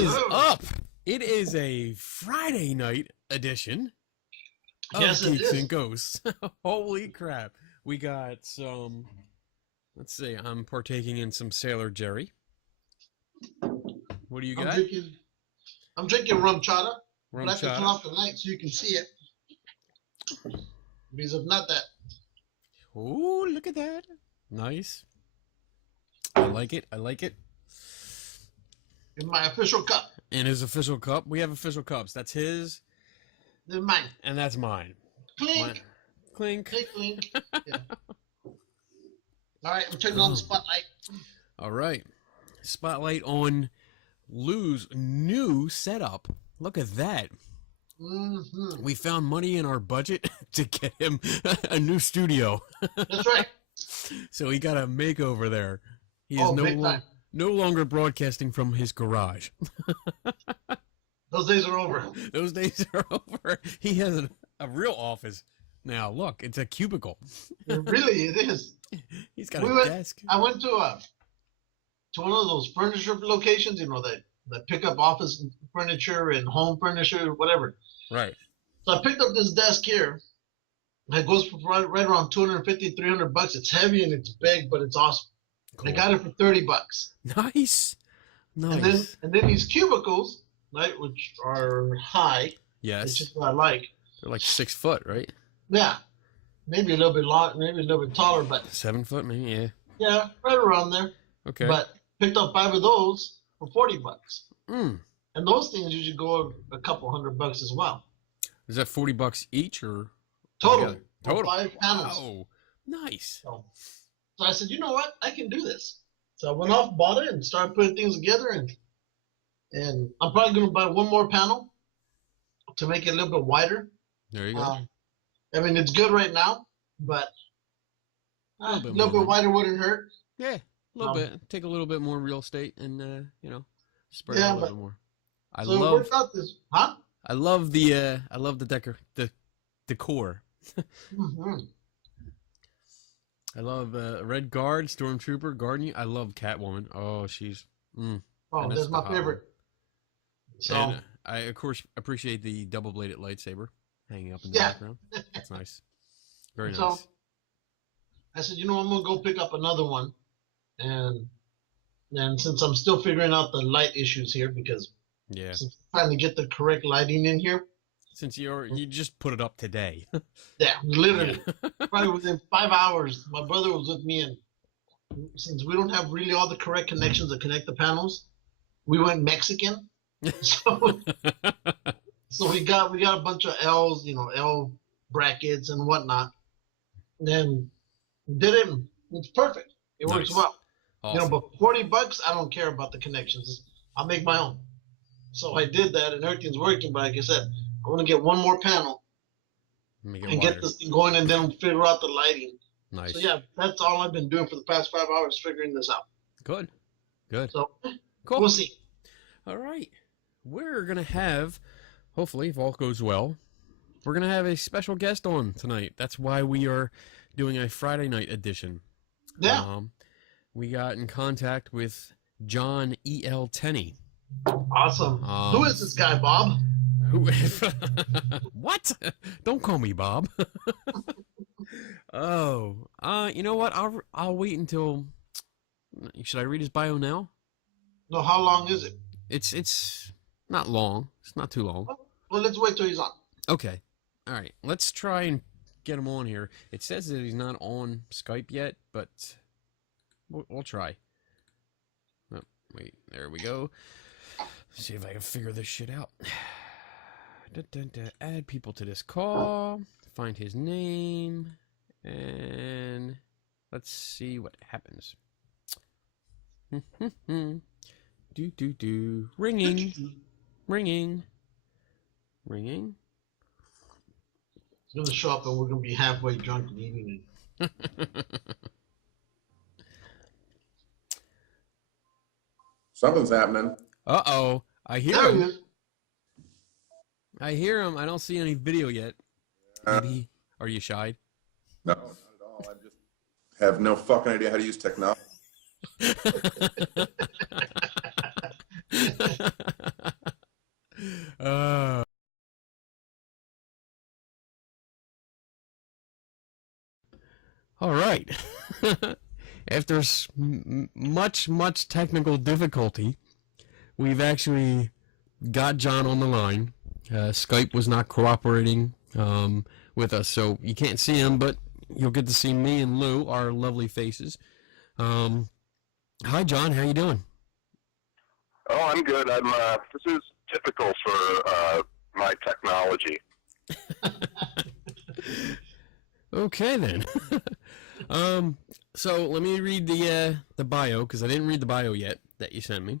is up? It is a Friday night edition of Geeks and Ghosts. Holy crap. We got some, let's see, I'm partaking in some Sailor Jerry. What do you got? I'm drinking rum chata. Rum but I have to chata. turn off the light so you can see it. Because if not that. Oh, look at that. Nice. I like it. I like it. In my official cup. In his official cup. We have official cups. That's his. Then mine. And that's mine. Clink. Clink. Clink, clink. Yeah. All right, I'm turning on the spotlight. All right. Spotlight on Lou's new setup. Look at that. Mm-hmm. We found money in our budget to get him a new studio. That's right. So he got a makeover there. He is no longer broadcasting from his garage. Those days are over. Those days are over. He has a real office now. Look, it's a cubicle. Really, it is. He's got a desk. I went to one of those furniture locations, you know, that pick up office furniture and home furniture, whatever. Right. So I picked up this desk here. It goes for right around $250, $300. It's heavy and it's big, but it's awesome. Cool. I got it for $30. Nice. Nice. And then these cubicles, right, which are high. Yes. Which is what I like. They're like 6 foot, right? Yeah. Maybe a little bit long, maybe a little bit taller, but 7 foot, maybe. Yeah. Yeah, right around there. Okay. But picked up 5 of those for $40. Mm. And those things usually go a couple $100 as well. Is that $40 each or total? Total. 5 panels. Oh, nice. So I said, you know what? I can do this. So I went off, bought it, and started putting things together. And I'm probably going to buy one more panel to make it a little bit wider. There you go. I mean, it's good right now, but a little bit wider wouldn't hurt. Yeah, a little bit. Take a little bit more real estate and, spread it out a little bit more. I love the decor. Mm-hmm. I love Red Guard, Stormtrooper, Guardian. I love Catwoman. Oh, she's. That's my favorite. So and I of course appreciate the double-bladed lightsaber hanging up in the background. That's nice. Very nice. So I said, I'm gonna go pick up another one, and since I'm still figuring out the light issues here because I'm trying to get the correct lighting in here. Since you just put it up today. Yeah, literally. Probably within 5 hours, my brother was with me, and since we don't have really all the correct connections to connect the panels, we went Mexican. So we got a bunch of L's, L brackets and whatnot. And then did it. It's perfect. It works well. Awesome. But $40, I don't care about the connections. I'll make my own. So I did that, and everything's working. But like I said, I want to get one more panel and get this thing going, and then figure out the lighting. Nice. So yeah, that's all I've been doing for the past 5 hours, figuring this out. Good. So cool. We'll see. All right. We're going to have, hopefully, if all goes well, we're going to have a special guest on tonight. That's why we are doing a Friday night edition. Yeah. We got in contact with John E.L. Tenney. Awesome. Who is this guy, Bob? What? Don't call me Bob. You know what? I'll wait until. Should I read his bio now? No. How long is it? It's not long. It's not too long. Well, let's wait till he's on. Okay. All right. Let's try and get him on here. It says that he's not on Skype yet, but we'll try. Oh, wait. There we go. See if I can figure this shit out. Add people to this call. Find his name. And let's see what happens. Ringing. Ringing. Ringing. It's going to show up and we're going to be halfway drunk and eating it. Something's happening. Uh-oh. I hear him. I hear him. I don't see any video yet. Maybe. Are you shy? No, not at all. I just have no fucking idea how to use technology. after much technical difficulty, we've actually got John on the line. Skype was not cooperating with us, so you can't see him, but you'll get to see me and Lou, our lovely faces. Hi, John. How you doing? Oh, I'm good. This is typical for my technology. Okay then. So let me read the bio, because I didn't read the bio yet that you sent me,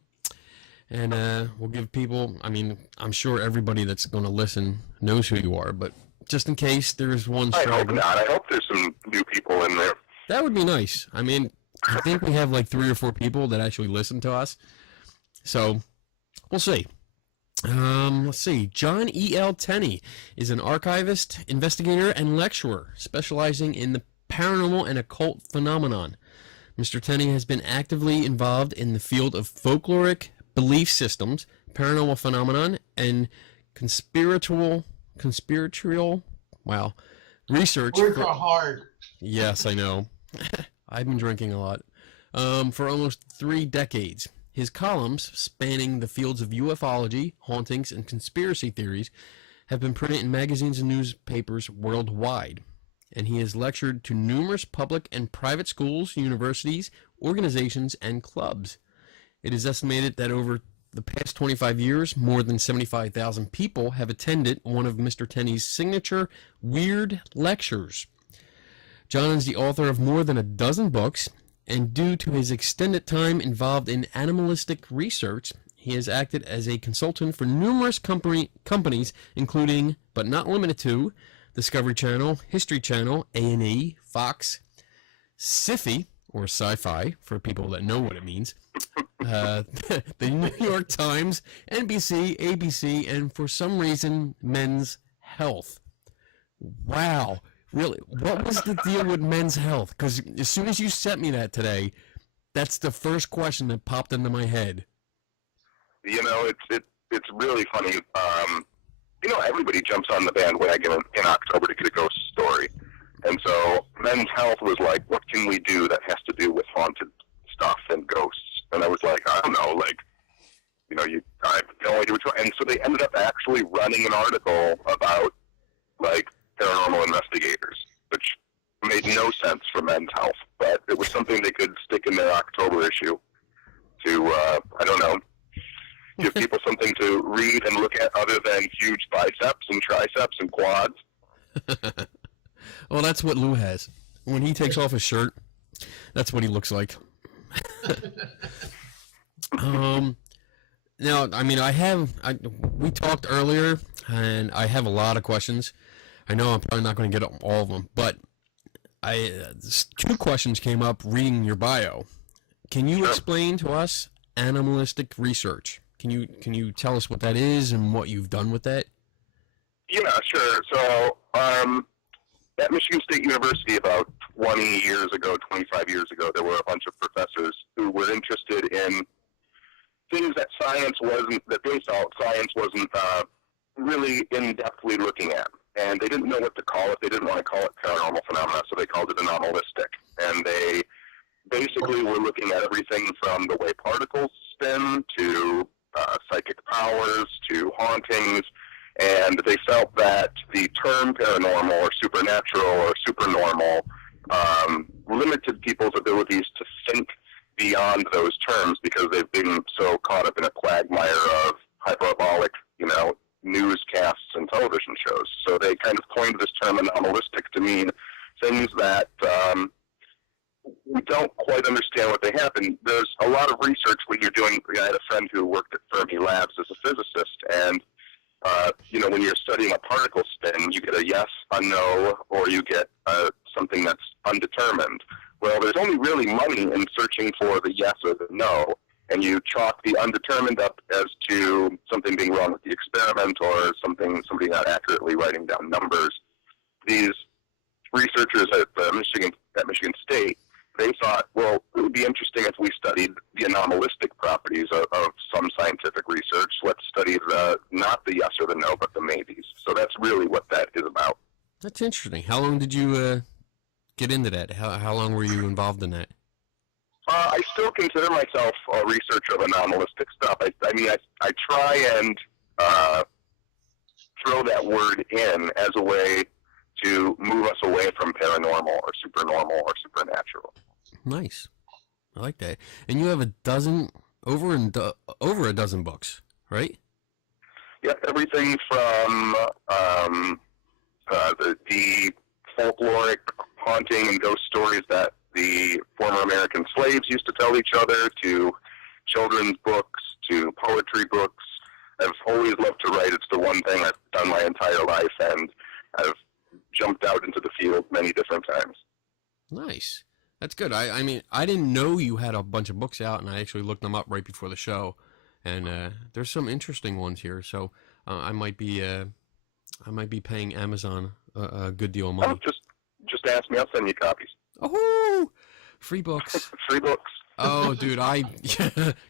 and we'll give people. I mean, I'm sure everybody that's going to listen knows who you are, but just in case there's one I hope straggler, not. I hope there's some new people in there. that would be nice. I mean, I think we have like 3 or 4 people that actually listen to us, so we'll see. Let's see. John E.L. Tenney is an archivist, investigator, and lecturer specializing in the paranormal and occult phenomenon. Mr. Tenney has been actively involved in the field of folkloric belief systems, paranormal phenomenon, and conspiratorial research. Words are hard. Yes, I know. I've been drinking a lot. For almost 3 decades. His columns, spanning the fields of ufology, hauntings, and conspiracy theories, have been printed in magazines and newspapers worldwide. And he has lectured to numerous public and private schools, universities, organizations, and clubs. It is estimated that over the past 25 years, more than 75,000 people have attended one of Mr. Tenney's signature weird lectures. John is the author of more than a dozen books, and due to his extended time involved in animalistic research, he has acted as a consultant for numerous companies, including, but not limited to, Discovery Channel, History Channel, A&E, Fox, Sci-Fi, or Sci-Fi, for people that know what it means, the New York Times, NBC, ABC, and for some reason, Men's Health. Wow. Really, what was the deal with Men's Health? Because as soon as you sent me that today, that's the first question that popped into my head. You know, it's really funny. Everybody jumps on the bandwagon in October to get a ghost story, and so Men's Health was like, "What can we do that has to do with haunted stuff and ghosts?" And I was like, "I don't know, I have no idea which one." And so they ended up actually running an article about paranormal investigators, which made no sense for Men's Health, but it was something they could stick in their October issue to, I don't know, give people something to read and look at other than huge biceps and triceps and quads. Well, that's what Lou has. When he takes off his shirt, that's what he looks like. Now, I mean, we talked earlier, and I have a lot of questions. I know I'm probably not going to get all of them, but 2 questions came up reading your bio. Can you explain to us animalistic research? Can you tell us what that is and what you've done with that? Yeah, sure. So, at Michigan State University about 20 years ago, 25 years ago, there were a bunch of professors who were interested in things that they felt science wasn't really in-depthly looking at. And they didn't know what to call it. They didn't want to call it paranormal phenomena, so they called it anomalistic. And they basically were looking at everything from the way particles spin to psychic powers to hauntings. And they felt that the term paranormal or supernatural or supernormal limited people's abilities to think beyond those terms because they've been so caught up in a quagmire of hyperbolic, newscasts and television shows. So they kind of coined this term anomalistic to mean things that we don't quite understand what they happen. There's a lot of research when you're doing, I had a friend who worked at Fermi Labs as a physicist, and when you're studying a particle spin, you get a yes, a no, or you get something that's undetermined. Well, there's only really money in searching for the yes or the no, and you chalk the undetermined up as to something being wrong with the experiment or somebody not accurately writing down numbers. These researchers at Michigan State, they thought, well, it would be interesting if we studied the anomalistic properties of some scientific research. Let's study not the yes or the no, but the maybes. So that's really what that is about. That's interesting. How long did you get into that? How long were you involved in that? consider myself a researcher of anomalistic stuff. I mean, I try and throw that word in as a way to move us away from paranormal or supernormal or supernatural. Nice. I like that. And you have over a dozen books, right? Yeah, everything from the folkloric haunting and ghost stories that the former American slaves used to tell each other, to children's books, to poetry books. I've always loved to write. It's the one thing I've done my entire life, and I've jumped out into the field many different times. Nice. That's good. I mean, I didn't know you had a bunch of books out, and I actually looked them up right before the show, and there's some interesting ones here. So I might be paying Amazon a good deal of money. Oh, just ask me. I'll send you copies. Oh, free books. Free books. Oh, dude,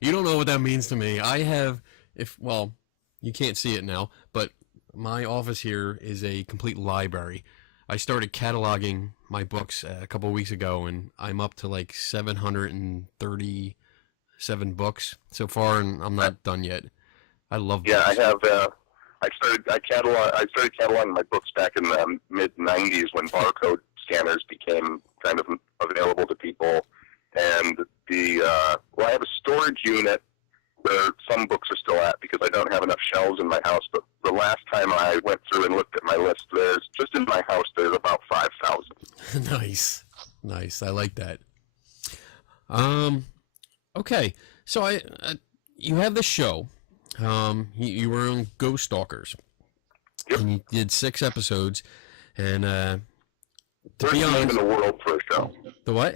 you don't know what that means to me. Well, you can't see it now, but my office here is a complete library. I started cataloging my books a couple of weeks ago, and I'm up to like 737 books so far, and I'm not done yet. I love books. Yeah, I have. I started cataloging my books back in the mid '90s when barcode scanners became kind of available to people, and I have a storage unit where some books are still at because I don't have enough shelves in my house. But the last time I went through and looked at my list, just in my house there's about 5,000. Nice. I like that. Okay, so you have the show. You were on Ghost Stalkers. Yep. And you did 6 episodes, and to Worst be name honest, in the world for a show. the what?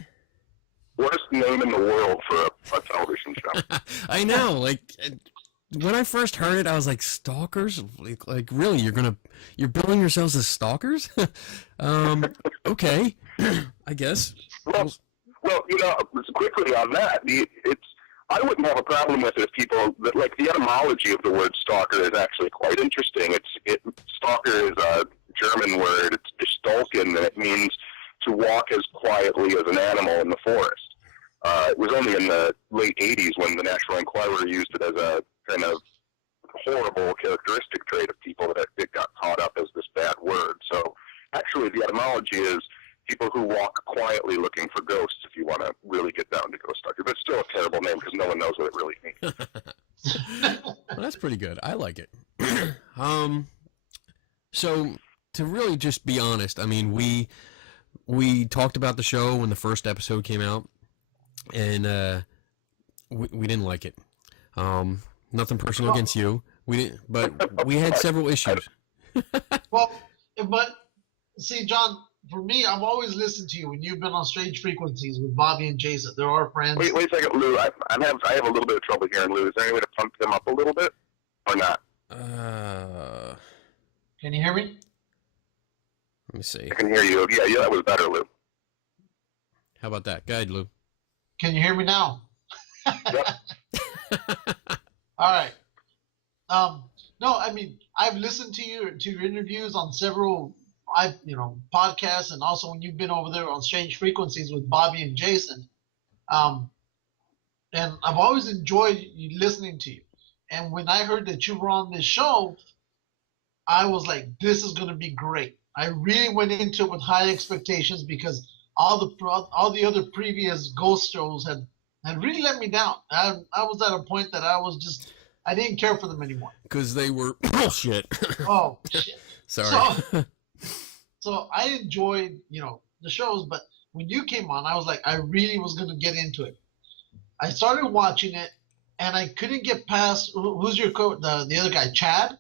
Worst name in the world for a television show. I know. Like when I first heard it, I was like, "Stalkers? Like really? You're billing yourselves as stalkers?" Okay, I guess. Well, quickly on that, I wouldn't have a problem with it if people like the etymology of the word stalker is actually quite interesting. Stalker is a German word. It's gestalken, and it means to walk as quietly as an animal in the forest. It was only in the late 80s when the National Enquirer used it as a kind of horrible characteristic trait of people that it got caught up as this bad word. So actually the etymology is people who walk quietly looking for ghosts, if you want to really get down to ghost stalker. But it's still a terrible name because no one knows what it really means. Well, that's pretty good. I like it. So to really just be honest, I mean, we talked about the show when the first episode came out, and we didn't like it. Nothing personal against you. We didn't, but we had several issues. Well, but see, John, for me, I've always listened to you when you've been on Strange Frequencies with Bobby and Jason. They're our friends. Wait a second, Lou. I have a little bit of trouble hearing Lou. Is there any way to pump him up a little bit, or not? Can you hear me? Let me see. I can hear you. Yeah, that was better, Lou. How about that? Go ahead, Lou. Can you hear me now? Yep. All right. No, I mean, I've listened to your interviews on several podcasts, and also when you've been over there on Strange Frequencies with Bobby and Jason. And I've always enjoyed listening to you. And when I heard that you were on this show, I was like, this is going to be great. I really went into it with high expectations because all the other previous ghost shows had really let me down. I was at a point that I didn't care for them anymore. Because they were bullshit. Oh, shit. Sorry. So I enjoyed, the shows, but when you came on, I was like, I really was going to get into it. I started watching it, and I couldn't get past, who's your coach, the other guy, Chad?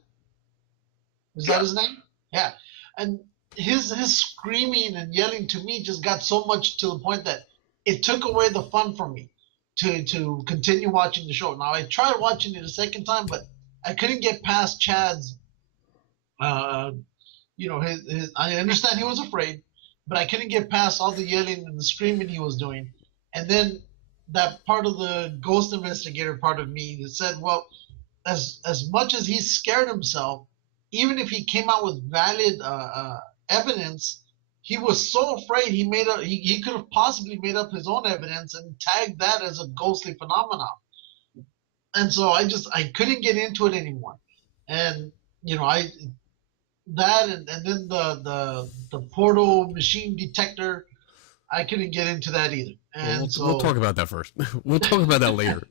Is that his name? Yeah. And his screaming and yelling to me just got so much to the point that it took away the fun from me to continue watching the show. Now, I tried watching it a second time, but I couldn't get past Chad's, I understand he was afraid, but I couldn't get past all the yelling and the screaming he was doing. And then that part of the ghost investigator part of me that said, well, as much as he scared himself, even if he came out with valid evidence, he was so afraid he could have possibly made up his own evidence and tagged that as a ghostly phenomenon. And so I couldn't get into it anymore. And and then the portal machine detector, I couldn't get into that either. And we'll talk about that first. We'll talk about that later.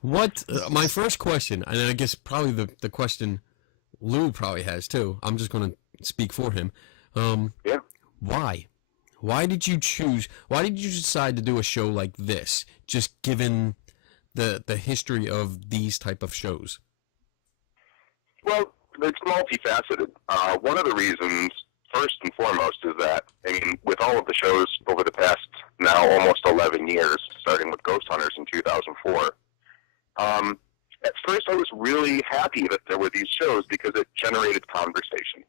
What my first question, and I guess probably the question Lou probably has too. I'm just going to speak for him. Yeah. Why did you decide to do a show like this, just given the history of these type of shows? Well, it's multifaceted. One of the reasons, first and foremost, is that, I mean, with all of the shows over the past now almost 11 years, starting with Ghost Hunters in 2004, at first I was really happy that there were these shows because it generated conversation.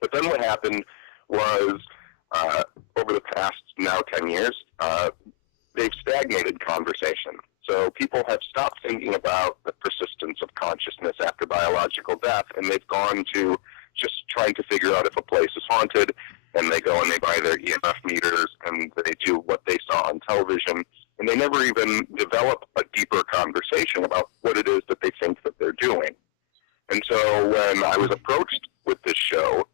But then what happened was, over the past now 10 years, they've stagnated conversation. So people have stopped thinking about the persistence of consciousness after biological death, and they've gone to just trying to figure out if a place is haunted, and they go and they buy their EMF meters, and they do what they saw on television, and they never even develop a deeper conversation about what it is that they think that they're doing. And so when I was approached with this show,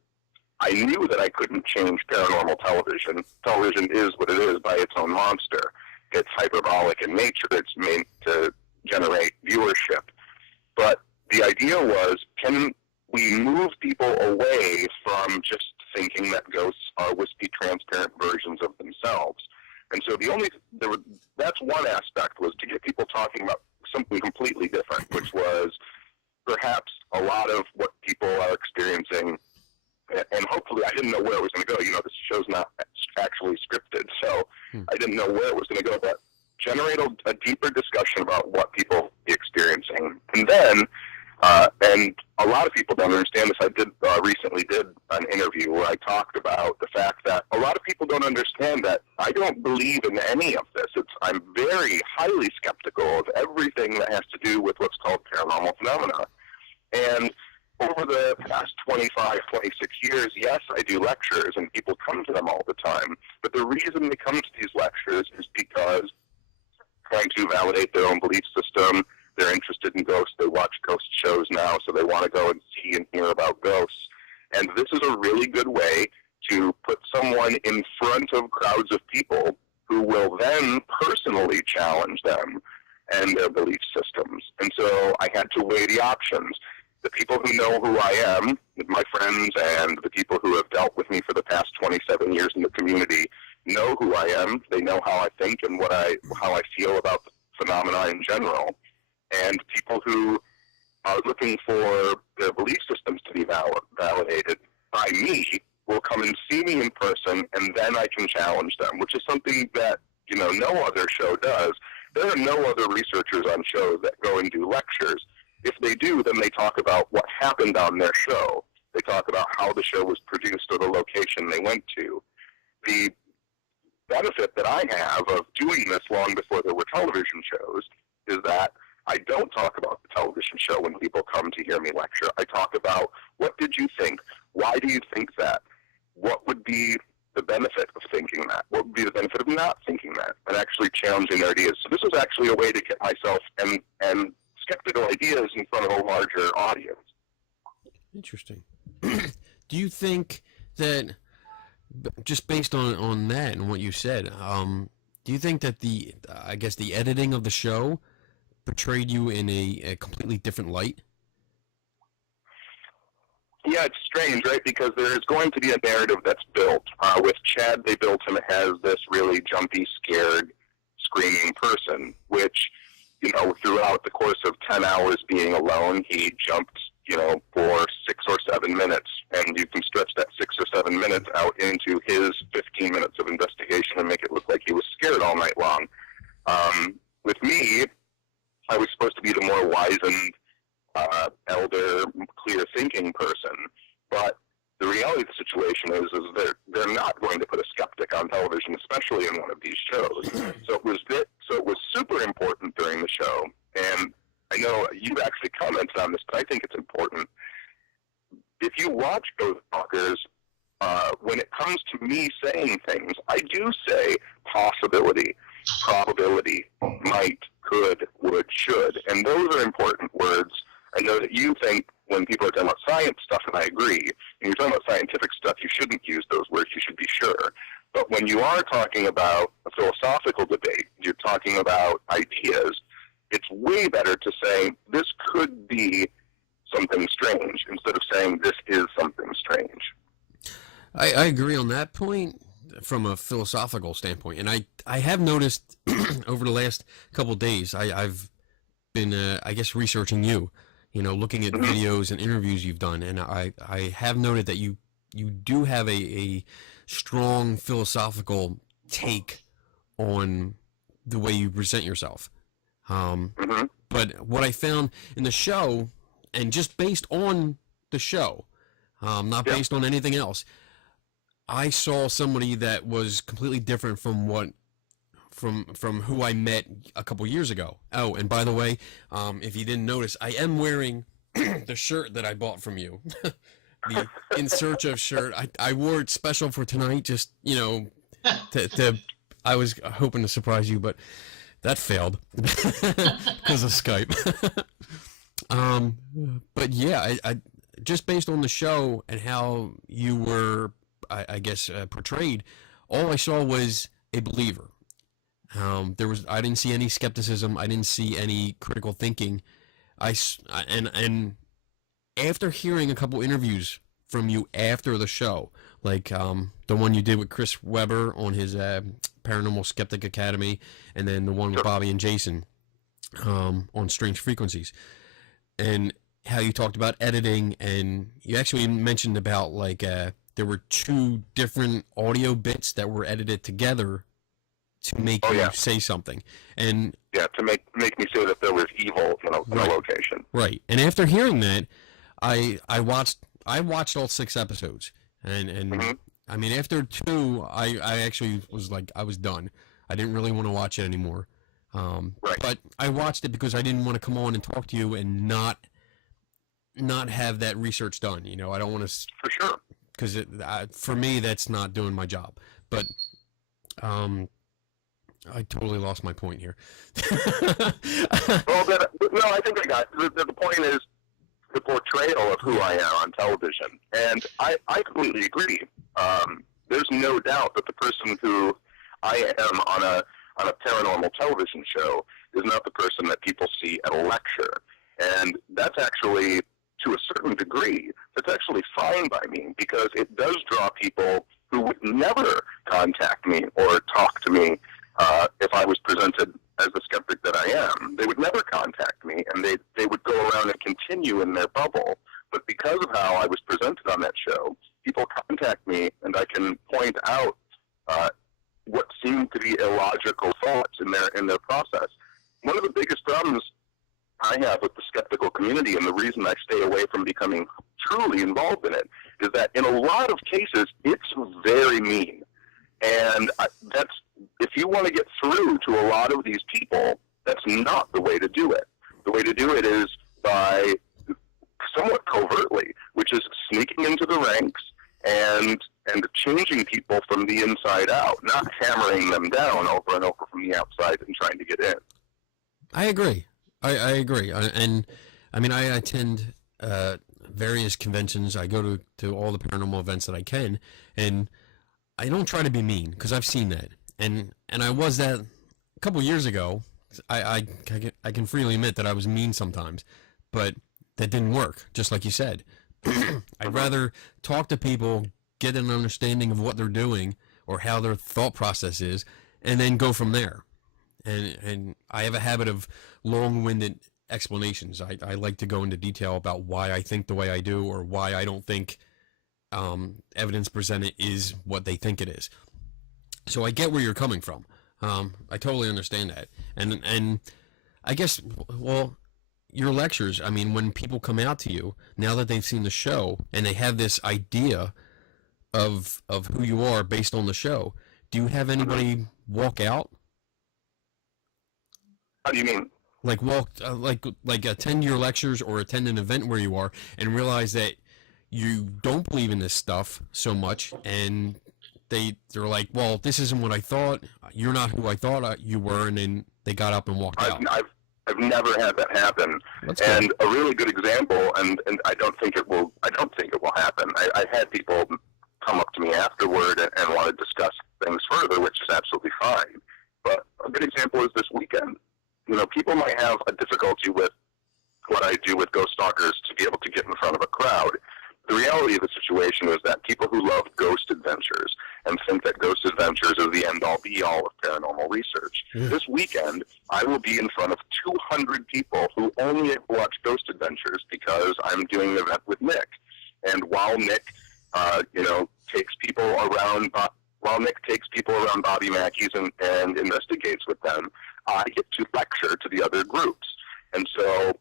I knew that I couldn't change paranormal television. Television is what it is by its own monster. It's hyperbolic in nature. It's meant to generate viewership. But the idea was, can we move people away from just thinking that ghosts are wispy, transparent versions of themselves? And so that's one aspect, was to get people talking about something completely different, which was perhaps a lot of what people are experiencing. And hopefully, I didn't know where it was going to go. This show's not actually scripted, so I didn't know where it was going to go. But generate a deeper discussion about what people are experiencing. And then, and a lot of people don't understand this, I recently did an interview where I talked about the fact that a lot of people don't understand that I don't believe in any of this. I'm very highly skeptical of everything that has to do with what's called paranormal phenomena. And over the past 25, 26 years, yes, I do lectures, and people come to them all the time. But the reason they come to these lectures is because trying to validate their own belief system. They're interested in ghosts. They watch ghost shows now, so they want to go and see and hear about ghosts. And this is a really good way to put someone in front of crowds of people who will then personally challenge them and their belief systems. And so I had to weigh the options. The people who know who I am, my friends, and the people who have dealt with me for the past 27 years in the community know who I am. They know how I think and how I feel about the phenomena in general. And people who are looking for their belief systems to be validated by me will come and see me in person, and then I can challenge them, which is something that no other show does. There are no other researchers on shows that go and do lectures. If they do, then they talk about what happened on their show. They talk about how the show was produced or the location they went to. The benefit that I have of doing this long before there were television shows is that I don't talk about the television show when people come to hear me lecture. I talk about, what did you think? Why do you think that? What would be the benefit of thinking that? What would be the benefit of not thinking that? And actually challenging their ideas. So this was actually a way to get myself and skeptical ideas in front of a larger audience. Interesting. Do you think that, just based on that and what you said, do you think that the editing of the show portrayed you in a completely different light? Yeah, it's strange, right? Because there is going to be a narrative that's built. With Chad, they built him as this really jumpy, scared, screaming person, which, throughout the course of 10 hours being alone, he jumped, for 6 or 7 minutes. And you can stretch that 6 or 7 minutes out into his 15 minutes of investigation and make it look like he was scared all night long. With me, I was supposed to be the more wizened, elder, clear-thinking person, but the reality of the situation is they're not going to put a skeptic on television, especially in one of these shows. So it was super important during the show, and I know you've actually commented on this, but I think it's important. If you watch Ghost Stalkers, Stalkers, when it comes to me saying things, I do say possibility, probability, might, could, would, should, and those are important words. I know that you think when people are talking about science stuff, and I agree, when you're talking about scientific stuff, you shouldn't use those words, you should be sure. But when you are talking about a philosophical debate, you're talking about ideas, it's way better to say, this could be something strange, instead of saying, this is something strange. I agree on that point from a philosophical standpoint. And I have noticed over the last couple of days, I've been, I guess, researching you, looking at videos and interviews you've done. And I have noted that you do have a strong philosophical take on the way you present yourself. But what I found in the show, and just based on the show, not based on anything else, I saw somebody that was completely different from who I met a couple years ago. Oh, and by the way, if you didn't notice, I am wearing the shirt that I bought from you. The In Search of shirt. I wore it special for tonight, just, I was hoping to surprise you, but that failed because of Skype. But yeah, I just based on the show and how you were, I guess, portrayed, all I saw was a believer. I didn't see any skepticism. I didn't see any critical thinking. And after hearing a couple interviews from you after the show, like the one you did with Chris Webber on his Paranormal Skeptic Academy, and then the one with Bobby and Jason on Strange Frequencies, and how you talked about editing, and you actually mentioned about like there were 2 different audio bits that were edited together to make you say something, and to make me say that there was evil in a location. Right. And after hearing that, I watched all 6 episodes, and I mean, after 2, I actually was like, I was done. I didn't really want to watch it anymore. But I watched it because I didn't want to come on and talk to you and not have that research done. I don't want to. For sure. Because for me, that's not doing my job. But I totally lost my point here. Well, no, I think I got it. The point is the portrayal of who I am on television, and I completely agree. There's no doubt that the person who I am on a paranormal television show is not the person that people see at a lecture, and that's actually, to a certain degree, that's actually fine by me, because it does draw people who would never contact me or talk to me if I was presented as the skeptic that I am. They would never contact me, and they would go around and continue in their bubble. But because of how I was presented on that show, people contact me, and I can point out what seem to be illogical thoughts in their process. One of the biggest problems I have with the skeptical community, and the reason I stay away from becoming truly involved in it, is that in a lot of cases, it's very mean. And if you want to get through to a lot of these people, that's not the way to do it. The way to do it is by somewhat covertly, which is sneaking into the ranks and changing people from the inside out, not hammering them down over and over from the outside and trying to get in. I agree. I agree. And I mean, I attend various conventions. I go to all the paranormal events that I can, and I don't try to be mean, because I've seen that. And I was that a couple years ago. I can freely admit that I was mean sometimes, but that didn't work, just like you said. I'd rather talk to people, get an understanding of what they're doing or how their thought process is, and then go from there. And I have a habit of long-winded explanations. I like to go into detail about why I think the way I do, or why I don't think evidence presented is what they think it is. So I get where you're coming from. I totally understand that. And I guess, well, your lectures, I mean, when people come out to you, now that they've seen the show and they have this idea of who you are based on the show, do you have anybody walk out? How do you mean? Like attend your lectures or attend an event where you are and realize that you don't believe in this stuff so much, and they're like, well, this isn't what I thought. You're not who I thought you were, and then they got up and walked out. I've never had that happen. That's and good. a really good example, and I don't think it will happen. I've had people come up to me afterward and want to discuss things further, which is absolutely fine. But a good example is this weekend. People might have a difficulty with what I do with Ghost Stalkers to be able to get in front of a crowd. The reality of the situation is that people who love ghost adventures and think that ghost adventures is the end-all, be-all of paranormal research. Yeah. This weekend, I will be in front of 200 people who only watch ghost adventures because I'm doing an event with Nick. And while Nick, takes people around Bobby Mackey's and investigates with them, I get to lecture to the other groups. And so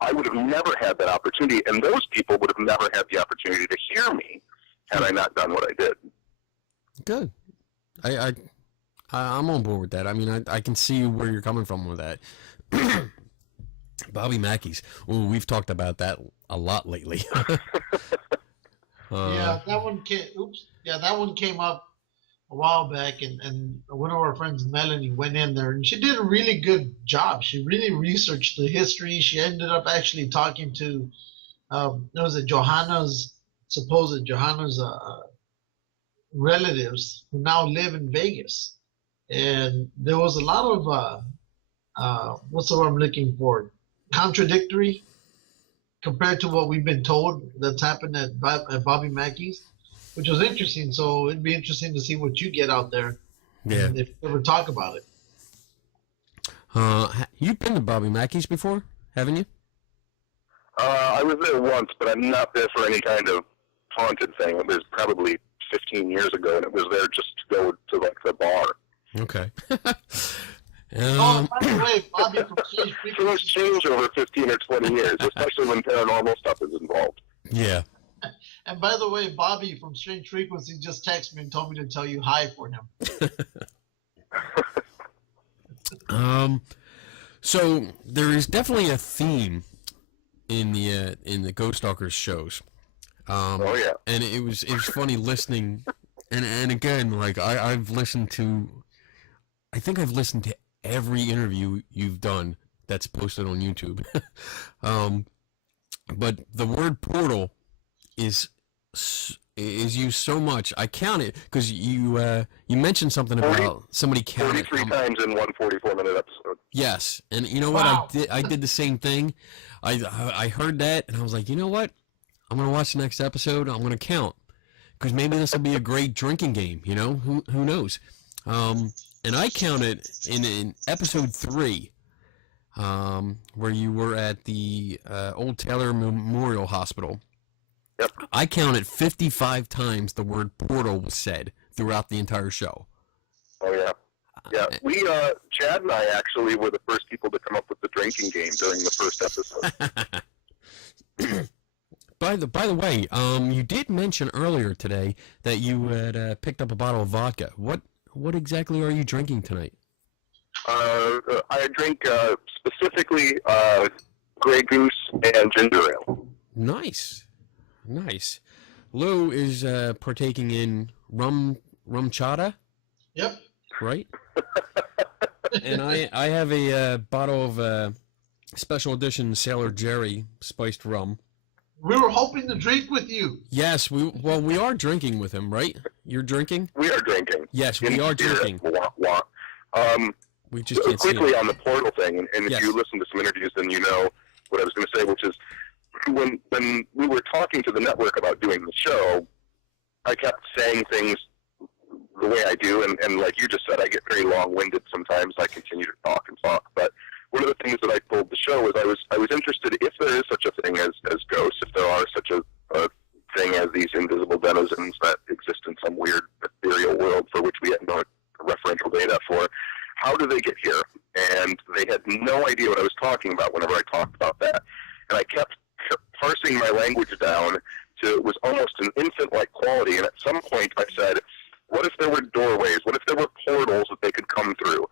I would have never had that opportunity, and those people would have never had the opportunity to hear me had I not done what I did. Good. I'm on board with that. I mean, I can see where you're coming from with that. Bobby Mackey's. Ooh, we've talked about that a lot lately. Yeah, that one came up a while back, and one of our friends, Melanie, went in there, and she did a really good job. She really researched the history. She ended up actually talking to, supposed Johanna's relatives who now live in Vegas, and there was a lot of what's the word I'm looking for? Contradictory compared to what we've been told that's happened at Bobby Mackey's, which was interesting. So it'd be interesting to see what you get out there. Yeah. If you ever talk about it. You've been to Bobby Mackey's before, haven't you? I was there once, but I'm not there for any kind of haunted thing. It was probably 15 years ago, and it was there just to go to, the bar. Okay. Oh, by the way, Bobby from Strange Things Frequencies. change over 15 or 20 years, especially when paranormal stuff is involved. Yeah. And by the way, Bobby from Strange Frequencies just texted me and told me to tell you hi for him. So there is definitely a theme in the Ghost Stalkers shows. Oh yeah. And it was funny listening, and again, like I've listened to, I think I've listened to every interview you've done that's posted on YouTube. But the word portal is used so much. I count it because you mentioned something about somebody counted 33 times in one 44-minute episode. Yes, and you know what? Wow. I did the same thing. I heard that, and I was like, you know what? I'm gonna watch the next episode. I'm gonna count because maybe this will be a great drinking game. You know, who knows? And I counted in episode 3, where you were at the Old Taylor Memorial Hospital. Yep. I counted 55 times the word portal was said throughout the entire show. Oh yeah. Yeah, we Chad and I actually were the first people to come up with the drinking game during the first episode. By the way, you did mention earlier today that you had picked up a bottle of vodka. What exactly are you drinking tonight? I drink specifically Grey Goose and ginger ale. Nice. Lou is partaking in rum chata, Yep. right? And I have a bottle of special edition Sailor Jerry spiced rum. We were hoping to drink with you. Yes, we are drinking with him, right? You're drinking? We are drinking. Yes, we are drinking. Wah, wah. We just can't see Quickly it. on the portal thing, and if Yes. you listen to some interviews, then you know what I was going to say, which is when we were talking to the network about doing the show, I kept saying things the way I do, and like you just said, I get very long-winded sometimes. I continue to talk and talk, but one of the things that I told the show was I was interested if there is such a thing as ghosts, if there are such a thing as these invisible denizens that exist in some weird ethereal world for which we have no referential data for, how do they get here? And they had no idea what I was talking about whenever I talked about that. And I kept parsing my language down to, it was almost an infant-like quality, and at some point I said, what if there were doorways? What if there were portals that they could come through?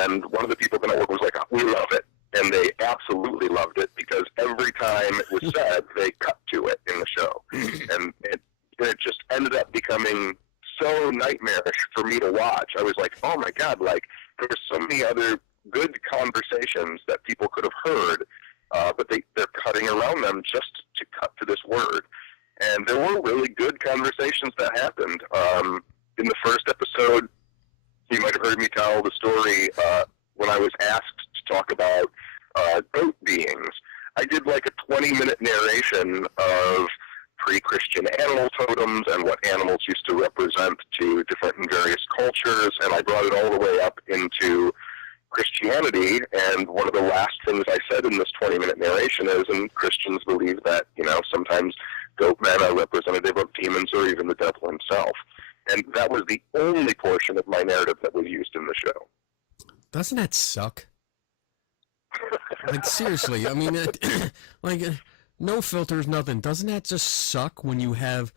And one of the people at the network was like, we love it. And they absolutely loved it because every time it was said, they cut to it in the show. nightmarish for me to watch. I was like, oh my God, like there's so many other good conversations that people could have heard, but they're cutting around them just to cut to this word. And there were really good conversations that happened. In the first episode, you might have heard me tell the story when I was asked to talk about goat beings. I did like a 20-minute narration of pre-Christian animal totems and what animals used to represent to different and various cultures, and I brought it all the way up into Christianity, and one of the last things I said in this 20-minute narration is, and Christians believe that, sometimes goat men are representative of demons or even the devil himself. And that was the only portion of my narrative that was used in the show. Doesn't that suck? Like, seriously, I mean, no filters, nothing. Doesn't that just suck when you have,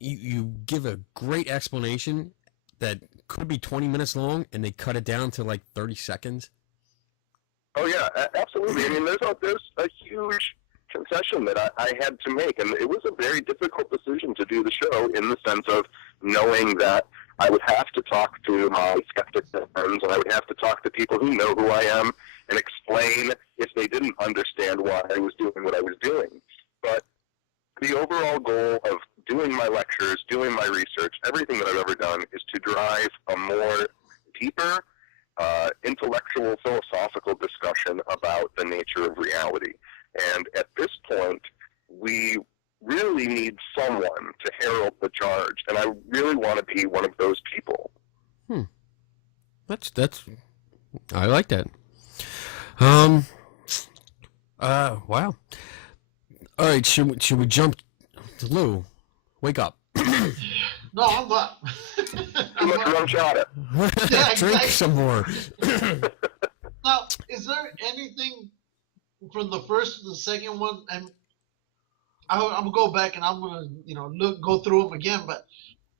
you give a great explanation that could be 20 minutes long and they cut it down to like 30 seconds? Oh, yeah, absolutely. I mean, there's a huge concession that I had to make, and it was a very difficult decision to do the show in the sense of knowing that I would have to talk to my skeptic friends, and I would have to talk to people who know who I am and explain if they didn't understand why I was doing what I was doing. But the overall goal of doing my lectures, doing my research, everything that I've ever done is to drive a more deeper, intellectual, philosophical discussion about the nature of reality. And at this point, we really need someone to herald the charge, and I really want to be one of those people. That's I like that. Wow. All right, should we jump? Lou, wake up. No, I'm not. Too much rum chata. Yeah, Drink exactly. some more. Now, is there anything from the first to the second one? And I'm gonna go back and I'm gonna, go through them again. But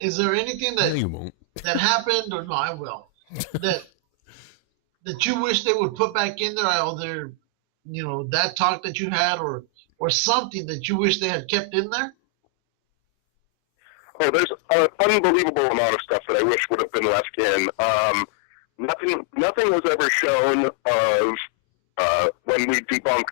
is there anything No, you won't. that happened, or no, I will, that you wish they would put back in there, either, that talk that you had, or something that you wish they had kept in there? Oh, there's an unbelievable amount of stuff that I wish would have been left in. Nothing was ever shown of when we debunked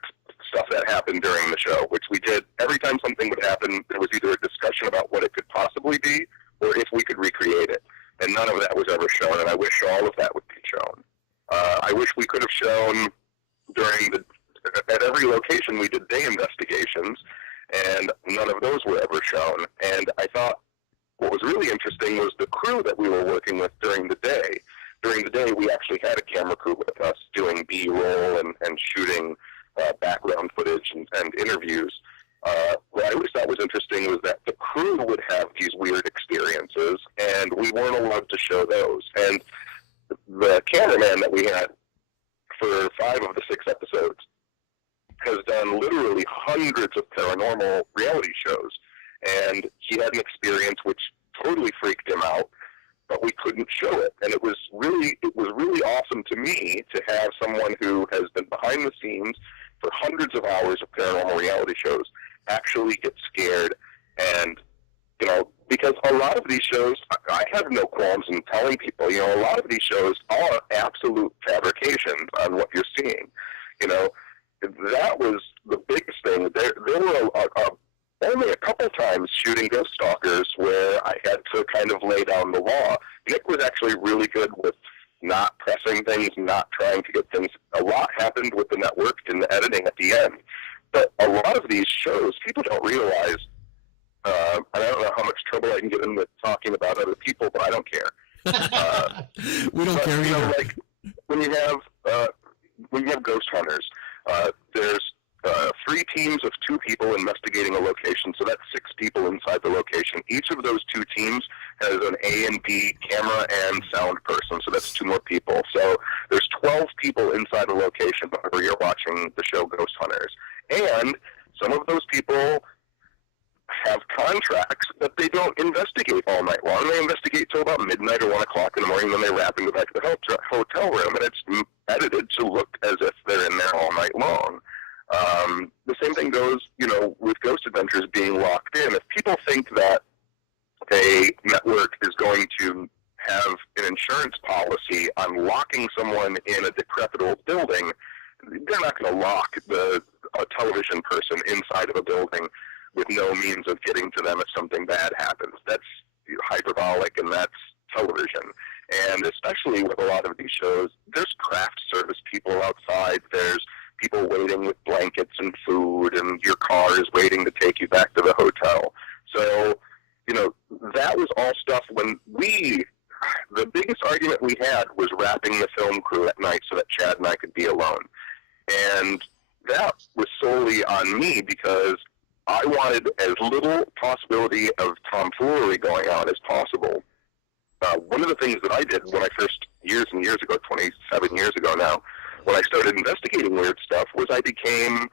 stuff that happened during the show, which we did. Every time something would happen, there was either a discussion about what it could possibly be or if we could recreate it. And none of that was ever shown, and I wish all of that would be shown. I wish we could have shown at every location we did day investigations, and none of those were ever shown. And I thought what was really interesting was the crew that we were working with during the day. During the day, we actually had a camera crew with us doing B-roll and shooting background footage and interviews. What I always thought was interesting was that the crew would have these weird experiences, and we weren't allowed to show those. And the cameraman that we had for 5 of the 6 episodes has done literally hundreds of paranormal reality shows, and he had an experience which totally freaked him out, but we couldn't show it. And it was really awesome to me to have someone who has been behind the scenes for hundreds of hours of paranormal reality shows actually get scared. And because a lot of these shows, I have no qualms in telling people, a lot of these shows are absolute fabrications on what you're seeing. That was the biggest thing. There were only a couple times shooting Ghost Stalkers where I had to kind of lay down the law. Nick was actually really good with not pressing things, not trying to get things. A lot happened with the network in the editing at the end. But a lot of these shows, people don't realize, and I don't know how much trouble I can get in with talking about other people, but I don't care. We don't care either. Like when you have ghost hunters, there's 3 teams of 2 people investigating a location, so that's 6 people inside the location. Each of those 2 teams has an A and B camera and sound person, so that's 2 more people. So there's 12 people inside a location whenever you're watching the show Ghost Hunters. And some of those people have contracts that they don't investigate all night long. They investigate till about midnight or 1 o'clock in the morning, then they wrap and go back to the hotel room, and it's edited to look as if they're in there all night long. The same thing goes, with Ghost Adventures being locked in. If people think that a network is going to in a decrepit old building, they're not going to lock a television person inside of a building with no means of getting to them if something bad happens. That's hyperbolic, and that's television. And especially with a lot of these shows, there's craft service people outside. There's people waiting with blankets and food, and your car is waiting to take you back to the hotel. So, that was all stuff when the biggest argument we had was wrapping the film crew at night so that Chad and I could be alone. And that was solely on me because I wanted as little possibility of tomfoolery going on as possible. One of the things that I did when I first, years and years ago, 27 years ago now, when I started investigating weird stuff, was I became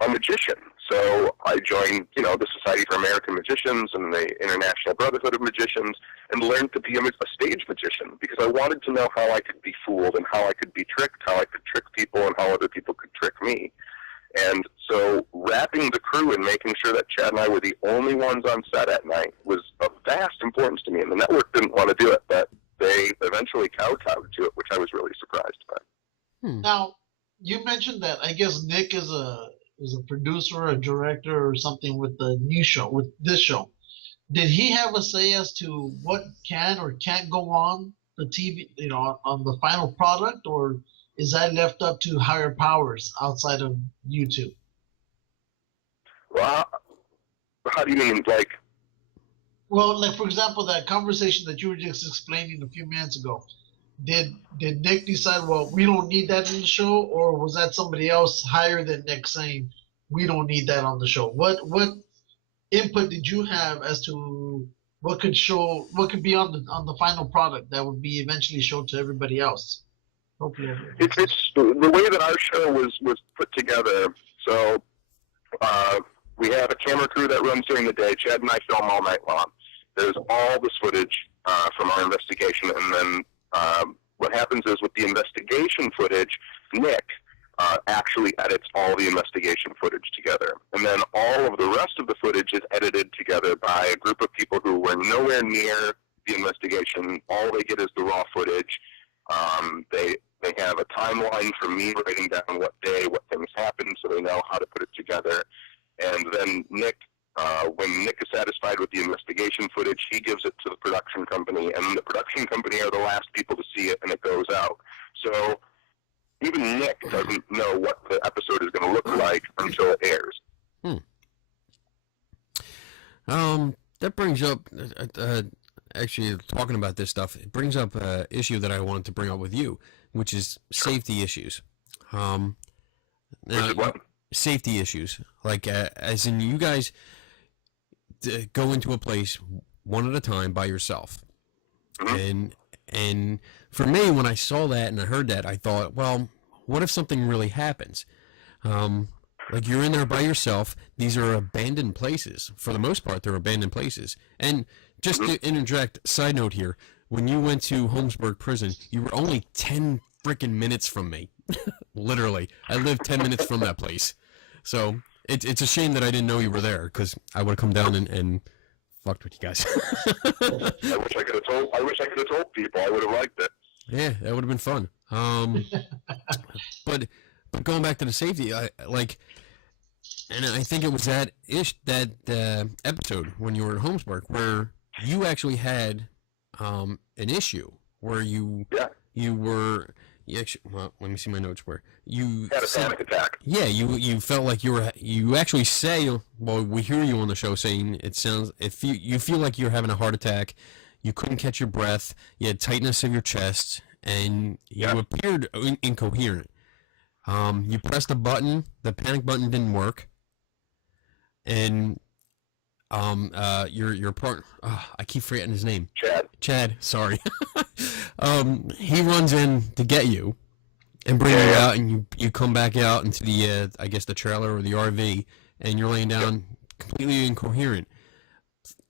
a magician. So I joined, the Society for American Magicians and the International Brotherhood of Magicians, and learned to be a stage magician because I wanted to know how I could be fooled and how I could be tricked, how I could trick people and how other people could trick me. And so wrapping the crew and making sure that Chad and I were the only ones on set at night was of vast importance to me. And the network didn't want to do it, but they eventually kowtowed to it, which I was really surprised by. Now, you mentioned that I guess Nick is a producer, a director, or something with the new show, with this show. Did he have a say as to what can or can't go on the TV, on the final product, or is that left up to higher powers outside of YouTube? Well, how do you mean, like? Well, like for example, that conversation that you were just explaining a few minutes ago. Did Nick decide, well, we don't need that in the show, or was that somebody else higher than Nick saying we don't need that on the show? What input did you have as to what could be on the final product that would be eventually shown to everybody else? Hopefully, it's the way that our show was put together. So we have a camera crew that runs during the day. Chad and I film all night long. There's all this footage from our investigation, and then what happens is with the investigation footage, Nick actually edits all the investigation footage together. And then all of the rest of the footage is edited together by a group of people who were nowhere near the investigation. All they get is the raw footage. They have a timeline for me writing down what day, what things happened, so they know how to put it together. And then Nick, when Nick is satisfied with the investigation footage, he gives it to the production company, and the production company are the last people to see it, and it goes out. So even Nick doesn't know what the episode is going to look like until it airs. That brings up, actually, talking about this stuff, it brings up an issue that I wanted to bring up with you, which is safety issues. Safety issues. Like, as in you guys go into a place one at a time by yourself. Mm-hmm. And for me, when I saw that and I heard that, I thought, well, what if something really happens? Like, you're in there by yourself. These are abandoned places. For the most part, they're abandoned places. And just to interject, side note here, when you went to Holmesburg Prison, you were only 10 freaking minutes from me. Literally. I lived 10 minutes from that place. So it's a shame that I didn't know you were there, because I would have come down and fucked with you guys. I wish I could have told people. I would have liked it. Yeah, that would have been fun. But going back to the safety, and I think it was that episode when you were in Holmesburg where you actually had an issue where you were. Well, let me see my notes. Where you had a panic attack. Yeah, you felt like you actually say, well, we hear you on the show saying you feel like you're having a heart attack. You couldn't catch your breath. You had tightness in your chest, and you appeared incoherent. You pressed a button. The panic button didn't work, and your partner. I keep forgetting his name. Chad. Sorry. He runs in to get you and bring you out, and you come back out into the I guess the trailer or the RV, and you're laying down completely incoherent.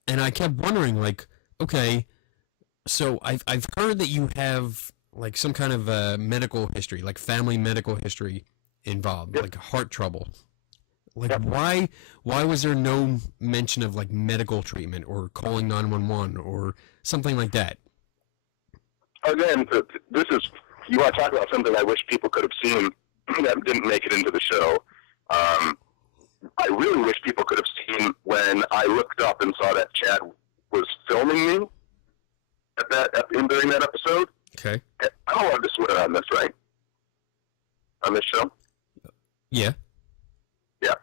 And I kept wondering, like, okay, so I've heard that you have like some kind of medical history, like family medical history involved, like heart trouble. Like, why was there no mention of like medical treatment or calling 911 or something like that? Again, this is you want to talk about something I wish people could have seen that didn't make it into the show. I really wish people could have seen when I looked up and saw that Chad was filming me during that episode. Okay. I'm allowed to swear on this, right? On this show? Yeah. Yeah.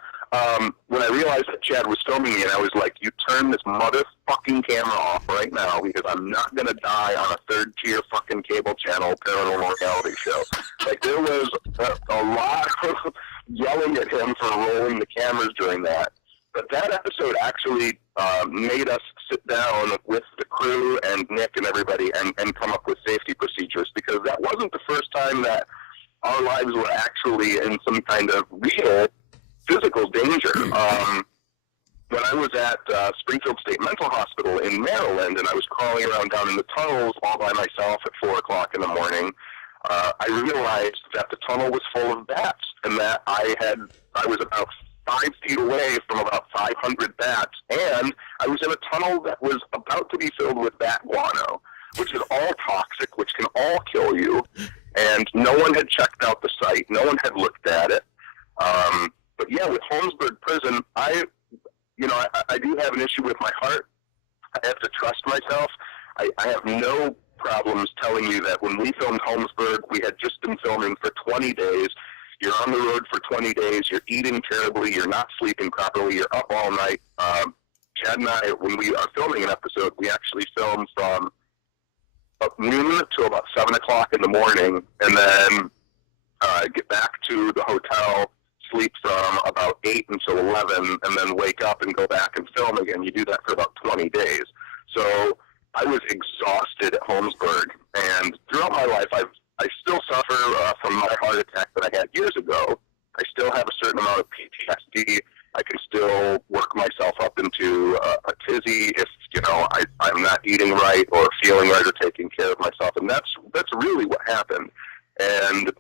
When I realized that Chad was filming me, and I was like, you turn this motherfucking camera off right now, because I'm not going to die on a third-tier fucking cable channel paranormal reality show. Like, there was a lot of yelling at him for rolling the cameras during that. But that episode actually made us sit down with the crew and Nick and everybody and come up with safety procedures, because that wasn't the first time that our lives were actually in some kind of real physical danger. When I was at Springfield State Mental Hospital in Maryland, and I was crawling around down in the tunnels all by myself at 4 o'clock in the morning, I realized that the tunnel was full of bats, and that I was about 5 feet away from about 500 bats, and I was in a tunnel that was about to be filled with bat guano, which is all toxic, which can all kill you, and no one had checked out the site. No one had looked at it. But yeah, with Holmesburg Prison, I do have an issue with my heart. I have to trust myself. I have no problems telling you that when we filmed Holmesburg, we had just been filming for 20 days. You're on the road for 20 days. You're eating terribly. You're not sleeping properly. You're up all night. Chad and I, when we are filming an episode, we actually film from about noon to about 7 o'clock in the morning, and then get back to the hotel, sleep from about 8 until 11, and then wake up and go back and film again. You do that for about 20 days. So I was exhausted at Holmesburg, and throughout my life, I still suffer from my heart attack that I had years ago. I still have a certain amount of PTSD. I can still work myself up into a tizzy if, I'm not eating right or feeling right or taking care of myself. And that's really what happened. And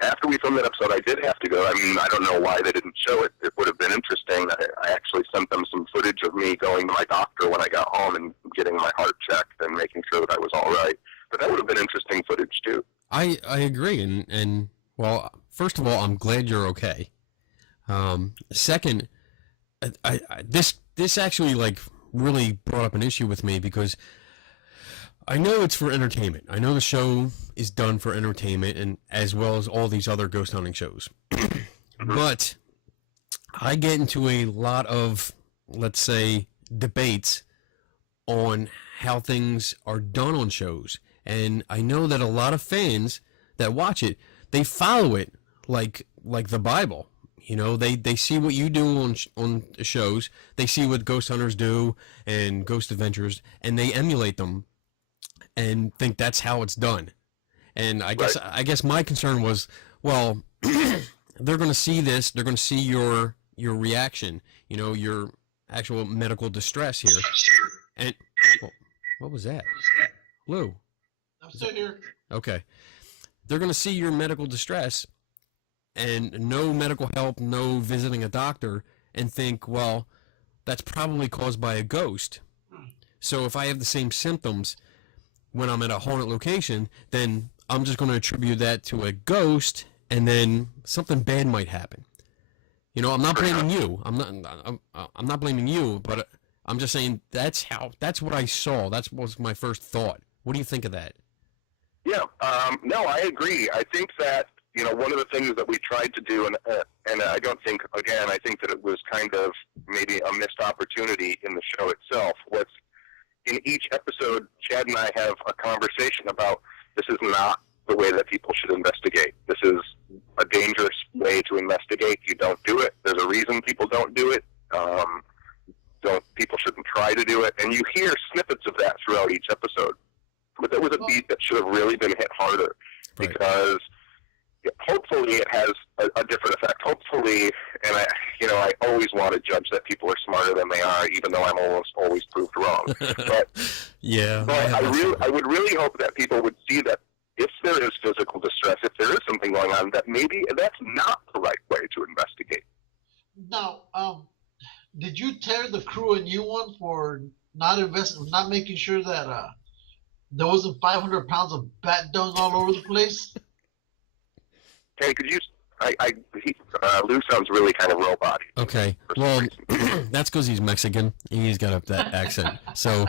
after we filmed that episode, I did have to go. I mean, I don't know why they didn't show it. It would have been interesting. I actually sent them some footage of me going to my doctor when I got home and getting my heart checked and making sure that I was all right. But that would have been interesting footage, too. I agree. And well, first of all, I'm glad you're okay. Second, this actually really brought up an issue with me, because I know it's for entertainment. I know the show is done for entertainment, and as well as all these other ghost hunting shows. But I get into a lot of, let's say, debates on how things are done on shows. And I know that a lot of fans that watch it, they follow it like the Bible. They see what you do on shows. They see what ghost hunters do and ghost adventurers, and they emulate them and think that's how it's done. And I guess my concern was, well, they're going to see this. They're going to see your reaction. Your actual medical distress here. And what was that? Lou. I'm still here. Okay. They're going to see your medical distress and no medical help, no visiting a doctor, and think, well, that's probably caused by a ghost. So if I have the same symptoms when I'm at a haunted location, then I'm just going to attribute that to a ghost, and then something bad might happen. I'm not blaming you. I'm not blaming you, but I'm just saying that's what I saw. That was my first thought. What do you think of that? Yeah, no, I agree. I think that, one of the things that we tried to do, and I don't think, again, I think that it was kind of maybe a missed opportunity in the show itself, was in each episode, Chad and I have a conversation about this is not the way that people should investigate. This is a dangerous way to investigate. You don't do it. There's a reason people don't do it. People shouldn't try to do it. And you hear snippets of that throughout each episode. But there was a beat that should have really been hit harder, because hopefully it has a different effect. Hopefully, and I always want to judge that people are smarter than they are, even though I'm almost always proved wrong. But yeah, but I would really hope that people would see that if there is physical distress, if there is something going on, that maybe that's not the right way to investigate. Now, did you tear the crew a new one for not making sure that there wasn't 500 pounds of bat dung all over the place? Hey, could you? Lou sounds really kind of robot. Okay, well, that's because he's Mexican. He's got that accent. So,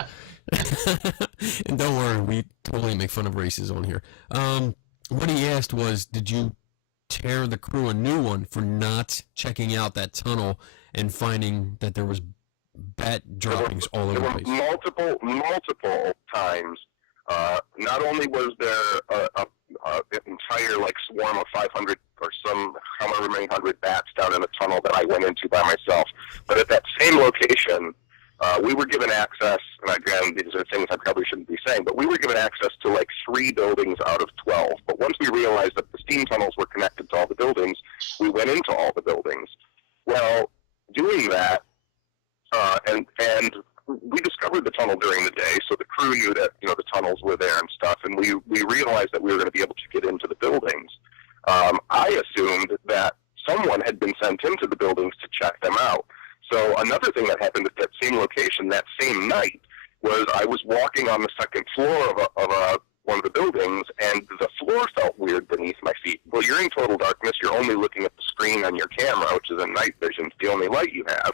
and don't worry, we totally make fun of races on here. What he asked was, did you tear the crew a new one for not checking out that tunnel and finding that there was bat droppings all over the place? Multiple times. Not only was there an entire swarm of 500 or however many hundred bats down in the tunnel that I went into by myself, but at that same location, we were given access. And again, these are things I probably shouldn't be saying, but we were given access to 3 buildings out of 12. But once we realized that the steam tunnels were connected to all the buildings, we went into all the buildings. Well, doing that, and we discovered the tunnel during the day, so the crew knew that the tunnels were there and stuff, and we realized that we were going to be able to get into the buildings. I assumed that someone had been sent into the buildings to check them out. So another thing that happened at that same location that same night was I was walking on the second floor of one of the buildings, and the floor felt weird beneath my feet. Well, you're in total darkness. You're only looking at the screen on your camera, which is in night vision. It's the only light you have.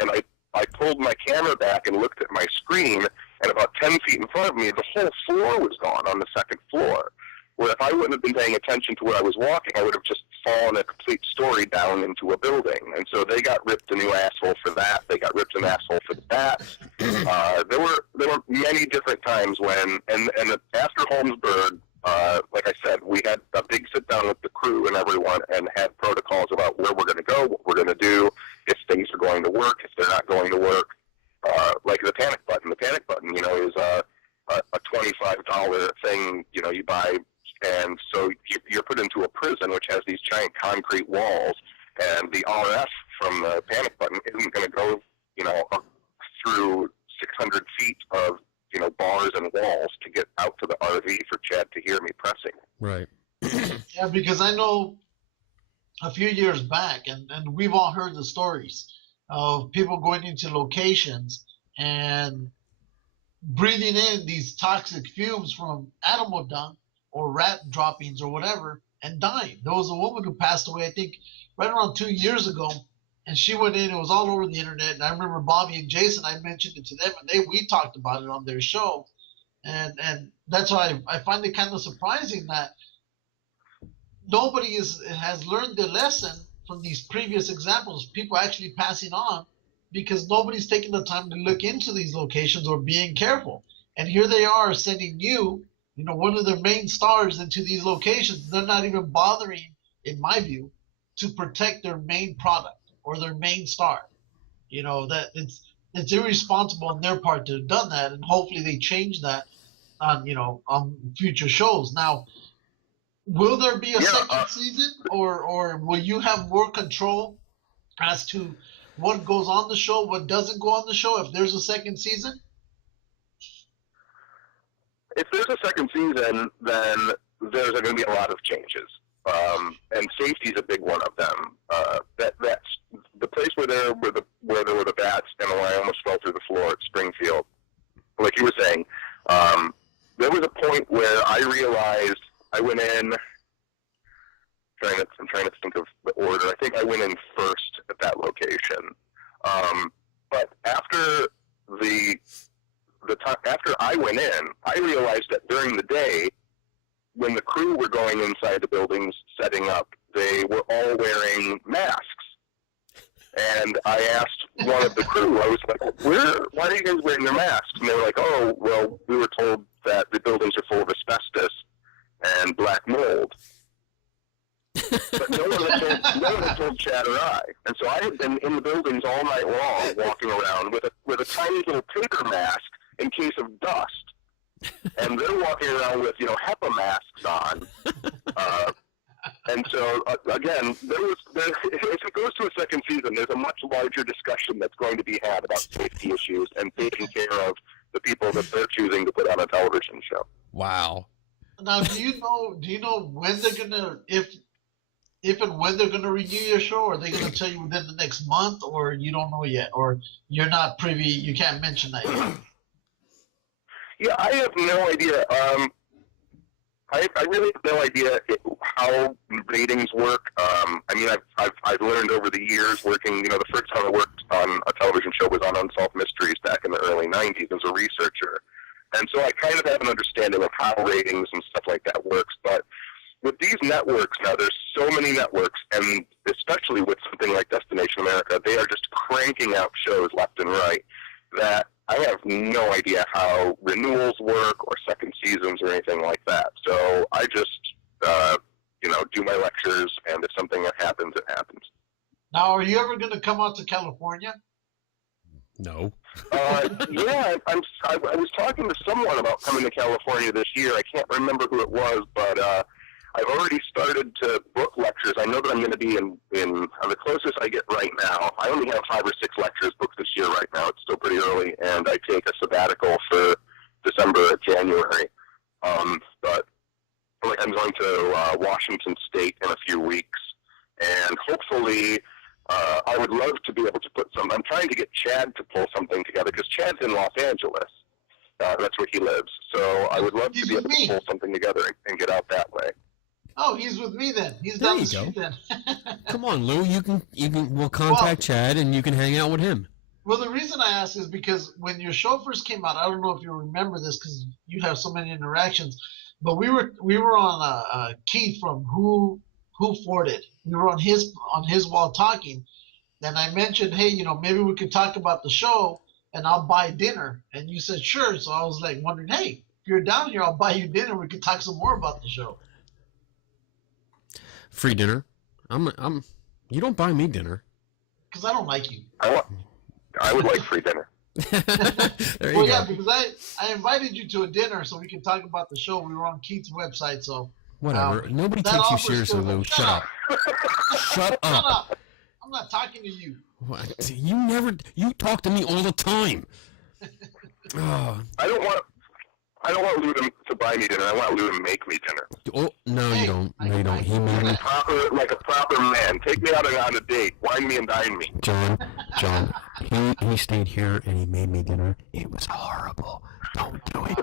And I pulled my camera back and looked at my screen, and about 10 feet in front of me, the whole floor was gone on the second floor. Where if I wouldn't have been paying attention to where I was walking, I would have just fallen a complete story down into a building. And so they got ripped a new asshole for that. They got ripped an asshole for the bats. There were many different times when, and after Holmesburg, like I said, we had a big sit down with the crew and everyone and had protocols about where we're going to go, what we're going to do, if things are going to work, if they're not going to work. Like the panic button. The panic button, is a $25 thing, you buy. And so you're put into a prison which has these giant concrete walls, and the RF from the panic button isn't going to go, up through 600 feet of, bars and walls to get out to the RV for Chad to hear me pressing. Right. Yeah, because I know a few years back, and we've all heard the stories of people going into locations and breathing in these toxic fumes from animal dung or rat droppings or whatever, and dying. There was a woman who passed away, I think, right around 2 years ago, and she went in. It was all over the internet, and I remember Bobby and Jason, I mentioned it to them, and we talked about it on their show, and that's why I find it kind of surprising that nobody has learned the lesson from these previous examples, people actually passing on, because nobody's taking the time to look into these locations or being careful. And here they are sending one of their main stars into these locations. They're not even bothering, in my view, to protect their main product or their main star. That it's irresponsible on their part to have done that, and hopefully they change that on future shows. Now, will there be a second season, or will you have more control as to what goes on the show, what doesn't go on the show, if there's a second season? If there's a second season, then there's going to be a lot of changes, and safety is a big one of them. That's the place where there were the bats, and where I almost fell through the floor at Springfield. Like you were saying, there was a point where I realized I went in. I'm trying to think of the order. I think I went in first at that location, but after after I went in, I realized that during the day, when the crew were going inside the buildings setting up, they were all wearing masks. And I asked one of the crew, I was like, why are you guys wearing your masks? And they were like, oh, well, we were told that the buildings are full of asbestos and black mold. But no one had told Chad or I. And so I had been in the buildings all night long, walking around with a tiny little paper mask in case of dust. And they're walking around with, HEPA masks on. And so, again, if it goes to a second season, there's a much larger discussion that's going to be had about safety issues and taking care of the people that they're choosing to put on a television show. Wow. Now, do you know when they're gonna, if and when they're gonna renew your show? Or are they gonna tell you within the next month, or you don't know yet, or you're not privy, you can't mention that yet? Yeah, I have no idea. I really have no idea how ratings work. I mean, I've learned over the years working. You know, the first time I worked on a television show was on Unsolved Mysteries back in the early '90s as a researcher, and so I kind of have an understanding of how ratings and stuff like that works. But with these networks now, there's so many networks, and especially with something like Destination America, they are just cranking out shows left and right that I have no idea how renewals work or second seasons or anything like that. So I just, do my lectures, and if something happens, it happens. Now, are you ever going to come out to California? No. Yeah, I was talking to someone about coming to California this year. I can't remember who it was, but I've already started to book lectures. I know that I'm going to be in the closest I get right now. I only have 5 or 6 lectures booked this year right now. It's still pretty early, and I take a sabbatical for December or January. But I'm going to Washington State in a few weeks, and hopefully I would love to be able to put some. I'm trying to get Chad to pull something together because Chad's in Los Angeles. That's where he lives. So I would love to be able to pull something together and get out that way. Oh, he's with me then. He's There down the you street go. then. Come on, Lou. We'll contact Chad and you can hang out with him. Well, the reason I ask is because when your show first came out, I don't know if you remember this because you have so many interactions, but we were on Keith from Who Forded. We were on his wall talking, and I mentioned, hey, maybe we could talk about the show, and I'll buy dinner. And you said sure. So I was like wondering, hey, if you're down here, I'll buy you dinner. We could talk some more about the show. Free dinner. You don't buy me dinner. Because I don't like you. I would like free dinner. There you Well, go. yeah, because I invited you to a dinner so we can talk about the show. We were on Keith's website, so. Whatever. Nobody that takes you offer's seriously, still- Lou. Shut up. Shut Shut up. up. I'm not talking to you. What? You talk to me all the time. Oh, I don't want Lou to buy me dinner. I want Lou to make me dinner. oh no, you don't. No, you don't. He made me. Like a proper man. Take me out on a date. Wine me and dine me. John, he stayed here and he made me dinner. It was horrible. Don't do it.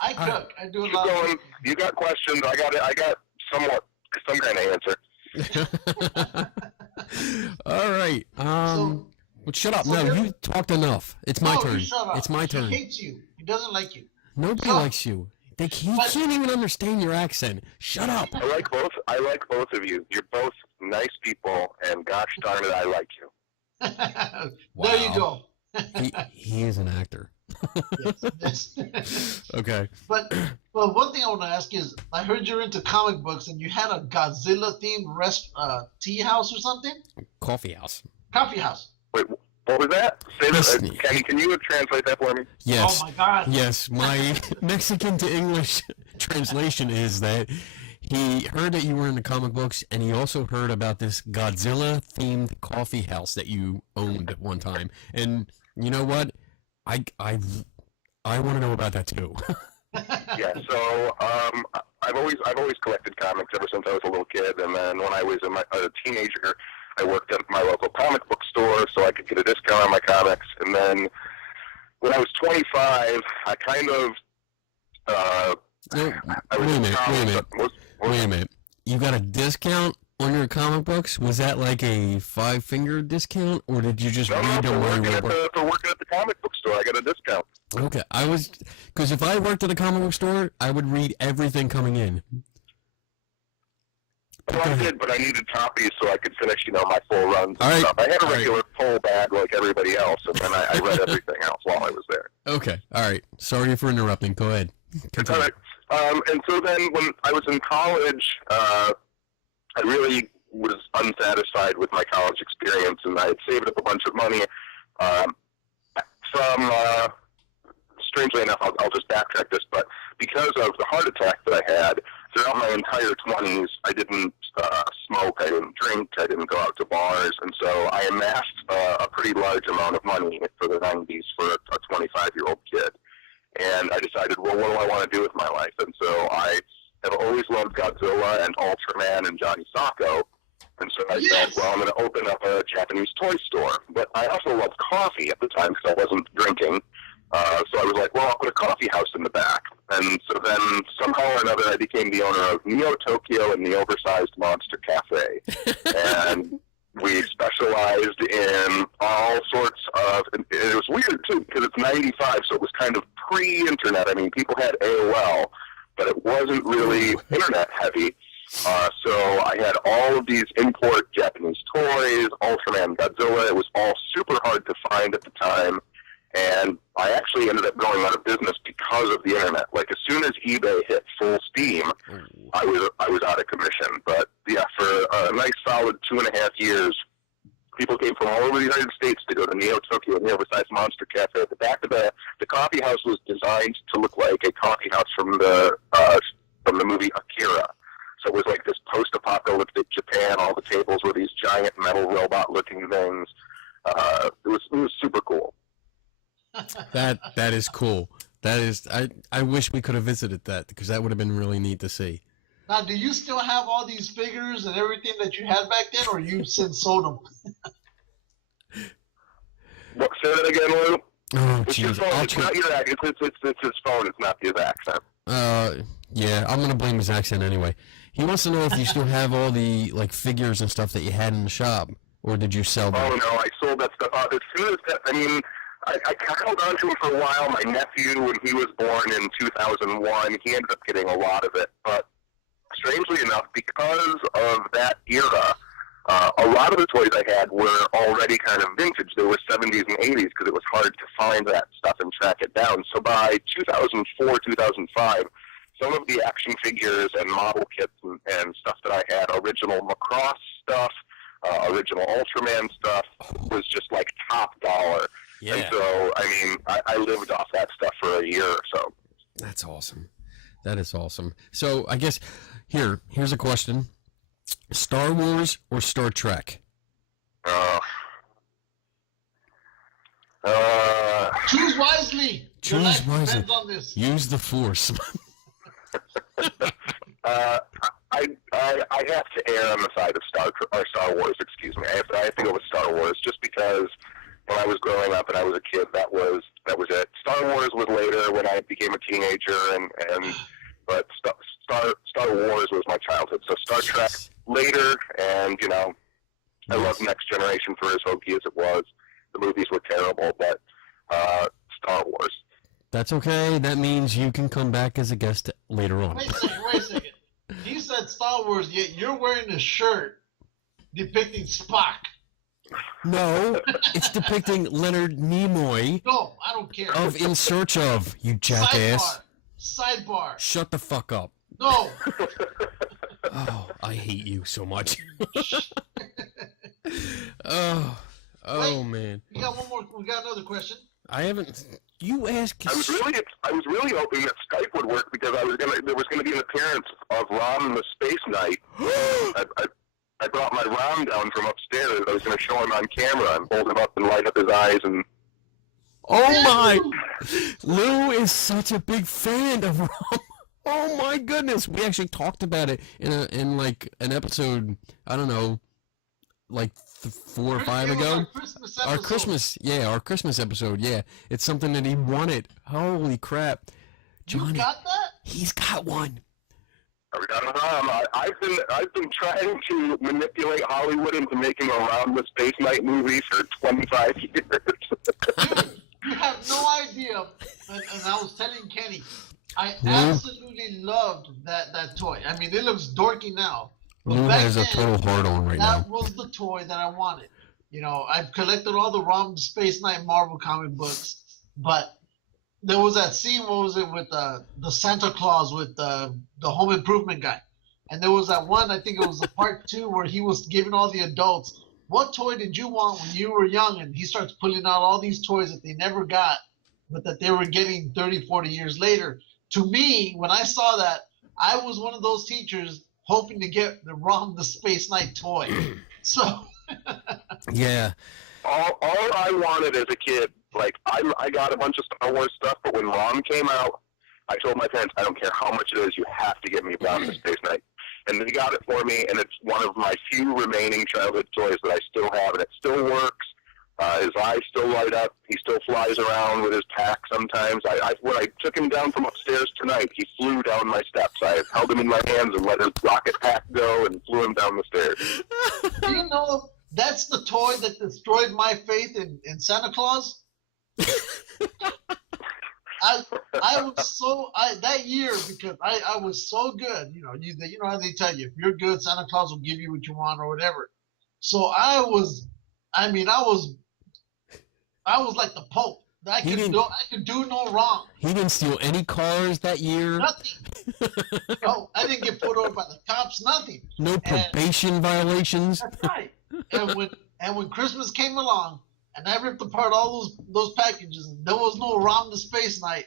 I cook. I do a Keep lot. going. You got questions. I got some kind of answer. All right. But shut up. so No, you're- you talked enough. It's my No, turn. you shut up. It's my turn. He hates you. He doesn't like you. Nobody So- likes you. He can't even understand your accent. Shut up. I like both of you. You're both nice people, and gosh darn it, I like you. There you go. He is an actor. Yes. Okay. But one thing I want to ask is, I heard you're into comic books, and you had a Godzilla themed tea house or something? Coffee house. Coffee house. Wait, what was that? Say that. Listen. Kenny, can you translate that for me? Yes. Oh my God. Yes, my Mexican to English translation is that he heard that you were in the comic books, and he also heard about this Godzilla-themed coffee house that you owned at one time. And you know what? I want to know about that too. Yeah. So I've always collected comics ever since I was a little kid, and then when I was a teenager, I worked at my local comic book store so I could get a discount on my comics. And then when I was 25, I kind of No, I was wait a in minute. college. Wait a minute. You got a discount on your comic books? Was that like a 5-finger discount, or did you just No, read them for while you working, were for working at the comic book store, I got a discount. Okay, because if I worked at a comic book store, I would read everything coming in. Well, I did, but I needed copies so I could finish, my full runs and All right, stuff. I had a all right. regular full bag like everybody else, and then I read everything else while I was there. Okay, all right. Sorry for interrupting. Go ahead. Continue. All right. And so then when I was in college, I really was unsatisfied with my college experience, and I had saved up a bunch of money from, strangely enough, I'll just backtrack this, but because of the heart attack that I had, throughout my entire 20s, I didn't smoke, I didn't drink, I didn't go out to bars, and so I amassed a pretty large amount of money for the 90s for a 25-year-old kid. And I decided, well, what do I want to do with my life? And so I have always loved Godzilla and Ultraman and Johnny Sacco. And so I said, well, I'm going to open up a Japanese toy store. But I also loved coffee at the time because I wasn't drinking. So I was like, well, I'll put a coffee house in the back. And so then somehow or another I became the owner of Neo Tokyo and the Oversized Monster Cafe. And we specialized in all sorts of, and it was weird too because it's 95, so it was kind of pre-internet. I mean, people had AOL, but it wasn't really internet heavy. So I had all of these import Japanese toys, Ultraman, Godzilla. It was all super hard to find at the time. And I actually ended up going out of business because of the internet. Like as soon as eBay hit full steam, I was out of commission. But yeah, for a nice solid 2.5 years, people came from all over the United States to go to Neo Tokyo and the Oversized Monster Cafe. At the back of the coffee house was designed to look like a coffee house from the movie Akira. So it was like this post-apocalyptic Japan. All the tables were these giant metal robot-looking things. It was super cool. That is cool. That is, I wish we could have visited that because that would have been really neat to see. Now, do you still have all these figures and everything that you had back then, or you since sold them? What, say that again, Lou? Oh, It's your jeez. phone. It's not your accent. It's his phone. It's not his accent. Yeah, I'm gonna blame his accent anyway. He wants to know if you still have all the like figures and stuff that you had in the shop, or did you sell them? Oh no, I sold that stuff out as soon as that. I mean, I held on to him for a while. My nephew, when he was born in 2001, he ended up getting a lot of it. But strangely enough, because of that era, a lot of the toys I had were already kind of vintage. They were 70s and 80s because it was hard to find that stuff and track it down. So by 2004, 2005, some of the action figures and model kits and stuff that I had, original Macross stuff, original Ultraman stuff, was just like top dollar. Yeah. And so, I mean, I lived off that stuff for a year or so. That's awesome. That is awesome. So I guess here's a question: Star Wars or Star Trek? Choose wisely. Your Choose life wisely. depends on this. Use the Force. I have to err on the side of Star Wars. Excuse me. I have to go with Star Wars just because when I was growing up and I was a kid, that was it. Star Wars was later when I became a teenager, but Star Wars was my childhood. So Star Trek later, and I love Next Generation for as hokey as it was. The movies were terrible, but Star Wars. That's okay. That means you can come back as a guest later on. Wait a second. He said Star Wars, yet you're wearing a shirt depicting Spock. No, it's depicting Leonard Nimoy No, I don't care. of In Search Of, you jackass. Sidebar. Shut the fuck up. No. Oh, I hate you so much. Oh, Wait. man. We got one more. We got another question. I haven't. You asked. I was really hoping that Skype would work because there was gonna be an appearance of Rom the SpaceKnight. I brought my Rom down from upstairs. I was gonna show him on camera and hold him up and light up his eyes and. Oh my! Lou is such a big fan of Rom. Oh my goodness! We actually talked about it in like an episode. I don't know, like 4 or 5 ago. Our Christmas episode. Yeah, it's something that he wanted. Holy crap! Johnny, You got that? he's got one. We got a Rom. I've been trying to manipulate Hollywood into making a Rom the SpaceKnight movie for 25 years. Dude, you have no idea. And I was telling Kenny, I absolutely loved that toy. I mean, it looks dorky now. But Lou back has a then, total hard on right now. that was the toy that I wanted. I've collected all the Rom SpaceKnight Marvel comic books, but there was that scene, what was it, with the Santa Claus with the Home Improvement guy. And there was that one, I think it was the part 2, where he was giving all the adults, what toy did you want when you were young? And he starts pulling out all these toys that they never got, but that they were getting 30, 40 years later. To me, when I saw that, I was one of those teachers hoping to get the Rom the SpaceKnight toy. So Yeah. All I wanted as a kid, like I got a bunch of Star Wars stuff, but when Rom came out, I told my parents, I don't care how much it is, you have to get me Rom the SpaceKnight. and they got it for me, and it's one of my few remaining childhood toys that I still have, and it still works. His eyes still light up. He still flies around with his pack sometimes. When I took him down from upstairs tonight, he flew down my steps. I held him in my hands and let his rocket pack go and flew him down the stairs. Do you know that's the toy that destroyed my faith in Santa Claus? I was so that year because I was so good. You know how they tell you if you're good, Santa Claus will give you what you want or whatever. So I was like the Pope. I could do no wrong. He didn't steal any cars that year. Nothing. No, I didn't get pulled over by the cops. Nothing. No probation violations. That's right. And when Christmas came along, and I ripped apart all those packages, and there was no ROM to SpaceKnight,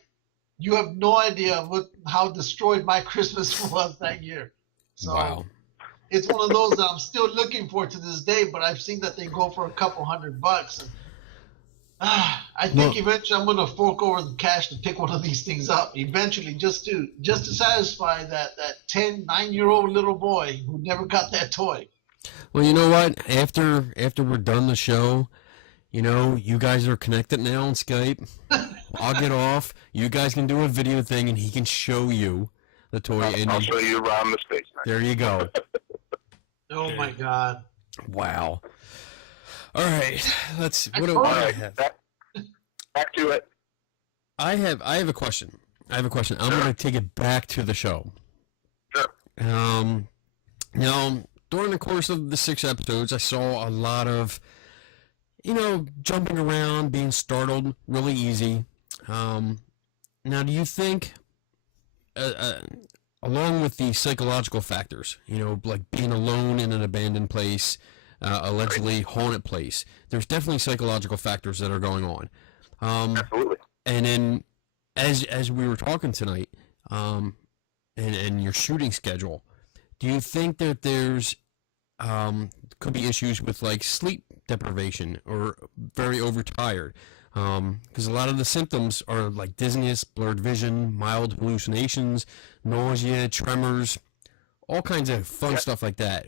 you have no idea how destroyed my Christmas was that year. So wow. It's one of those that I'm still looking for to this day, but I've seen that they go for a couple $100. And, I think eventually I'm going to fork over the cash to pick one of these things up. Eventually, just to satisfy that 9-year-old little boy who never got that toy. Well, you know what? After we're done the show, you guys are connected now on Skype. I'll get off. You guys can do a video thing, and he can show you the toy. I'll show you around the SpaceKnight. There you go. Oh my God! Wow. All right, what do I have? Back to it. I have a question. I'm going to take it back to the show. Sure. Now, during the course of the 6 episodes, I saw a lot of, jumping around, being startled, really easy. Now, do you think, along with the psychological factors, like being alone in an abandoned place, allegedly haunted place, there's definitely psychological factors that are going on. Absolutely. And then, as we were talking tonight, and your shooting schedule, do you think that there's could be issues with like sleep deprivation or very overtired? Because a lot of the symptoms are like dizziness, blurred vision, mild hallucinations, nausea, tremors, all kinds of fun stuff like that.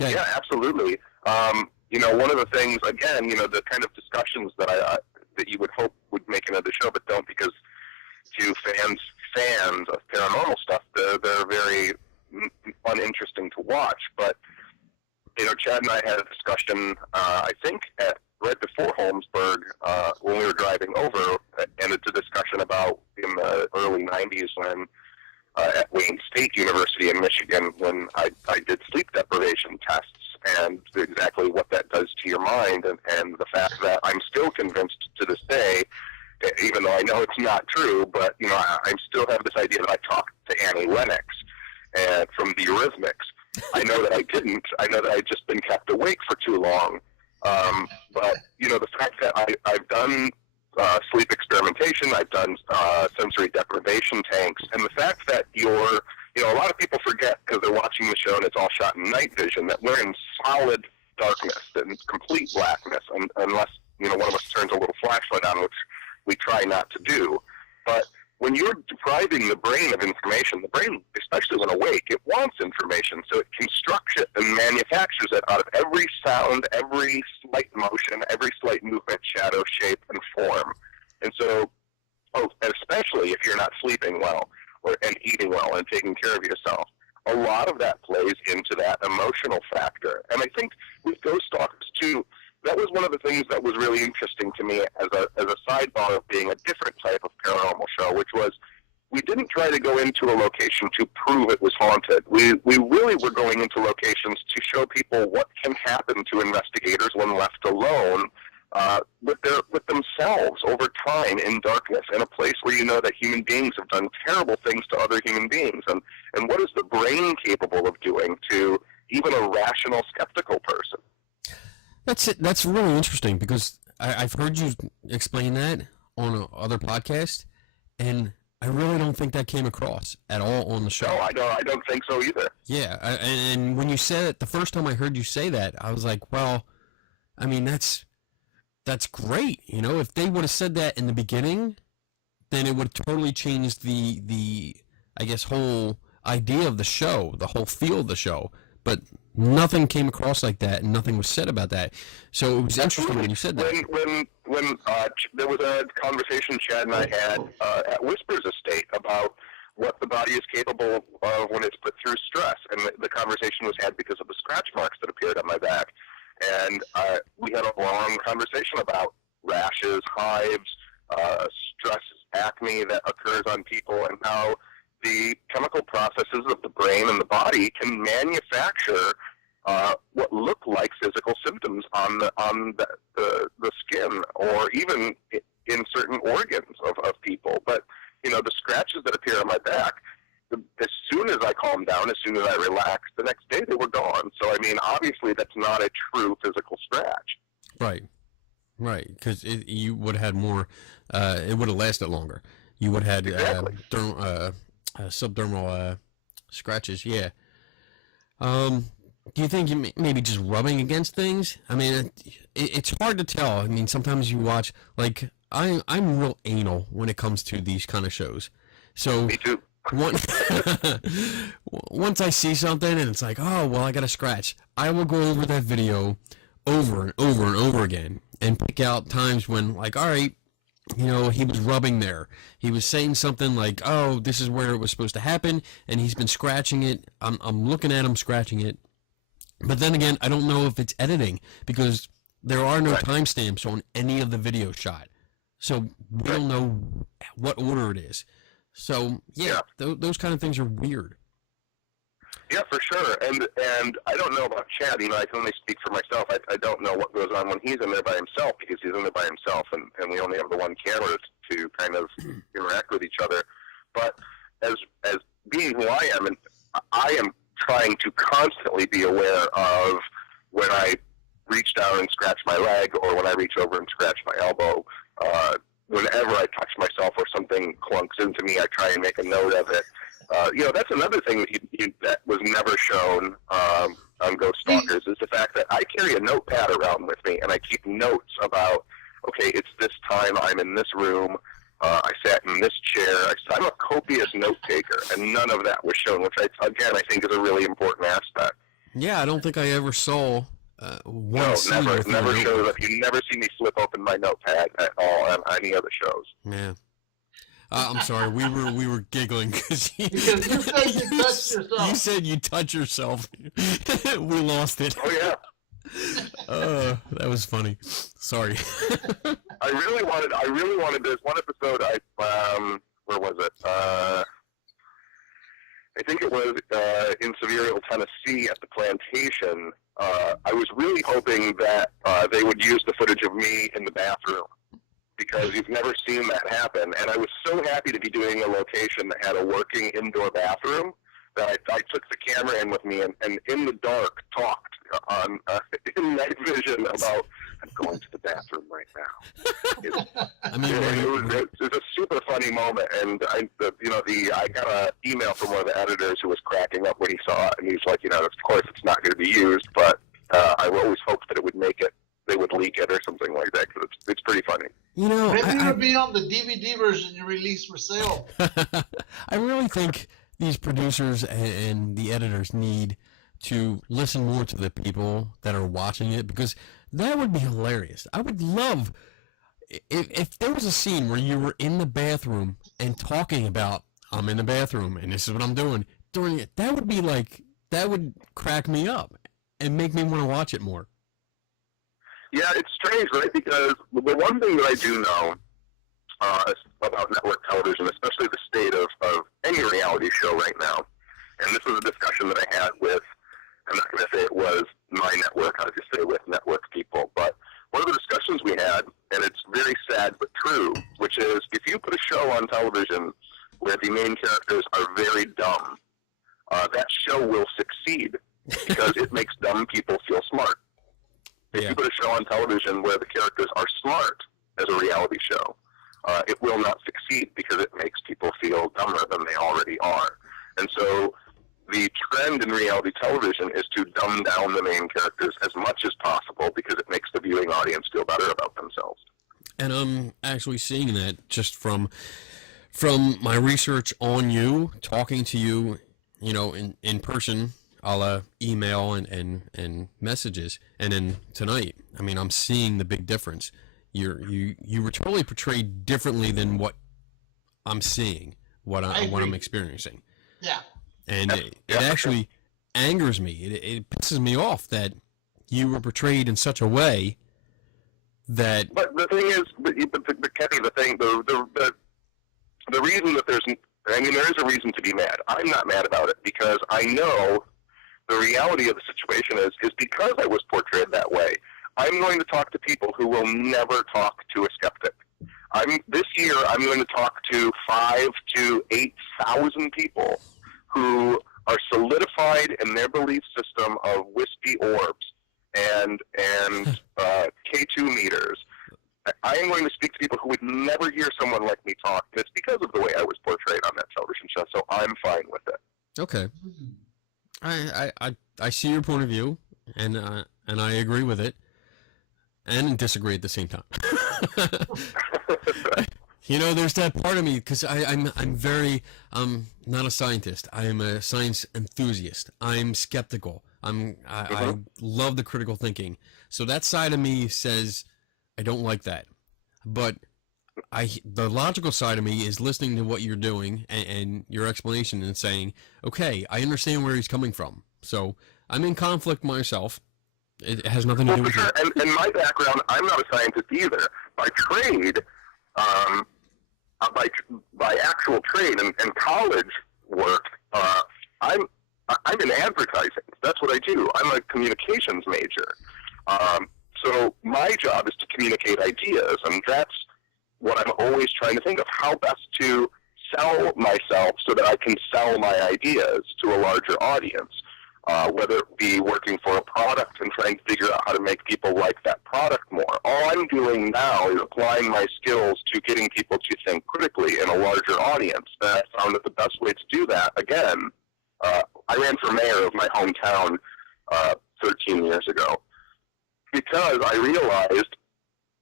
Okay. Yeah, absolutely. One of the things, again, the kind of discussions that that you would hope would make another show, but don't, because to fans of paranormal stuff, they're very uninteresting to watch. But Chad and I had a discussion, I think, right before Holmesburg, when we were driving over, and it's a discussion about in the early 90s when at Wayne State University in Michigan, when I did sleep deprivation tests, and exactly what that does to your mind, and the fact that I'm still convinced to this day, even though I know it's not true, but I still have this idea that I talked to Annie Lennox from the Eurythmics. I know that I didn't. I know that I'd just been kept awake for too long. But the fact that I've done sleep experimentation, I've done sensory deprivation tanks, and the fact that a lot of people forget because they're watching the show and it's all shot in night vision, that we're in solid darkness and complete blackness, unless one of us turns a little flashlight on, which we try not to do. But when you're depriving the brain of information, the brain, especially when awake, it wants information, so it constructs it and manufactures it out of every sound, every slight motion, every slight movement, shadow, shape, and form. And so, especially if you're not sleeping well and eating well and taking care of yourself, a lot of that plays into that emotional factor. And I think with Ghost Stalkers, too, that was one of the things that was really interesting to me as a sidebar of being a different type of paranormal show, which was we didn't try to go into a location to prove it was haunted. We really were going into locations to show people what can happen to investigators when left alone with themselves over time in darkness, in a place where that human beings have done terrible things to other human beings. And what is the brain capable of doing to even a rational, skeptical person? That's really interesting, because I've heard you explain that on other podcasts, and I really don't think that came across at all on the show. No, I don't think so either. Yeah, and when you said it, the first time I heard you say that, I was like, well, I mean, that's great. If they would have said that in the beginning, then it would have totally changed the I guess, whole idea of the show, the whole feel of the show, but nothing came across like that, and nothing was said about that. So it was interesting when you said that. When there was a conversation Chad and I had at Whisper's estate about what the body is capable of when it's put through stress, and the conversation was had because of the scratch marks that appeared on my back. And we had a long conversation about rashes, hives, stress, acne that occurs on people, and how the chemical processes of the brain and the body can manufacture what look like physical symptoms on the skin, or even in certain organs of people. But the scratches that appear on my back, as soon as I calmed down, as soon as I relaxed, the next day they were gone. So I mean, obviously that's not a true physical scratch. Right, because you would have had more. It would have lasted longer. You would have had Exactly. Subdermal scratches. Yeah. Do you think you maybe just rubbing against things? I mean, it's hard to tell. I mean, sometimes you watch, like, I'm real anal when it comes to these kind of shows. So Me too. Once I see something and it's like, oh, well, I got a scratch, I will go over that video over and over and over again and pick out times when, like, all right, he was rubbing there. He was saying something like, oh, this is where it was supposed to happen, and he's been scratching it. I'm looking at him scratching it. But then again, I don't know if it's editing, because there are no timestamps on any of the video shot. So we don't know what order it is. So, yeah. Those kind of things are weird. Yeah, for sure. And I don't know about Chad. I can only speak for myself. I don't know what goes on when he's in there by himself, because he's in there by himself, and we only have the one camera to kind of interact with each other. But as being who I am, and I am trying to constantly be aware of when I reach down and scratch my leg, or when I reach over and scratch my elbow. Whenever I touch myself or something clunks into me, I try and make a note of it. That's another thing that was never shown on Ghost Stalkers, is the fact that I carry a notepad around with me, and I keep notes about, okay, it's this time, I'm in this room, I sat in this chair. I'm a copious note taker, and none of that was shown, which I think is a really important aspect. Yeah, I don't think I ever saw one scene. No, never shows up. You never see me flip open my notepad at all on any other shows. Yeah. I'm sorry, we were giggling because you said you touched yourself. You said you touch yourself. We lost it. Oh yeah. That was funny. Sorry. I really wanted this one episode. Where was it? I think it was in Sevierville, Tennessee, at the plantation. I was really hoping that they would use the footage of me in the bathroom, because you've never seen that happen. And I was so happy to be doing a location that had a working indoor bathroom that I took the camera in with me, and in the dark talked on in night vision about, I'm going to the bathroom right now. It was a super funny moment, and I got an email from one of the editors who was cracking up when he saw it, and he's like, of course it's not going to be used, but I always hoped that it would make it. They would leak it or something like that, because it's pretty funny. Maybe it'll be on the DVD version you release for sale. I really think these producers and the editors need to listen more to the people that are watching it, because that would be hilarious. I would love if there was a scene where you were in the bathroom and talking about, I'm in the bathroom and this is what I'm doing during it. That would crack me up and make me want to watch it more. Yeah, it's strange, right? Because the one thing that I do know about network television, especially the state of any reality show right now, and this was a discussion that I had with, I'm not going to say it was my network, I'll just say with network people, but one of the discussions we had, and it's very sad but true, which is, if you put a show on television where the main characters are very dumb, that show will succeed, because it makes dumb people feel smart. If you put a show on television where the characters are smart as a reality show, it will not succeed, because it makes people feel dumber than they already are. And so the trend in reality television is to dumb down the main characters as much as possible, because it makes the viewing audience feel better about themselves. And I'm actually seeing that just from my research on you, talking to you, in person, a la email and messages, and then tonight, I mean, I'm seeing the big difference. You were totally portrayed differently than what I'm seeing, what I'm experiencing. Yeah. And it actually angers me. It pisses me off that you were portrayed in such a way that. But the thing is, but Kenny, the reason that there is a reason to be mad. I'm not mad about it because I know the reality of the situation is because I was portrayed that way. I'm going to talk to people who will never talk to a skeptic. This year I'm going to talk to 5,000 to 8,000 people who are solidified in their belief system of wispy orbs and K2 meters. I am going to speak to people who would never hear someone like me talk, and it's because of the way I was portrayed on that television show, so I'm fine with it. Okay. I see your point of view, and I agree with it, and disagree at the same time. There's that part of me, because I'm not a scientist. I am a science enthusiast. I'm skeptical. I love the critical thinking. So that side of me says I don't like that. But the logical side of me is listening to what you're doing and your explanation and saying, okay, I understand where he's coming from. So I'm in conflict myself. It has nothing to do with it. And my background, I'm not a scientist either. By trade, by actual trade and college work, I'm in advertising. That's what I do. I'm a communications major. So my job is to communicate ideas, and that's what I'm always trying to think of, how best to sell myself so that I can sell my ideas to a larger audience, whether it be working for a product and trying to figure out how to make people like that product more. All I'm doing now is applying my skills to getting people to think critically in a larger audience, and I found that the best way to do that, again, I ran for mayor of my hometown 13 years ago, because I realized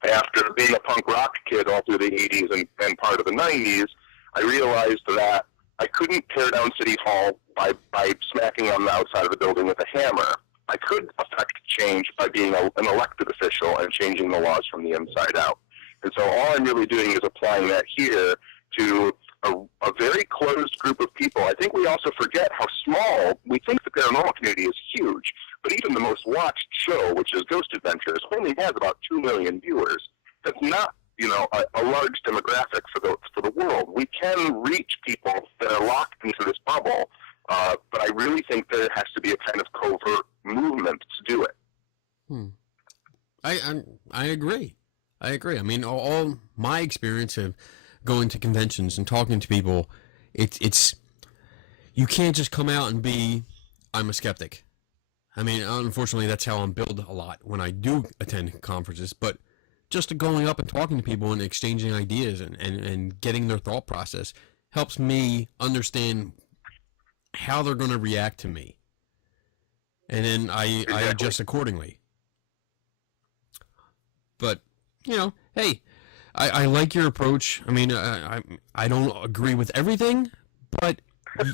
after being a punk rock kid all through the 80s and part of the 90s, I realized that I couldn't tear down City Hall by smacking on the outside of the building with a hammer. I could affect change by being an elected official and changing the laws from the inside out. And so all I'm really doing is applying that here to a very closed group of people. I think we also forget how small, we think the paranormal community is huge, but even the most watched show, which is Ghost Adventures, only has about 2 million viewers. That's not, a large demographic for the world. We can reach people that are locked into this bubble, but I really think there has to be a kind of covert movement to do it. I agree. I mean, all my experience of going to conventions and talking to people, it's you can't just come out and be, I'm a skeptic. I mean, unfortunately, that's how I'm billed a lot when I do attend conferences, but just going up and talking to people and exchanging ideas and getting their thought process helps me understand how they're going to react to me. And then I adjust accordingly. But, hey, I like your approach. I mean, I don't agree with everything, but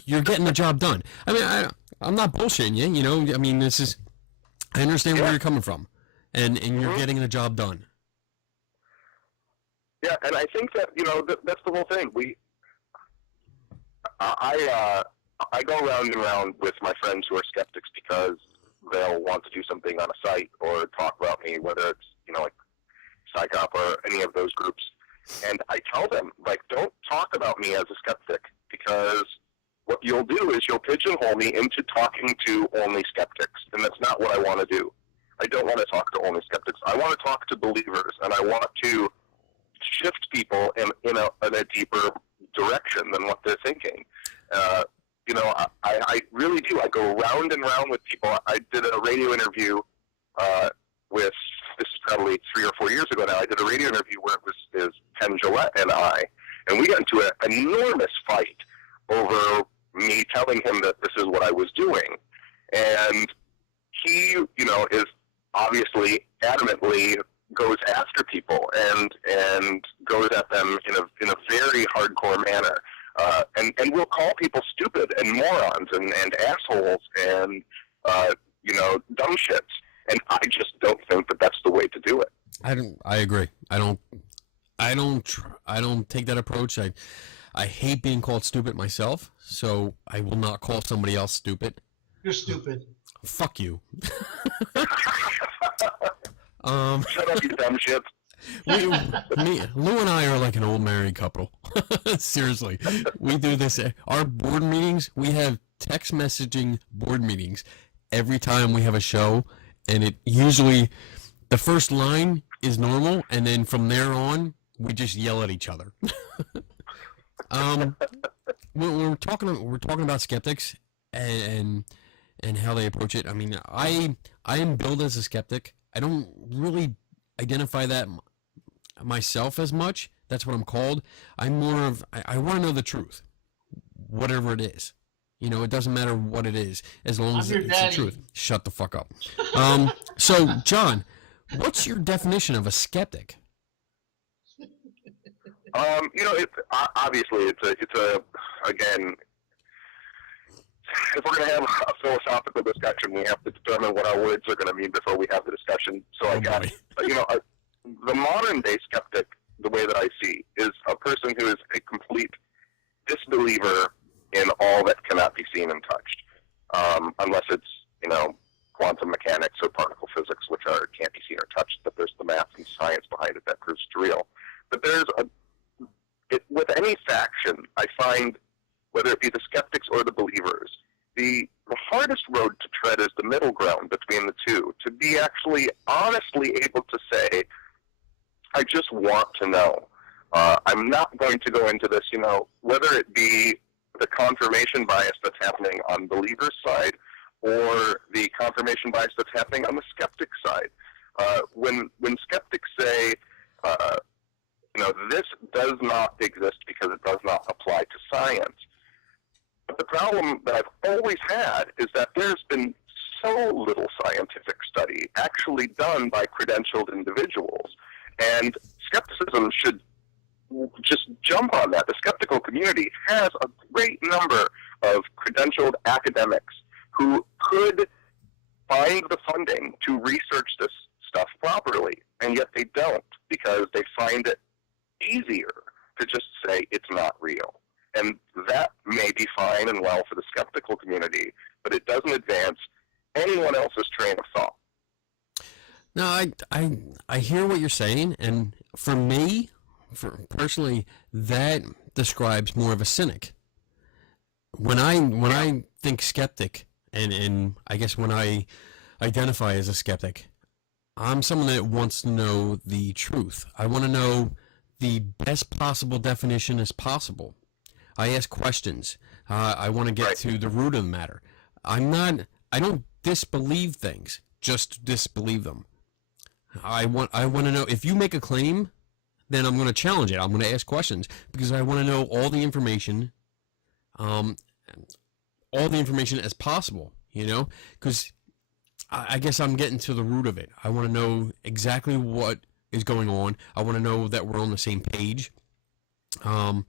you're getting the job done. I mean, I'm not bullshitting you, I mean, I understand where you're coming from, and you're getting the job done. Yeah, and I think that, that's the whole thing. I go round and round with my friends who are skeptics because they'll want to do something on a site or talk about me, whether it's, like PsyCop or any of those groups. And I tell them, don't talk about me as a skeptic, because what you'll do is you'll pigeonhole me into talking to only skeptics, and that's not what I want to do. I don't want to talk to only skeptics. I want to talk to believers, and I want to shift people in a deeper direction than what they're thinking. I really do. I go round and round with people. I did a radio interview with, this is probably 3 or 4 years ago now, I did a radio interview where it was Ken Gillette and I, and we got into an enormous fight over me telling him that this is what I was doing. And he, is obviously adamantly goes after people and goes at them in a very hardcore manner. and we'll call people stupid and morons and assholes and dumb shits. And I just don't think that that's the way to do it. I agree. I don't take that approach. I hate being called stupid myself, so I will not call somebody else stupid. You're stupid. Fuck you. Shut up, you dumb shits. Lou and I are like an old married couple. Seriously, we do this. Our board meetings, we have text messaging board meetings every time we have a show, and it usually the first line is normal, and then from there on, we just yell at each other. We're talking about skeptics and how they approach it. I mean, I am billed as a skeptic. I don't really identify that myself as much. That's what I'm called. I'm more of I want to know the truth, whatever it is. It doesn't matter what it is, as long as it's the truth. Shut the fuck up. So, John, what's your definition of a skeptic? Obviously, it's a again. If we're going to have a philosophical discussion, we have to determine what our words are going to mean before we have the discussion. So I guess, the modern day skeptic, the way that I see, is a person who is a complete disbeliever in all that cannot be seen and touched, unless it's, quantum mechanics or particle physics, which can't be seen or touched, but there's the math and science behind it that proves it's real. But with any faction, I find, whether it be the skeptics or the believers, the hardest road to tread is the middle ground between the two, to be actually honestly able to say, I just want to know. I'm not going to go into this, whether it be the confirmation bias that's happening on believers' side or the confirmation bias that's happening on the skeptic side. When skeptics say, this does not exist because it does not apply to science. But the problem that I've always had is that there's been so little scientific study actually done by credentialed individuals. And skepticism should just jump on that. The skeptical community has a great number of credentialed academics who could find the funding to research this stuff properly, and yet they don't, because they find it easier to just say it's not real. And that may be fine and well for the skeptical community, but it doesn't advance anyone else's train of thought. No, I hear what you're saying, and for me, personally, that describes more of a cynic. When I think skeptic, and I guess when I identify as a skeptic, I'm someone that wants to know the truth. I want to know the best possible definition as possible. I ask questions. I want to get to the root of the matter. I don't disbelieve things, just disbelieve them. I want to know, if you make a claim, then I'm going to challenge it. I'm going to ask questions because I want to know all the information as possible, because I guess I'm getting to the root of it. I want to know exactly what is going on. I want to know that we're on the same page. And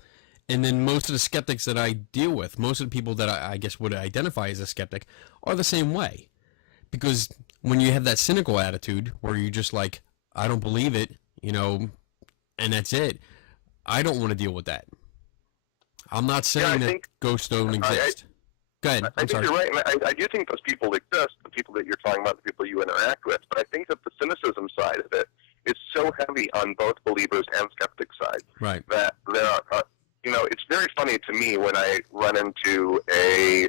then most of the skeptics that I deal with, most of the people that I guess would identify as a skeptic, are the same way. Because when you have that cynical attitude where you're just like, I don't believe it, and that's it, I don't want to deal with that. I'm not saying that ghosts don't exist. Go ahead. I think you're right, and I do think those people exist, the people that you're talking about, the people you interact with, but I think that the cynicism side of it is so heavy on both believers and skeptic side. Right. That there are, it's very funny to me when I run into a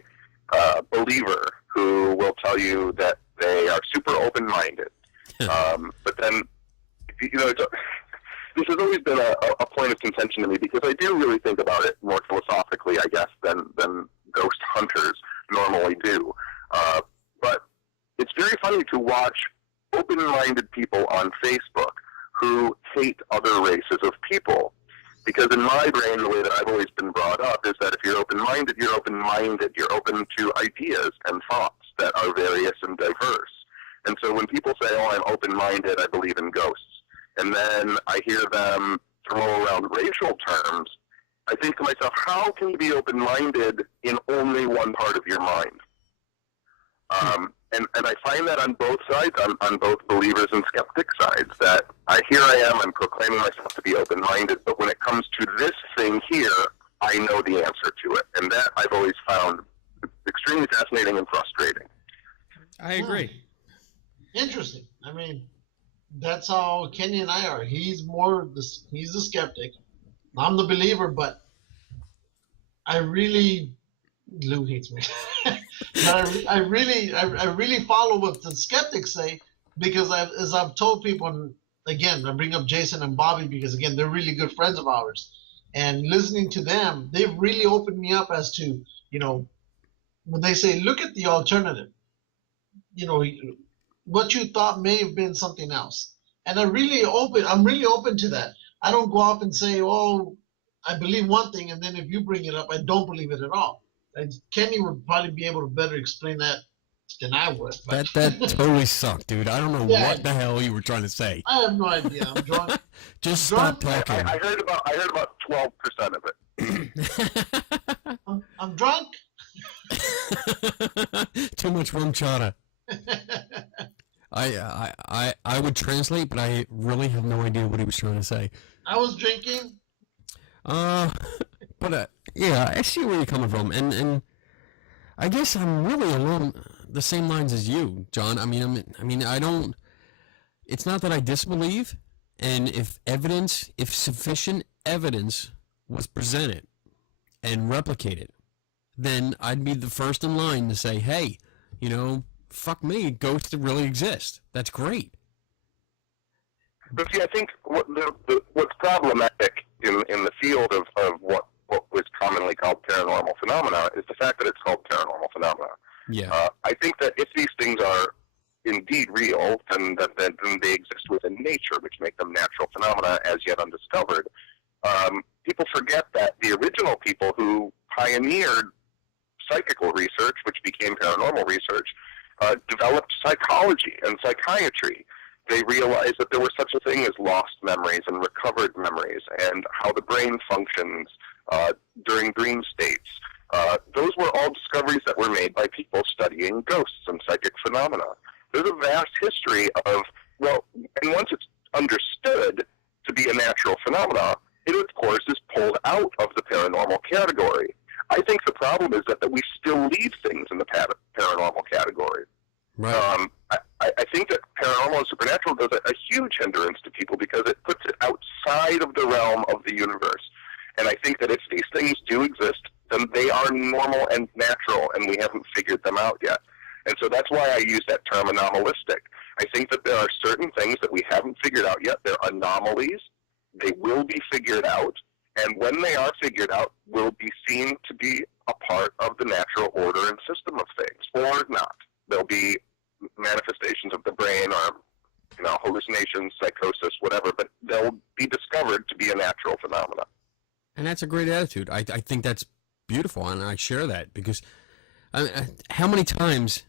believer who will tell you that they are super open-minded. But then, this has always been a point of contention to me, because I do really think about it more philosophically, I guess, than ghost hunters normally do. But it's very funny to watch open-minded people on Facebook who hate other races of people. Because in my brain, the way that I've always been brought up is that if you're open-minded, you're open-minded. You're open to ideas and thoughts that are various and diverse. And so when people say, oh, I'm open-minded, I believe in ghosts, and then I hear them throw around racial terms, I think to myself, how can you be open-minded in only one part of your mind? And I find that on both sides, on both believers and skeptic sides, that here I am, I'm proclaiming myself to be open-minded, but when it comes to this thing here, I know the answer to it. And that I've always found extremely fascinating and frustrating. I agree. Interesting. I mean, that's how Kenny and I are. He's the skeptic. I'm the believer, but Lou hates me. But I really follow what the skeptics say, because as I've told people, and again, I bring up Jason and Bobby because, again, they're really good friends of ours. And listening to them, they've really opened me up as to, when they say, look at the alternative, what you thought may have been something else. And I'm really open to that. I don't go off and say, oh, I believe one thing, and then if you bring it up, I don't believe it at all. And Kenny would probably be able to better explain that than I would. But That totally sucked, dude. I don't know what the hell you were trying to say. I have no idea. I'm drunk. Just stop talking. I heard about 12% of it. I'm drunk. Too much rum chata. I would translate, but I really have no idea what he was trying to say. I was drinking. But yeah, I see where you're coming from, and I guess I'm really along the same lines as you, John. I mean, I don't. It's not that I disbelieve, and if sufficient evidence was presented and replicated, then I'd be the first in line to say, hey, fuck me, ghosts really exist. That's great. But see, I think what's problematic in the field of what was commonly called paranormal phenomena is the fact that it's called paranormal phenomena. Yeah. I think that if these things are indeed real, then they exist within nature, which make them natural phenomena as yet undiscovered. People forget that the original people who pioneered psychical research, which became paranormal research, developed psychology and psychiatry. They realized that there was such a thing as lost memories and recovered memories, and how the brain functions during dream states. Those were all discoveries that were made by people studying ghosts and psychic phenomena. There's a vast history of, and once it's understood to be a natural phenomena, it of course is pulled out of the paranormal category. I think the problem is that we still leave things in the paranormal category. Right. I think that paranormal and supernatural does a huge hindrance to people because it puts it outside of the realm of the universe. And I think that if these things do exist, then they are normal and natural, and we haven't figured them out yet. And so that's why I use that term anomalistic. I think that there are certain things that we haven't figured out yet. They're anomalies. They will be figured out. And when they are figured out, will be seen to be a part of the natural order and system of things, or not. There'll be manifestations of the brain, or hallucinations, psychosis, whatever, but they'll be discovered to be a natural phenomenon. And that's a great attitude. I think that's beautiful, and I share that, because how many times,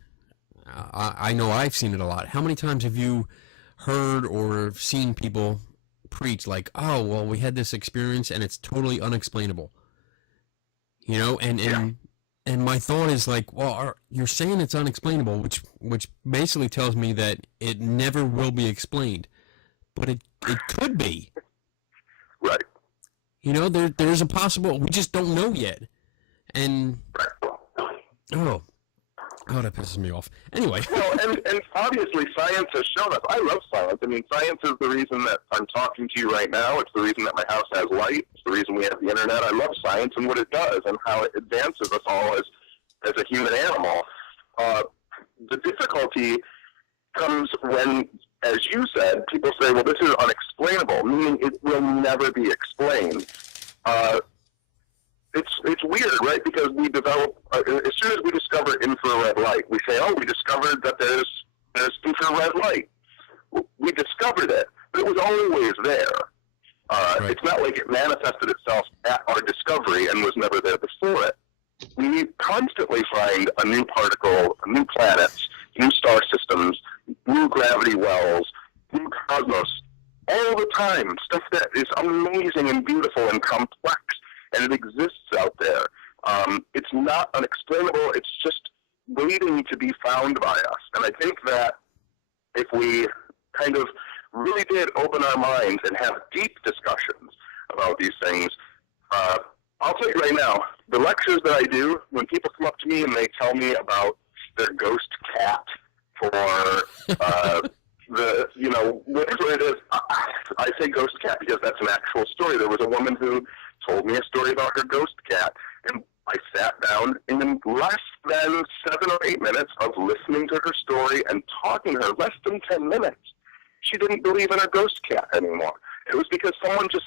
I know I've seen it a lot, how many times have you heard or seen people preach like, oh, well, we had this experience and it's totally unexplainable, and my thought is like, well, you're saying it's unexplainable, which basically tells me that it never will be explained, but it could be. Right. There's a possible, we just don't know yet. And oh, that pisses me off. Anyway. Well, and obviously science has shown us. I love science. I mean, science is the reason that I'm talking to you right now. It's the reason that my house has light. It's the reason we have the internet. I love science and what it does and how it advances us all as a human animal. The difficulty comes when, as you said, people say, well, this is unexplainable, meaning it will never be explained. It's weird, right? Because we develop, as soon as we discover infrared light, we say, oh, we discovered that there's infrared light. We discovered it, but it was always there. Right. It's not like it manifested itself at our discovery and was never there before it. We constantly find a new particle, new planets, new star systems, new gravity wells, new cosmos, all the time. Stuff that is amazing and beautiful and complex. and it exists out there. It's not unexplainable. It's just waiting to be found by us. And I think that if we kind of really did open our minds and have deep discussions about these things, I'll tell you right now, the lectures that I do, when people come up to me and they tell me about their ghost cat for whatever it is, I say ghost cat because that's an actual story. There was a woman who told me a story about her ghost cat, and I sat down, and in less than 7 or 8 minutes of listening to her story and talking to her, less than 10 minutes, she didn't believe in her ghost cat anymore. It was because someone just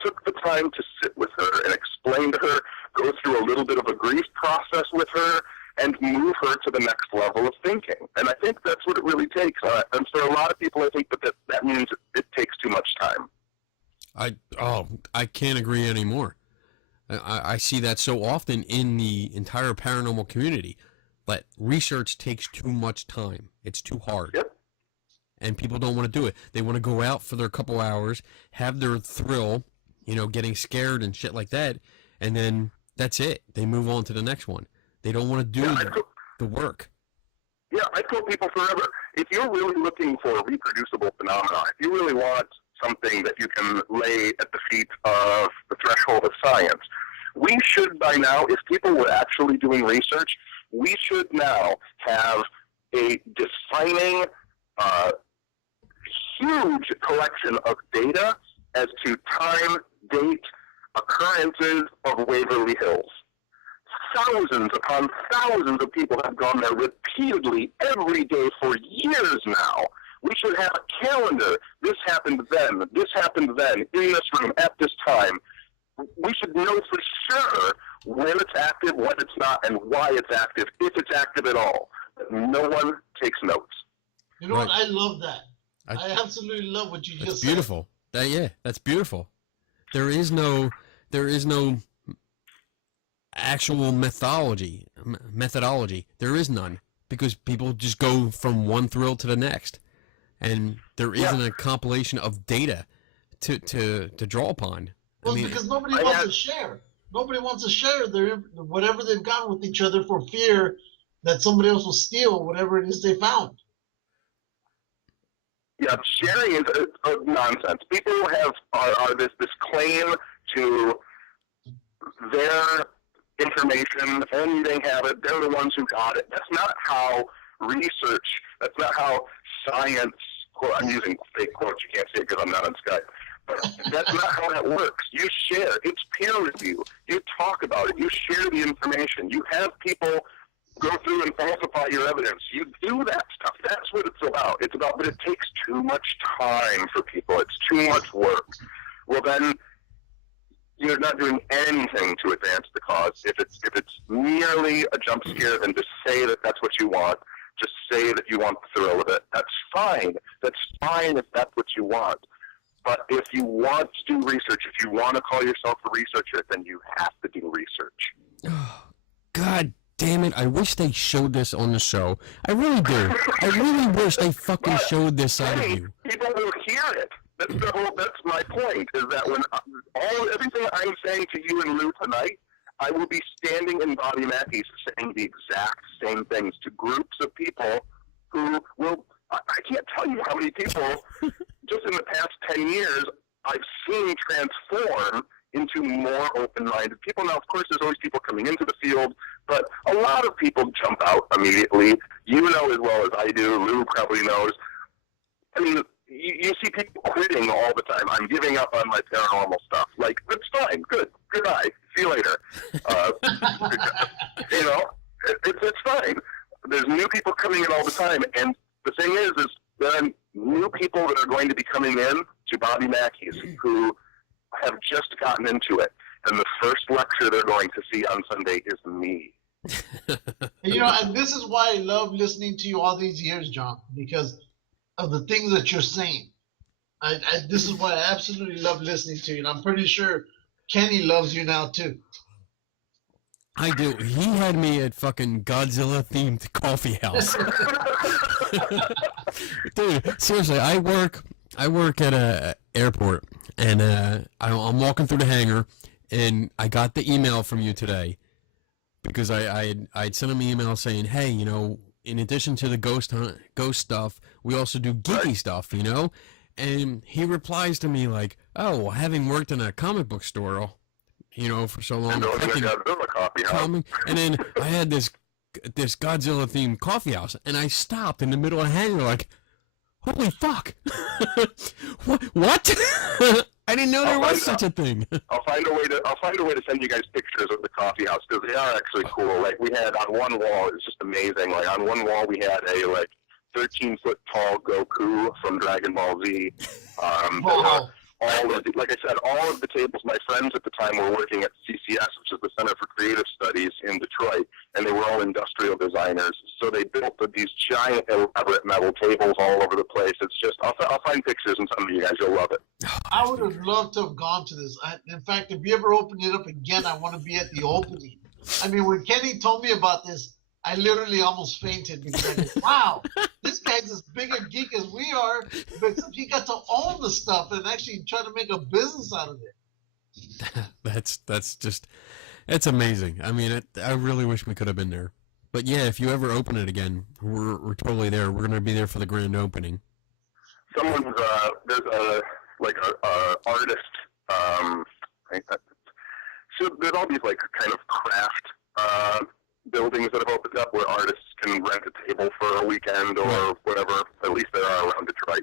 took the time to sit with her and explain to her, go through a little bit of a grief process with her, and move her to the next level of thinking. And I think that's what it really takes. And for a lot of people, I think that means it takes too much time. I can't agree anymore. I see that so often in the entire paranormal community. That research takes too much time. It's too hard. Yep. And people don't want to do it. They want to go out for their couple hours, have their thrill, getting scared and shit like that, and then that's it. They move on to the next one. They don't want to do the work. Yeah, I tell people forever, if you're really looking for a reproducible phenomenon, if you really want something that you can lay at the feet of the threshold of science, we should by now, if people were actually doing research, we should now have a defining huge collection of data as to time, date, occurrences of Waverly Hills. Thousands upon thousands of people have gone there repeatedly every day for years now. We should have a calendar. This happened then, in this room, at this time. We should know for sure when it's active, when it's not, and why it's active, if it's active at all. No one takes notes. You know what? I love that. I absolutely love what you just said. That's beautiful. That's beautiful. There is no actual methodology. There is none, because people just go from one thrill to the next, and there isn't a compilation of data to draw upon. Well, because nobody wants to share. Nobody wants to share their whatever they've got with each other for fear that somebody else will steal whatever it is they found. Yeah, sharing is nonsense. People are this claim to their information, and they have it. They're the ones who got it. That's not how research. That's not how science. I'm using fake quotes. You can't see it because I'm not on Skype. But that's not how that works. You share. It's peer review. You talk about it. You share the information. You have people go through and falsify your evidence. You do that stuff. That's what it's about. But it takes too much time for people. It's too much work. Well, then you're not doing anything to advance the cause. If it's merely a jump scare, then just say that that's what you want. Just say that you want the thrill of it. That's fine. That's fine if that's what you want. But if you want to do research, if you want to call yourself a researcher, then you have to do research. Oh, God damn it. I wish they showed this on the show. I really do. I really wish they fucking showed this side of you. People will hear it. That's my point, is that when everything I'm saying to you and Lou tonight, I will be standing in Bobby Mackey's saying the exact same things to groups of people who will, I can't tell you how many people, just in the past 10 years, I've seen transform into more open-minded people. Now, of course, there's always people coming into the field, but a lot of people jump out immediately. You know as well as I do. Lou probably knows. I mean, you see people quitting all the time. I'm giving up on my paranormal stuff. Like, that's fine. Good. Goodbye. See you later. It's fine. There's new people coming in all the time. And the thing is there are new people that are going to be coming in to Bobby Mackey's who have just gotten into it. And the first lecture they're going to see on Sunday is me. And this is why I love listening to you all these years, John, because of the things that you're saying. This is why I absolutely love listening to you, and I'm pretty sure Kenny loves you now too. I do. He had me at fucking Godzilla themed coffee house. Dude, seriously, I work at a airport, and I'm walking through the hangar. and I got the email from you today because I'd sent him an email saying, hey, you know, in addition to the ghost stuff, we also do geeky stuff, you know? And he replies to me like, oh, having worked in a comic book store, you know, for so long, And opening a Godzilla coffee house. and then I had this Godzilla themed coffee house, and I stopped in the middle of the hangar like, holy fuck, what? I didn't know there was such a thing. I'll find a way to send you guys pictures of the coffee house because they are actually cool. Like we had on one wall, it's just amazing. Like on one wall we had a like 13-foot tall Goku from Dragon Ball Z. Wow. Like I said, all of the tables, my friends at the time were working at CCS, which is the Center for Creative Studies in Detroit, and they were all industrial designers. So they built these giant, elaborate metal tables all over the place. It's just, I'll find pictures and some of you guys, you'll love it. I would have loved to have gone to this. In fact, if you ever open it up again, I want to be at the opening. I mean, when Kenny told me about this, I literally almost fainted because I go, wow, this guy's as big a geek as we are, but he got to own the stuff and actually try to make a business out of it. That's just, it's amazing. I mean, I really wish we could have been there. But yeah, if you ever open it again, we're totally there. We're gonna be there for the grand opening. There's a artist. So there's all these like kind of craft buildings that have opened up where artists can rent a table for a weekend or whatever. At least there are around Detroit.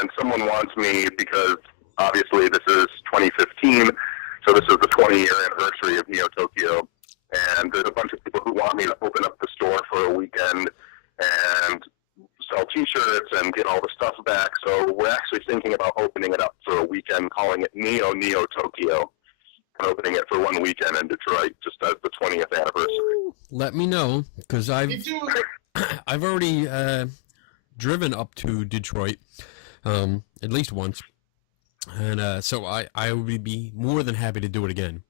And someone wants me because obviously this is 2015, so this is the 20-year anniversary of Neo Tokyo. And there's a bunch of people who want me to open up the store for a weekend and sell T-shirts and get all the stuff back. So we're actually thinking about opening it up for a weekend, calling it Neo Tokyo, and opening it for one weekend in Detroit, just as the 20th anniversary. Let me know, because I've already driven up to Detroit at least once, and so I would be more than happy to do it again.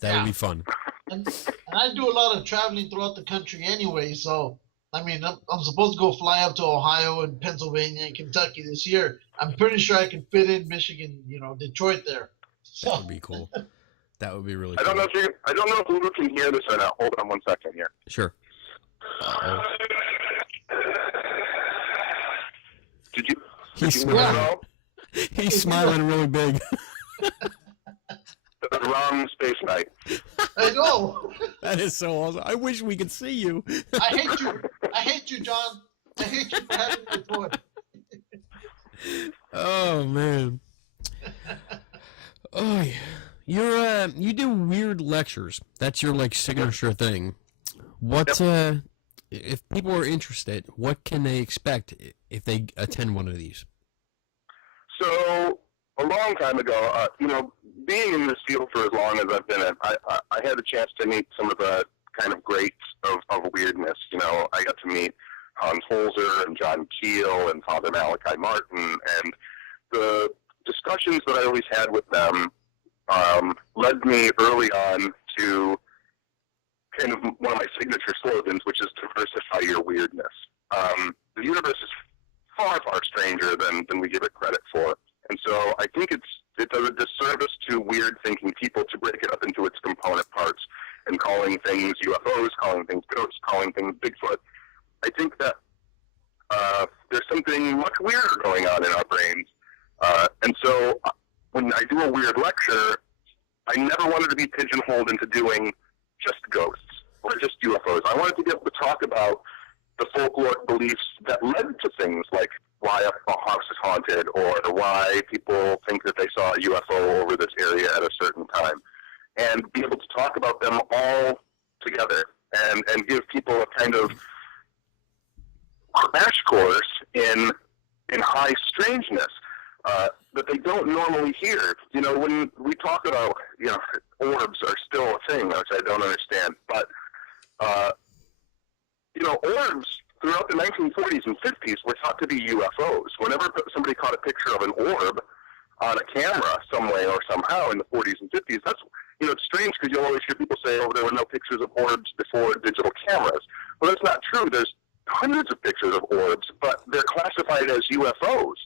That would be fun. And I do a lot of traveling throughout the country anyway, so I mean, I'm supposed to go fly up to Ohio and Pennsylvania and Kentucky this year. I'm pretty sure I can fit in Michigan, Detroit there. So. That would be cool. That would be really cool. I don't know if Lulu can hear this or not. Hold on one second here. Sure. He's smiling. He's smiling really big. The wrong SpaceKnight. I know. That is so awesome. I wish we could see you. I hate you, John. I hate you for having my toy. Oh man. Oh, you do weird lectures. That's your signature thing. What if people are interested? What can they expect if they attend one of these? So a long time ago, being in this field for as long as I've been in, I had a chance to meet some of the kind of greats of weirdness. I got to meet Hans Holzer and John Keel and Father Malachi Martin, and the discussions that I always had with them led me early on to kind of one of my signature slogans, which is diversify your weirdness. The universe is far, far stranger than we give it credit for. And so I think it does a disservice to weird-thinking people to break it up into its component parts and calling things UFOs, calling things ghosts, calling things Bigfoot. I think that there's something much weirder going on in our brains. And so when I do a weird lecture, I never wanted to be pigeonholed into doing just ghosts or just UFOs. I wanted to be able to talk about the folkloric beliefs that led to things like why a house is haunted or why people think that they saw a UFO over this area at a certain time, and be able to talk about them all together and give people a kind of crash course in high strangeness that they don't normally hear. When we talk about, orbs are still a thing, which I don't understand, but orbs throughout the 1940s and 50s were thought to be UFOs. Whenever somebody caught a picture of an orb on a camera some way or somehow in the 40s and 50s, that's, it's strange because you'll always hear people say, oh, there were no pictures of orbs before digital cameras. Well, that's not true. There's hundreds of pictures of orbs, but they're classified as UFOs.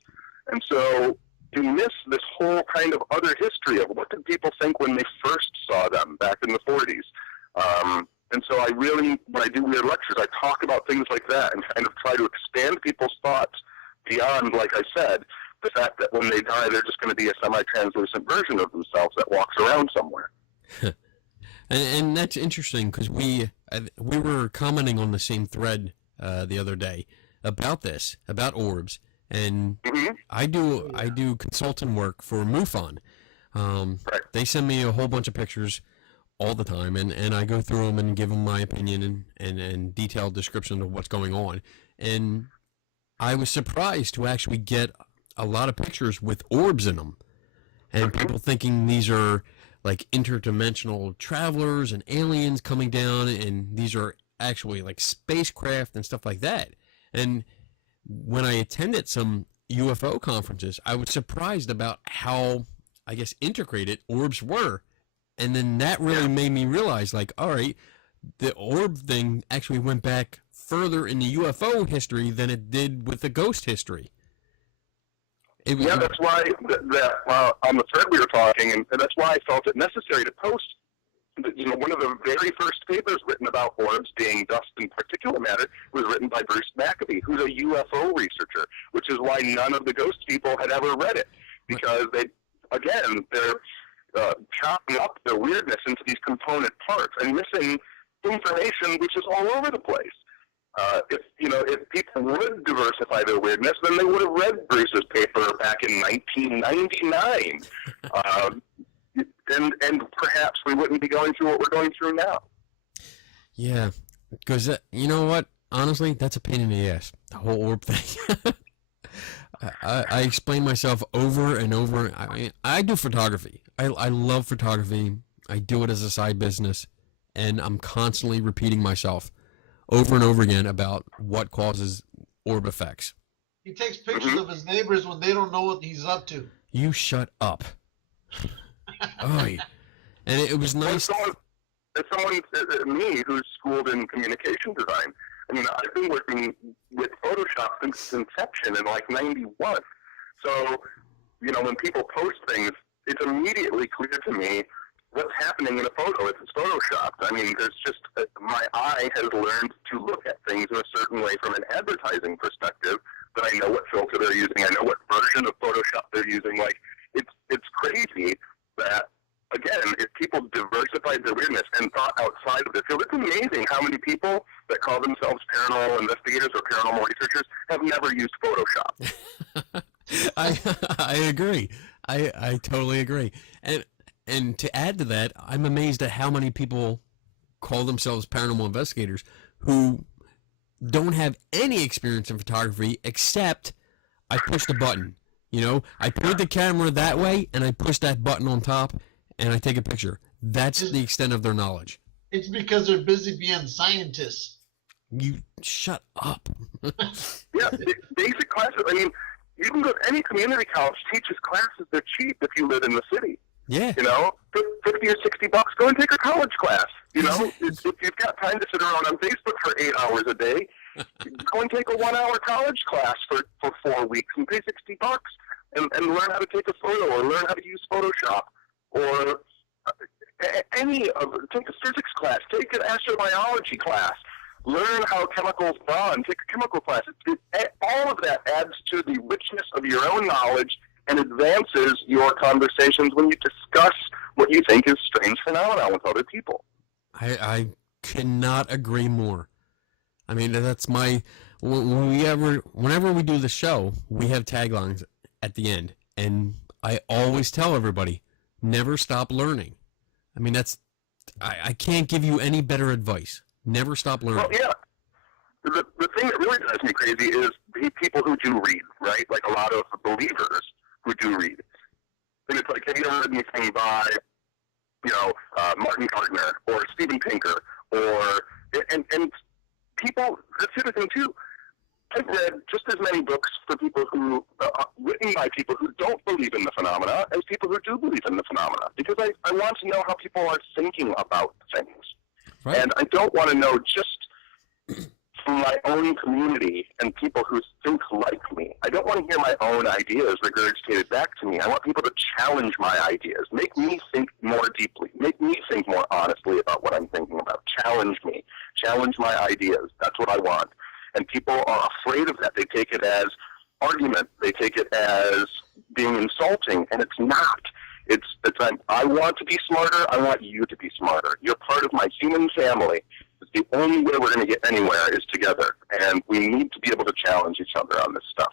And so, you miss this whole kind of other history of what did people think when they first saw them back in the 40s. And so I really, when I do weird lectures, I talk about things like that and kind of try to expand people's thoughts beyond, like I said, the fact that when they die, they're just going to be a semi-translucent version of themselves that walks around somewhere. And that's interesting because we were commenting on the same thread the other day about this, about orbs, and I do consultant work for MUFON. Right. They send me a whole bunch of pictures all the time, and I go through them and give them my opinion and detailed description of what's going on. And I was surprised to actually get a lot of pictures with orbs in them, and people thinking these are like interdimensional travelers and aliens coming down, and these are actually like spacecraft and stuff like that. And when I attended some UFO conferences, I was surprised about how, I guess, integrated orbs were. And then that really made me realize, like, all right, the orb thing actually went back further in the UFO history than it did with the ghost history. That's why on the thread we were talking, and that's why I felt it necessary to post. One of the very first papers written about orbs being dust and particulate matter was written by Bruce Maccabee, who's a UFO researcher, which is why none of the ghost people had ever read it, because they're chopping up their weirdness into these component parts and missing information which is all over the place. If people would diversify their weirdness, then they would have read Bruce's paper back in 1999, and perhaps we wouldn't be going through what we're going through now. Yeah, because you know what? Honestly, that's a pain in the ass. The whole orb thing. I explain myself over and over. I do photography. I love photography. I do it as a side business, and I'm constantly repeating myself over and over again about what causes orb effects. He takes pictures of his neighbors when they don't know what he's up to. You shut up. Oh, and it was nice. As someone, me, who's schooled in communication design, I mean, I've been working with Photoshop since its inception in like '91. So, when people post things, it's immediately clear to me what's happening in a photo if it's photoshopped. I mean, there's just, my eye has learned to look at things in a certain way from an advertising perspective, that I know what filter they're using, I know what version of Photoshop they're using. Like, it's crazy that, again, if people diversified their weirdness and thought outside of their field, it's amazing how many people that call themselves paranormal investigators or paranormal researchers have never used Photoshop. I agree. I totally agree. And to add to that, I'm amazed at how many people call themselves paranormal investigators who don't have any experience in photography except I pushed a button. I point the camera that way and I push that button on top and I take a picture. That's the extent of their knowledge. It's because they're busy being scientists. You shut up. Yeah, basic classes. I mean, you can go to any community college, teaches classes. They're cheap if you live in the city. Yeah. $50 or $60, go and take a college class. If you've got time to sit around on Facebook for 8 hours a day, go and take a 1-hour college class for 4 weeks and pay $60 and learn how to take a photo or learn how to use Photoshop or take a physics class, take an astrobiology class, learn how chemicals bond, take a chemical class. All of that adds to the richness of your own knowledge and advances your conversations when you discuss what you think is strange phenomena with other people. I cannot agree more. I mean, that's whenever we do the show, we have taglines at the end, and I always tell everybody, never stop learning. I mean, I can't give you any better advice. Never stop learning. Well, yeah. The thing that really drives me crazy is the people who do read, right? Like a lot of believers who do read. And it's like, have you ever read anything by, Martin Gardner or Steven Pinker and people, that's the other thing too. I've read just as many books for people who, written by people who don't believe in the phenomena as people who do believe in the phenomena, because I want to know how people are thinking about things. Right. And I don't want to know just from from my own community and people who think like me. I don't want to hear my own ideas regurgitated back to me. I want people to challenge my ideas, make me think more deeply, make me think more honestly about what I'm thinking about. Challenge me, challenge my ideas. That's what I want. And people are afraid of that. They take it as argument. They take it as being insulting, and it's not. It's I want to be smarter. I want you to be smarter. You're part of my human family. It's the only way we're going to get anywhere is together, and we need to be able to challenge each other on this stuff.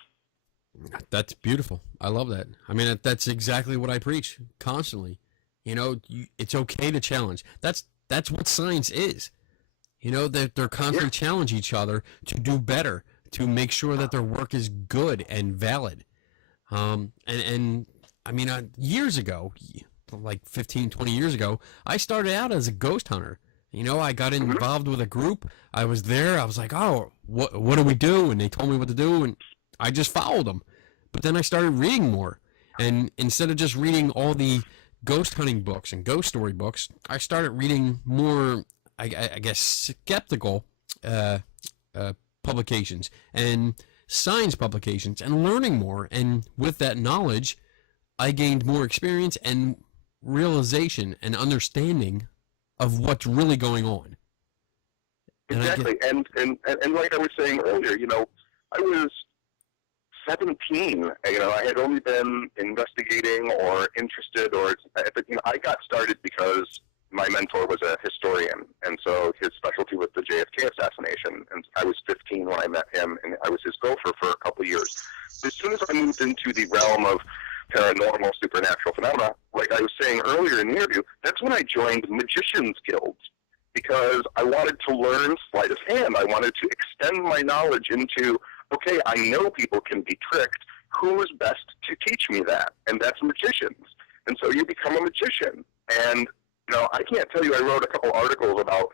That's beautiful. I love that. I mean, that's exactly what I preach constantly. You know, it's okay to challenge. That's what science is. You know, they're constantly challenge each other to do better, to make sure that their work is good and valid. And I mean, years ago, like 15, 20 years ago, I started out as a ghost hunter. You know, I got involved with a group. I was there. I was like, oh, what do we do? And they told me what to do, and I just followed them. But then I started reading more. And instead of just reading all the ghost hunting books and ghost story books, I started reading more, I guess, skeptical publications and science publications and learning more. And with that knowledge, I gained more experience and realization and understanding of what's really going on. Exactly. And like I was saying earlier, you know, I was 17. You know, I had only been investigating or interested, but you know, I got started because my mentor was a historian, and so his specialty was the JFK assassination. And I was 15 when I met him, and I was his gopher for a couple of years. As soon as I moved into the realm of paranormal, supernatural phenomena, like I was saying earlier in the interview, that's when I joined magicians' guilds, because I wanted to learn sleight of hand. I wanted to extend my knowledge into, okay, I know people can be tricked. Who is best to teach me that? And that's magicians. And so you become a magician. And, you know, I can't tell you, I wrote a couple articles about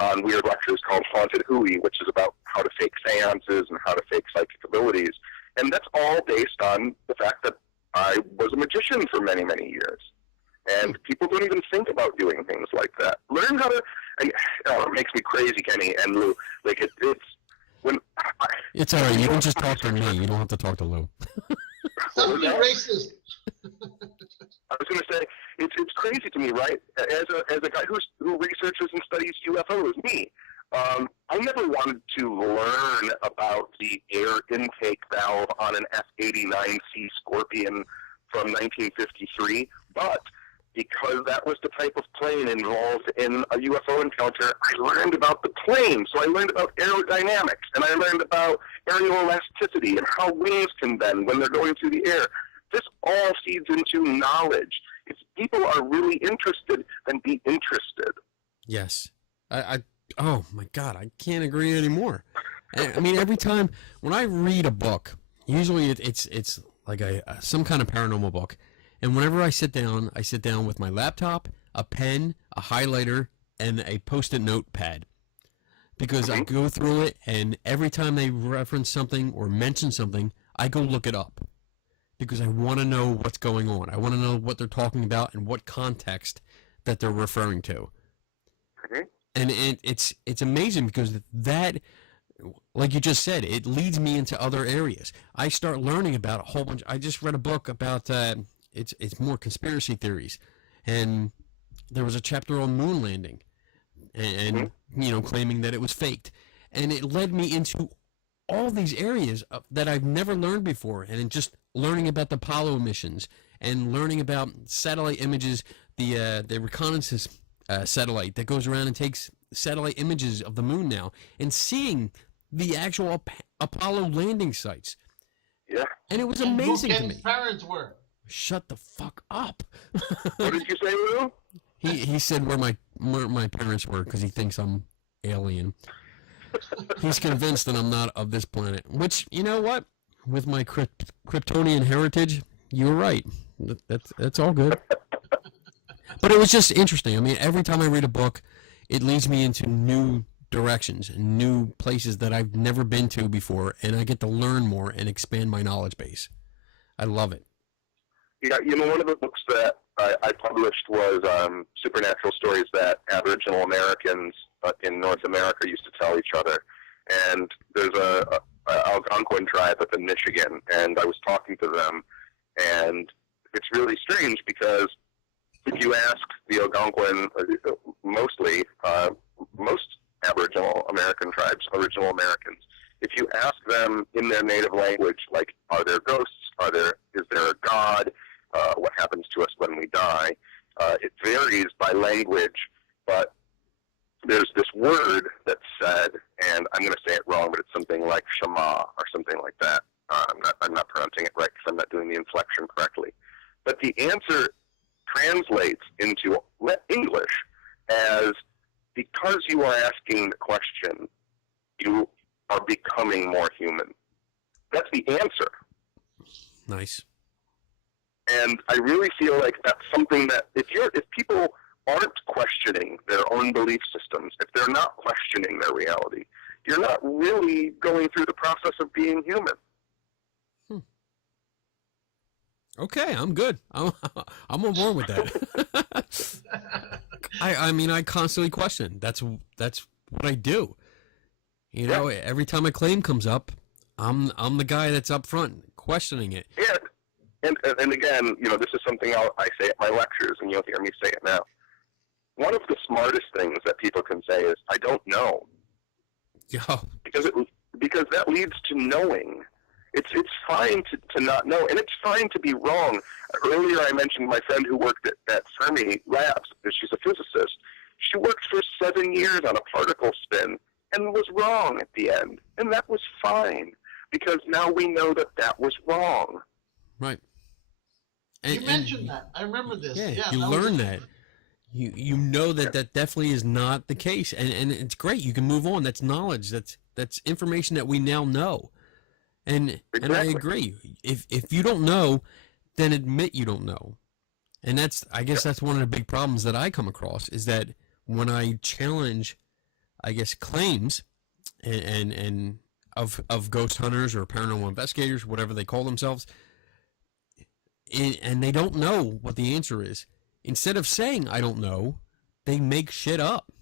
on Weird Lectures called Haunted Hooey, which is about how to fake seances and how to fake psychic abilities. And that's all based on the fact that I was a magician for many, many years. And people don't even think about doing things like that. Learn how to, and it makes me crazy, Kenny and Lou. Like, it's when... It's all right. You don't just talk to me. You don't have to talk to Lou. Stop being racist. I was going to say, it's crazy to me, right? As a guy who researches and studies UFOs, me, I never wanted to learn about the air intake valve on an F-89C Scorpion from 1953, but because that was the type of plane involved in a UFO encounter, I learned about the plane. So I learned about aerodynamics, and I learned about aerial elasticity and how wings can bend when they're going through the air. This all feeds into knowledge. If people are really interested, then be interested. Yes. Oh my God, I can't agree anymore. I mean, every time when I read a book, usually it's like some kind of paranormal book. And whenever I sit down with my laptop, a pen, a highlighter, and a Post-it notepad. Because I go through it, and every time they reference something or mention something, I go look it up. Because I want to know what's going on. I want to know what they're talking about and what context that they're referring to. Mm-hmm. And it's amazing because that, like you just said, it leads me into other areas. I start learning about a whole bunch. I just read a book about it's more conspiracy theories, and there was a chapter on moon landing, and you know, claiming that it was faked, and it led me into all these areas that I've never learned before, and just learning about the Apollo missions and learning about satellite images, the reconnaissance satellite that goes around and takes satellite images of the moon now, and seeing the actual Apollo landing sites. Yeah. And it was amazing to me. Who Ken's parents were. Shut the fuck up. What did you say, Lou? He said where my parents were because he thinks I'm alien. He's convinced that I'm not of this planet. Which, you know what? With my Kryptonian heritage, you were right. That's all good. But it was just interesting. I mean, every time I read a book, it leads me into new directions and new places that I've never been to before, and I get to learn more and expand my knowledge base. I love it. Yeah, you know, one of the books that I published was supernatural stories that Aboriginal Americans in North America used to tell each other. and there's a Algonquin tribe up in Michigan, and I was talking to them, and it's really strange because if you ask the Algonquin, mostly most Aboriginal American tribes, original Americans, if you ask them in their native language, like, are there ghosts? Is there a God? What happens to us when we die? It varies by language, but there's this word that's said, and I'm going to say it wrong, but it's something like Shema or something like that. I'm not pronouncing it right because I'm not doing the inflection correctly. But the answer translates into English as, because you are asking the question, you are becoming more human. That's the answer. Nice. And I really feel like that's something that if people aren't questioning their own belief systems, if they're not questioning their reality, you're not really going through the process of being human. Okay, I'm good. I'm on board with that. I mean, I constantly question. That's what I do. You know, every time a claim comes up, I'm the guy that's up front questioning it. Yeah, and again, you know, this is something I say at my lectures, and you'll hear me say it now. One of the smartest things that people can say is, "I don't know," because that leads to knowing. It's fine to not know, and it's fine to be wrong. Earlier, I mentioned my friend who worked at Fermi Labs. She's a physicist. She worked for 7 years on a particle spin and was wrong at the end, and that was fine because now we know that was wrong. Right. You mentioned that. I remember this. Yeah, you learn that. You know that definitely is not the case, and it's great. You can move on. That's knowledge. That's information that we now know. And I agree. If you don't know, then admit you don't know. And I guess that's one of the big problems that I come across is that when I challenge, I guess, claims and of ghost hunters or paranormal investigators, whatever they call themselves, and they don't know what the answer is. Instead of saying I don't know, they make shit up.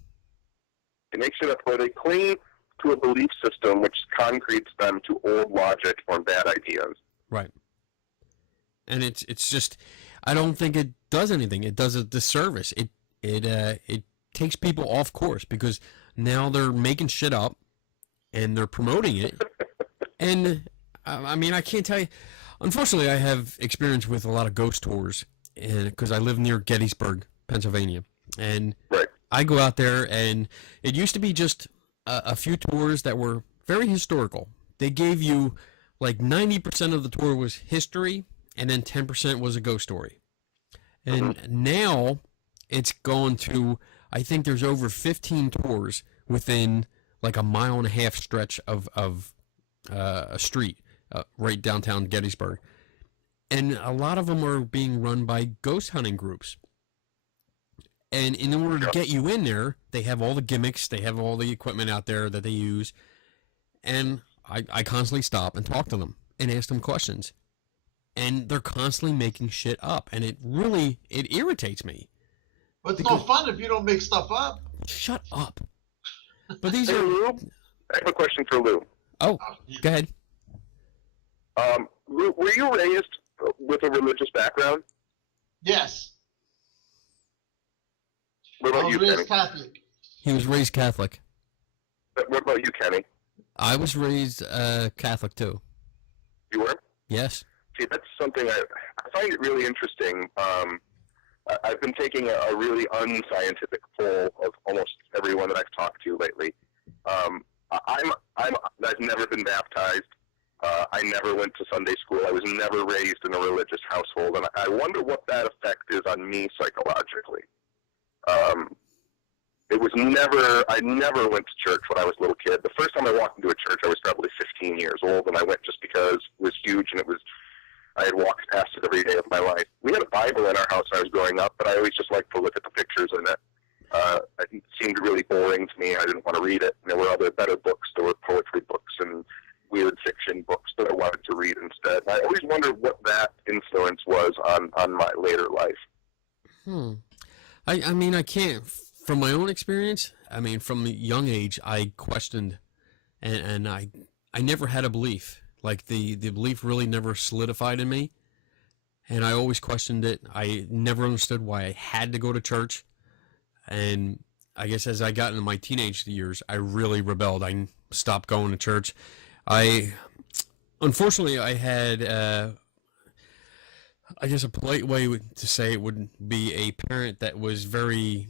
They make shit up, or they cling to a belief system which concretes them to old logic or bad ideas. Right. And it's just, I don't think it does anything. It does a disservice. It takes people off course because now they're making shit up and they're promoting it. And I mean, I can't tell you. Unfortunately, I have experience with a lot of ghost tours, because I live near Gettysburg, Pennsylvania, and I go out there, and it used to be just a few tours that were very historical. They gave you like 90% of the tour was history, and then 10% was a ghost story. And now it's gone to, I think there's over 15 tours within like a 1.5 mile stretch of a street right downtown Gettysburg. And a lot of them are being run by ghost hunting groups. And in order to get you in there, they have all the gimmicks, they have all the equipment out there that they use. And I constantly stop and talk to them and ask them questions. And they're constantly making shit up. And it irritates me. But it's no fun if you don't make stuff up. Shut up. But these Hey, are... Lou, I have a question for Lou. Oh, go ahead. Lou, were you raised with a religious background? Yes. What about you, Kenny? Catholic. He was raised Catholic. What about you, Kenny? I was raised Catholic too. You were? Yes. See, that's something I find it really interesting. I've been taking a really unscientific poll of almost everyone that I've talked to lately. I've never been baptized. I never went to Sunday school. I was never raised in a religious household, and I wonder what that effect is on me psychologically. I never went to church when I was a little kid. The first time I walked into a church, I was probably 15 years old, and I went just because it was huge, and I had walked past it every day of my life. We had a Bible in our house when I was growing up, but I always just liked to look at the pictures in it. It seemed really boring to me. I didn't want to read it. There were other better books. There were poetry books and weird fiction books that I wanted to read instead. I always wondered what that influence was on my later life. I mean, I can't, from my own experience, I mean, from a young age, I questioned and I never had a belief. Like the belief really never solidified in me, and I always questioned it. I never understood why I had to go to church, and I guess as I got into my teenage years, I really rebelled. I stopped going to church. Unfortunately, I had, I guess a polite way to say it would be a parent that was very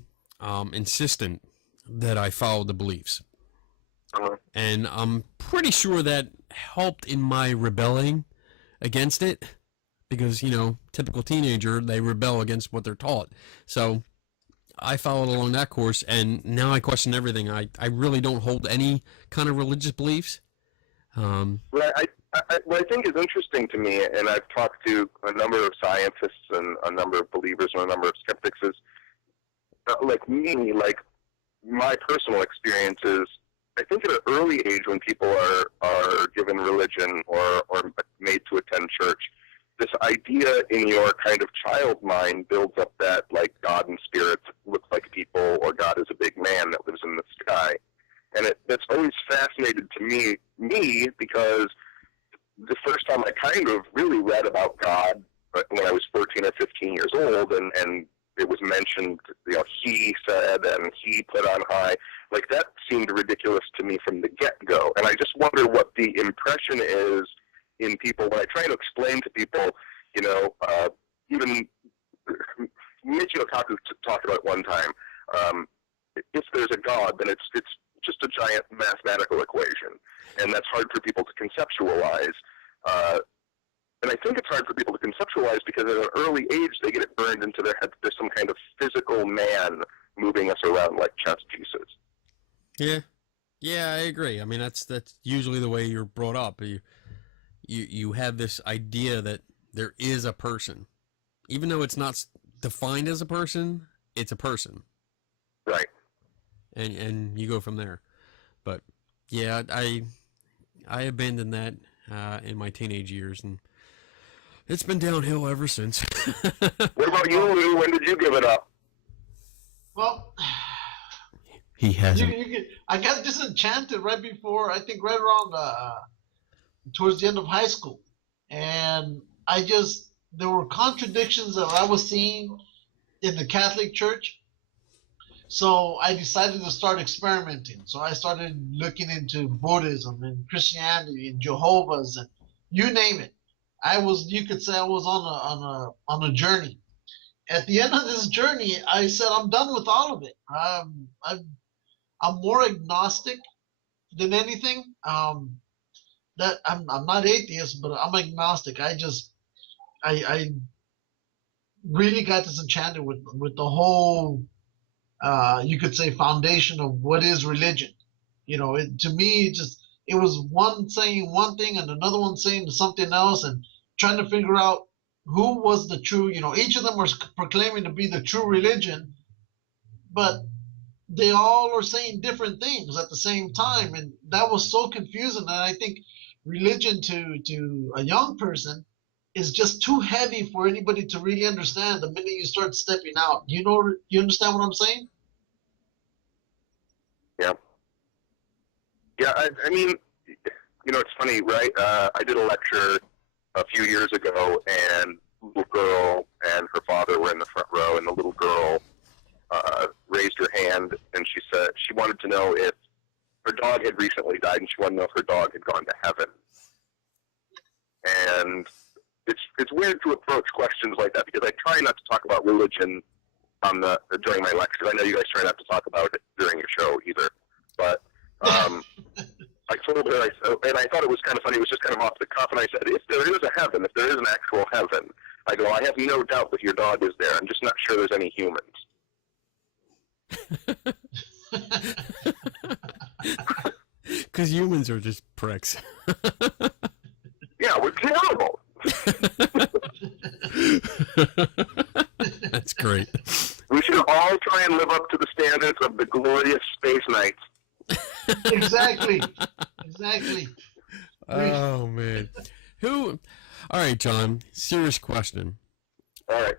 insistent that I follow the beliefs. And I'm pretty sure that helped in my rebelling against it, because, typical teenager, they rebel against what they're taught. So I followed along that course, and now I question everything. I really don't hold any kind of religious beliefs. What I think is interesting to me, and I've talked to a number of scientists and a number of believers and a number of skeptics, is like me, like my personal experience is, I think at an early age when people are given religion or made to attend church, this idea in your kind of child mind builds up that, like, God and spirits look like people, or God is a big man that lives in the sky. And that's always fascinated to me because the first time I kind of really read about God when I was 14 or 15 years old, and it was mentioned, he said, and he put on high, like that seemed ridiculous to me from the get-go. And I just wonder what the impression is in people when I try to explain to people, even Michio Kaku talked about one time, if there's a God, then it's just a giant mathematical equation, and that's hard for people to conceptualize. And I think it's hard for people to conceptualize because at an early age they get it burned into their head that there's some kind of physical man moving us around like chess pieces. Yeah, I agree. I mean, that's usually the way you're brought up. You have this idea that there is a person, even though it's not defined as a person. It's a person, right? And you go from there. But yeah, I abandoned that in my teenage years, and it's been downhill ever since. What about you, Lou? When did you give it up? Well, he hasn't. I got disenchanted right before, I think right around towards the end of high school, and there were contradictions that I was seeing in the Catholic Church. So I decided to start experimenting. So I started looking into Buddhism and Christianity and Jehovah's and you name it. You could say I was on a journey. At the end of this journey, I said I'm done with all of it. I'm more agnostic than anything. That I'm not atheist, but I'm agnostic. I really got disenchanted with the whole. You could say foundation of what is religion. To me, it was one saying one thing and another one saying something else, and trying to figure out who was the true. Each of them were proclaiming to be the true religion, but they all are saying different things at the same time, and that was so confusing. And I think religion to a young person is just too heavy for anybody to really understand the minute you start stepping out. You understand what I'm saying? Yeah. Yeah, I mean, it's funny, right? I did a lecture a few years ago, and a little girl and her father were in the front row, and the little girl raised her hand, and she said she wanted to know if her dog had recently died, and she wanted to know if her dog had gone to heaven. And it's weird to approach questions like that because I try not to talk about religion during my lectures. I know you guys try not to talk about it during your show either, but I told her, and I thought it was kind of funny. It was just kind of off the cuff, and I said, if there is a heaven, if there is an actual heaven, I go, I have no doubt that your dog is there. I'm just not sure there's any humans. Because humans are just pricks. Yeah, we're terrible. That's great. We should all try and live up to the standards of the glorious SpaceKnight. Exactly. Oh man. All right, John, serious question. All right.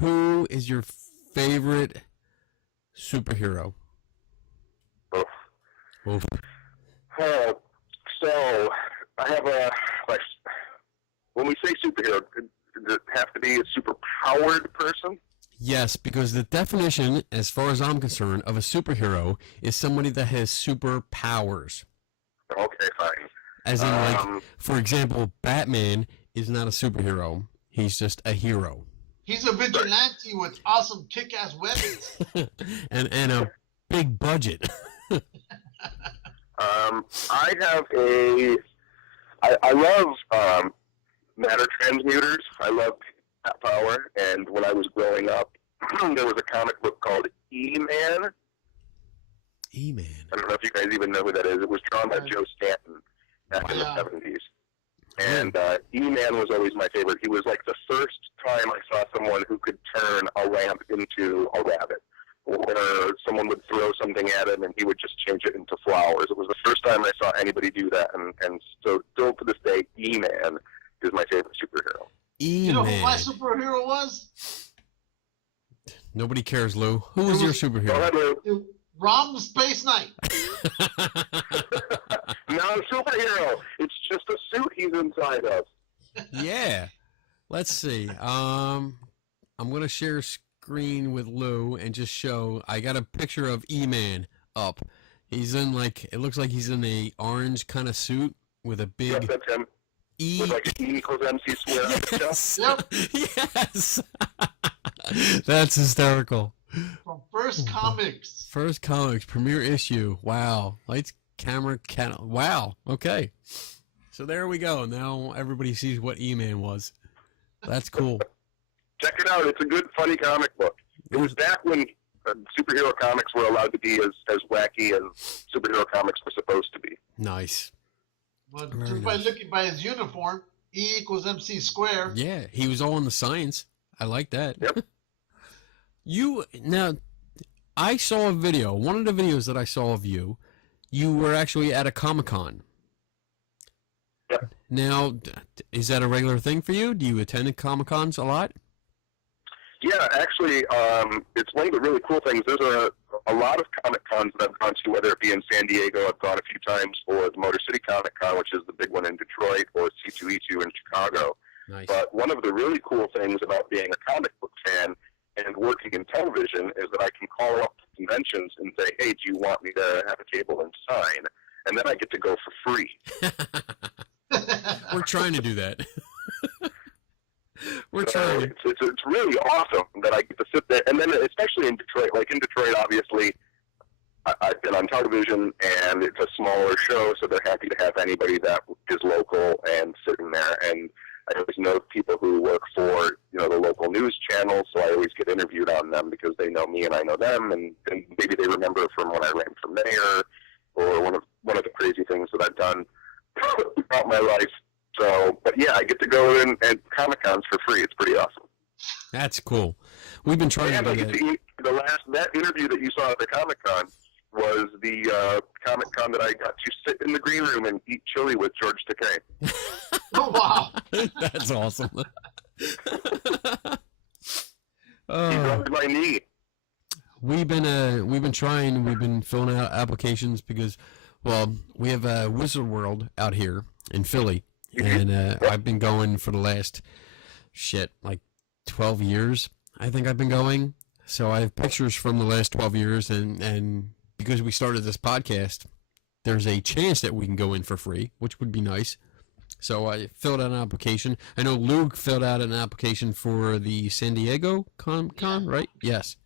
Who is your favorite superhero? Oh. Oof. Oh, so I have like, when we say superhero, does it have to be a super-powered person? Yes, because the definition, as far as I'm concerned, of a superhero is somebody that has superpowers. Okay, fine. As in, like, for example, Batman is not a superhero. He's just a hero. He's a vigilante with awesome kick-ass weapons. and a big budget. I have I love matter transmuters. I love that power. And when I was growing up, there was a comic book called E-Man. E-Man. I don't know if you guys even know who that is. It was drawn by Joe Stanton back in the 70s. And E-Man was always my favorite. He was like the first time I saw someone who could turn a lamp into a rabbit. Or someone would throw something at him and he would just change it into flowers. It was the first time I saw anybody do that. And so still to this day, E-Man is my favorite superhero. E-Man. You know who my superhero was? Nobody cares, Lou. Who was your superhero? Go ahead, Lou. Rob the SpaceKnight. Not a superhero. It's just a suit he's inside of. Yeah. Let's see. I'm going to share screen with Lou and just show. I got a picture of E-Man up. He's in it looks like he's in a orange kind of suit with a big Yep, that's him. E. With like E equals MC squared. Yes. Yep. Yes. That's hysterical. From First Comics. First Comics, premiere issue. Wow. Lights, camera, wow. Okay. So there we go. Now everybody sees what E-Man was. That's cool. Check it out. It's a good, funny comic book. It was back when superhero comics were allowed to be as wacky as superhero comics were supposed to be. Nice. But Very just by nice. looking by his uniform, E equals MC squared. Yeah, he was all in the science. I like that. Yep. Now, I saw a video. One of the videos that I saw of you, you were actually at a Comic-Con. Yep. Now, is that a regular thing for you? Do you attend Comic-Cons a lot? Yeah, actually, it's one of the really cool things. There's a lot of Comic Cons that I've gone to, whether it be in San Diego, I've gone a few times, or the Motor City Comic Con, which is the big one in Detroit, or C2E2 in Chicago. Nice. But one of the really cool things about being a comic book fan and working in television is that I can call up conventions and say, hey, do you want me to have a table and sign? And then I get to go for free. We're trying to do that. We're So trying. it's really awesome that I get to sit there. And then especially in Detroit, like in Detroit, obviously, I've been on television, and it's a smaller show, so they're happy to have anybody that is local and sitting there. And I always know people who work for, the local news channels, so I always get interviewed on them because they know me and I know them, and maybe they remember from when I ran for mayor, or one of the crazy things that I've done throughout my life. So, but yeah, I get to go in at Comic-Cons for free. It's pretty awesome. That's cool. We've been trying And to I do get that. to eat that interview that you saw at the Comic-Con was the Comic-Con that I got to sit in the green room and eat chili with George Takei. Oh, wow. That's awesome. He Oh, rubbed my knee. we've been trying. We've been filling out applications because, well, we have a Wizard World out here in Philly, and I've been going for the last 12 years. I think I've been going. So I have pictures from the last 12 years, and because we started this podcast, there's a chance that we can go in for free, which would be nice. So I filled out an application. I know Luke filled out an application for the San Diego Con, right? Yes.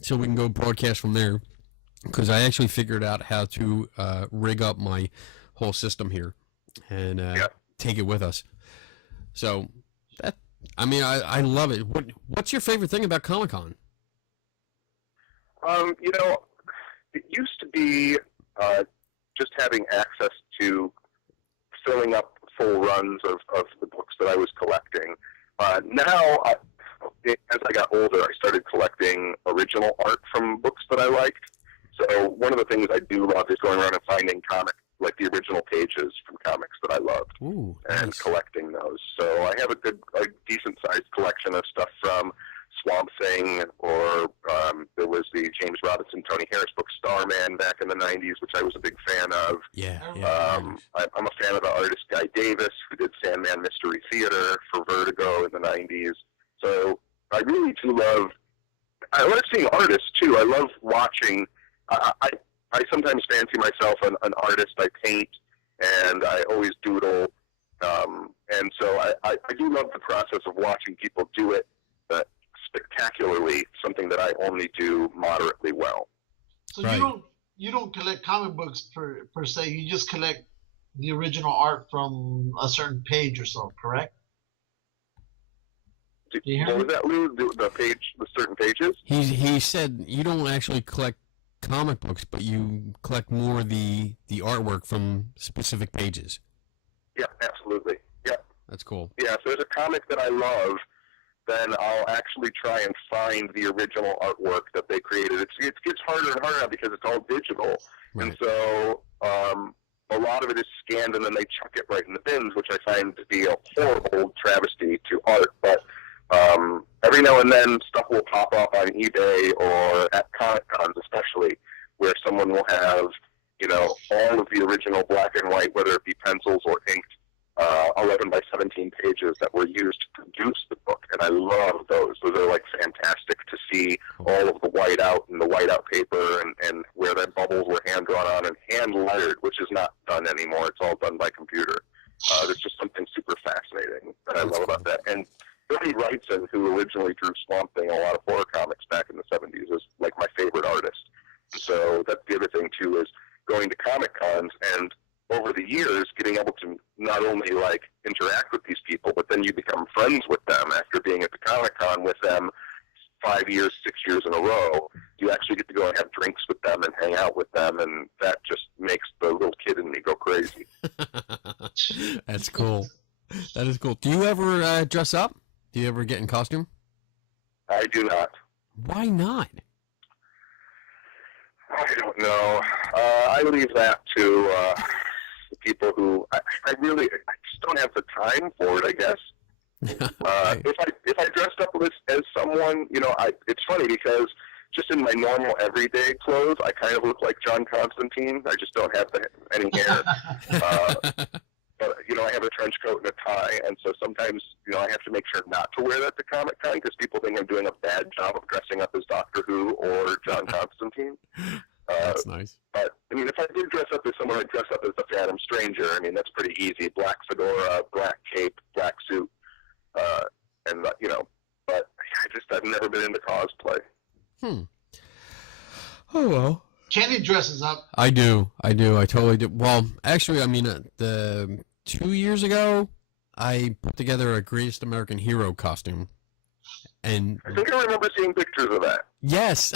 So we can go broadcast from there, because I actually figured out how to rig up my whole system here and take it with us. So that, I love it. What's your favorite thing about Comic-Con? It used to be just having access to filling up full runs of the books that I was collecting. Now, as I got older, I started collecting original art from books that I liked. So one of the things I do love is going around and finding like the original pages from comics that I loved. Ooh, and nice. collecting those. So I have a decent-sized collection of stuff from Swamp Thing, or there was the James Robinson, Tony Harris book Starman back in the 90s, which I was a big fan of. Yeah. I'm a fan of the artist Guy Davis, who did Sandman Mystery Theater for Vertigo in the 90s. So I really do love. I like seeing artists too. I love watching. I sometimes fancy myself an artist. I paint and I always doodle, and so I do love the process of watching people do it spectacularly. Something that I only do moderately well. So Right. you don't collect comic books per se. You just collect the original art from a certain page or so, correct? you hear What me? was that, Lou? The page, the certain pages? He said you don't actually collect comic books, but you collect more the artwork from specific pages. Yeah, absolutely. Yeah. That's cool. Yeah, if there's a comic that I love, then I'll actually try and find the original artwork that they created. It gets harder and harder now because it's all digital. Right. And so a lot of it is scanned and then they chuck it right in the bins, which I find to be a horrible travesty to art. But every now and then stuff will pop up on eBay or at Comic Cons especially, where someone will have, all of the original black and white, whether it be pencils or inked, 11 by 17 pages that were used to produce the book, and I love those. Those are like fantastic to see all of the whiteout and the whiteout paper, and where the bubbles were hand drawn on and hand lettered, which is not done anymore. It's all done by computer. There's just something super fascinating that I love about that. And Bernie Wrightson, who originally drew Swamp Thing and a lot of horror comics back in the 70s, is like my favorite artist. So that's the other thing too, is going to Comic Cons and over the years, getting able to not only like interact with these people, but then you become friends with them after being at the Comic Con with them 5 years, 6 years in a row. You actually get to go and have drinks with them and hang out with them, and that just makes the little kid in me go crazy. That's cool. That is cool. Do you ever dress up? Do you ever get in costume? I do not. Why not? I don't know. I leave that to the people who I just don't have the time for it, I guess. If I dressed up as someone, it's funny because just in my normal everyday clothes, I kind of look like John Constantine. I just don't have any hair. But, I have a trench coat and a tie, and so sometimes, I have to make sure not to wear that to Comic Con because people think I'm doing a bad job of dressing up as Doctor Who or John Constantine. That's nice. But, if I did dress up as someone, I'd dress up as the Phantom Stranger. That's pretty easy. Black fedora, black cape, black suit, but I've never been into cosplay. Oh, well. Kenny dresses up. I do. I totally do. Well, actually, the 2 years ago, I put together a Greatest American Hero costume. And I think I remember seeing pictures of that. yes.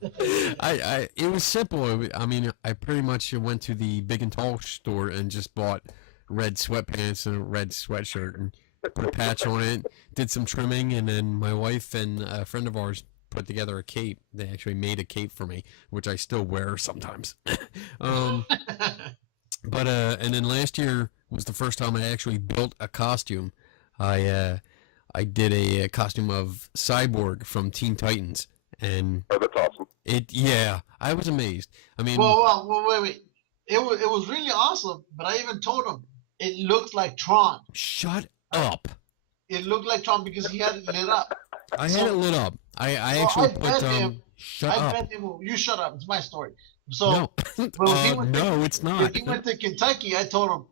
It was simple. I pretty much went to the Big and Tall store and just bought red sweatpants and a red sweatshirt and put a patch on it, did some trimming, and then my wife and a friend of ours put together a cape. They actually made a cape for me, which I still wear sometimes. But and then last year was the first time I actually built a costume. I did a costume of Cyborg from Teen Titans, and Oh, that's awesome. I was amazed. Well, wait. It was really awesome, but I even told him it looked like Tron. Shut up. It looked like Tron because he had it lit up. I had it lit up. I actually put shut I up. bet him. You shut up. It's my story. So No, no, it's if not. he went to Kentucky, I told him,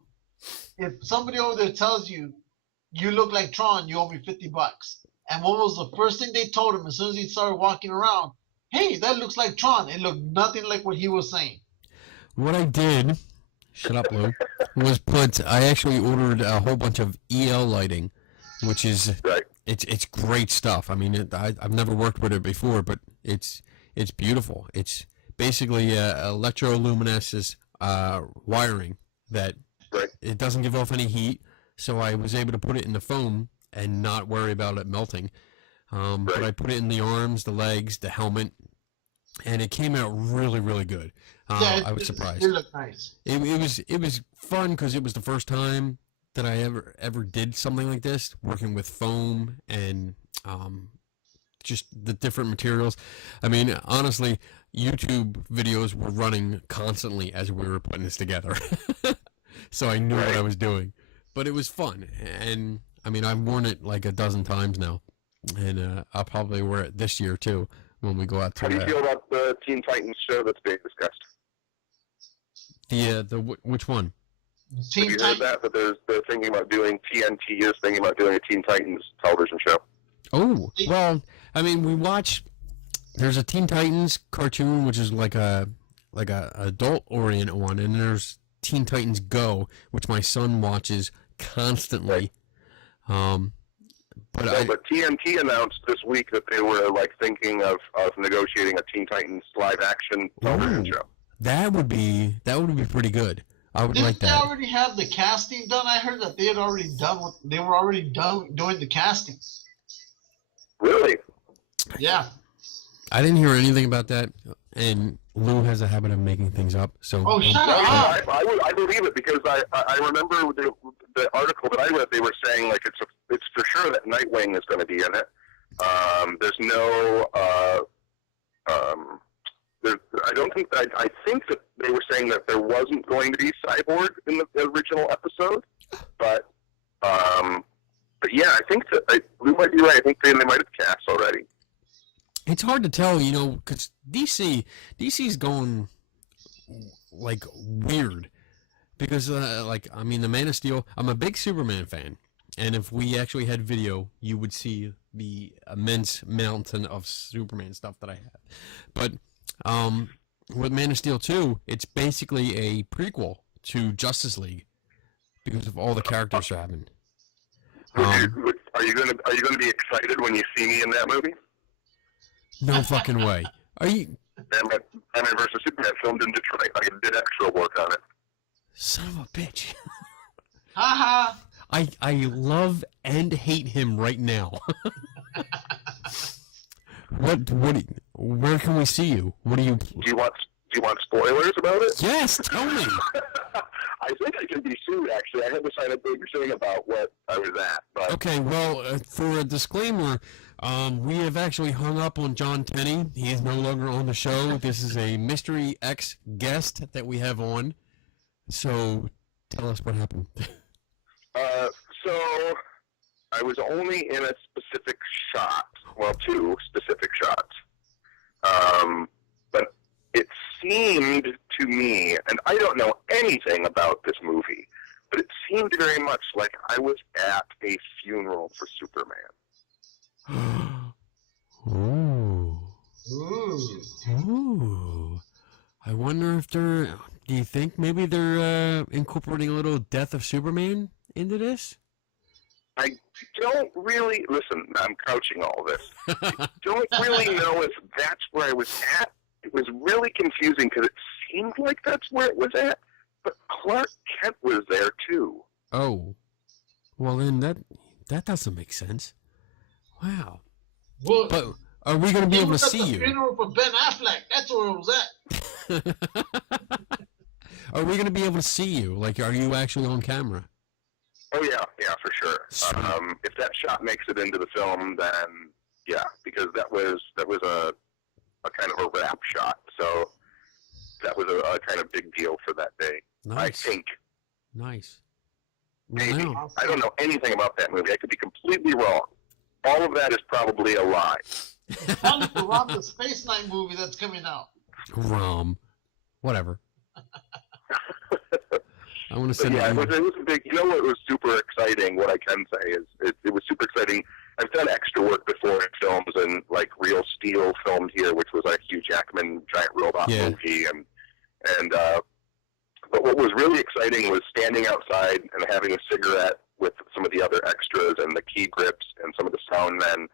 if somebody over there tells you you look like Tron, you owe me $50. And what was the first thing they told him as soon as he started walking around? Hey, that looks like Tron. It looked nothing like what he was saying. What I did, shut up, Lou, was I actually ordered a whole bunch of EL lighting, which is Right. it's great stuff. I've never worked with it before, but it's beautiful. It's basically electroluminescence wiring that Right. it doesn't give off any heat, so I was able to put it in the foam and not worry about it melting. But I put it in the arms, the legs, the helmet, and it came out really, really good. I was surprised. It looked nice. It was fun because it was the first time that I ever did something like this, working with foam and just the different materials. I mean, honestly, YouTube videos were running constantly as we were putting this together. So I knew what I was doing. But it was fun. And, I mean, I've worn it like a dozen times now. And I'll probably wear it this year, too, when we go out to... How do you feel about the Teen Titans show that's being discussed? Which one? Teen Have you Titans. heard that they're thinking about doing, TNT is thinking about doing a Teen Titans television show? Oh, well, I mean, we watch... There's a Teen Titans cartoon, which is like a adult-oriented one, and there's Teen Titans Go, which my son watches constantly. But TNT announced this week that they were like thinking of negotiating a Teen Titans live-action television show. That would be pretty good. I would like that. Didn't they already have the casting done? I heard that they were already done doing the casting. Really? Yeah. I didn't hear anything about that, and Lou has a habit of making things up. So Shut No, up! I believe it because I remember the article that I read. They were saying like it's for sure that Nightwing is going to be in it. There's no. I think that they were saying that there wasn't going to be Cyborg in the original episode, but yeah, I think that Lou might be right. I think they might have cast already. it's hard to tell, because DC's going like weird. Because I mean, the Man of Steel. I'm a big Superman fan, and if we actually had video, you would see the immense mountain of Superman stuff that I have. But with Man of Steel 2, it's basically a prequel to Justice League because of all the characters that happen. Are you gonna be excited when you see me in that movie? No fucking way. Are you? Batman vs Superman filmed in Detroit. I did extra work on it. Son of a bitch. Haha. I love and hate him right now. Where can we see you? What do you? Do you want spoilers about it? Yes, tell me. I think I can be sued. Actually, I had to sign a big thing about what I was at. But Okay, well, for a disclaimer, we have actually hung up on John Tenney. He is no longer on the show. This is a Mystery X guest that we have on. So, tell us what happened. So I was only in a specific shot. Well, two specific shots. But it seemed to me, and I don't know anything about this movie, but it seemed very much like I was at a funeral for Superman. Ooh. Ooh. Ooh. I wonder if they're... Do you think maybe they're incorporating a little death of Superman into this? I don't really... Listen, I'm couching all this. I don't really know if that's where I was at. It was really confusing because it seemed like that's where it was at, but Clark Kent was there too. Oh. Well, then that doesn't make sense. Wow. Well, But are we going to be able to see the you? funeral for Ben Affleck. That's where it was at. Are we going to be able to see you? Like, are you actually on camera? Oh yeah, for sure. Sweet. If that shot makes it into the film, then yeah, because that was a kind of a wrap shot. So that was a kind of big deal for that day. Nice. I think. Nice. Maybe. Wow. I don't know anything about that movie. I could be completely wrong. All of that is probably a lie. Tell me to rob the SpaceKnight movie that's coming out. Whatever. I want to But send yeah, it. it was a big. You know what was super exciting? What I can say is it was super exciting. I've done extra work before in films, and like Real Steel filmed here, which was a Hugh Jackman giant robot movie, and but what was really exciting was standing outside and having a cigarette with some of the other extras and the key grips and some of the sound men,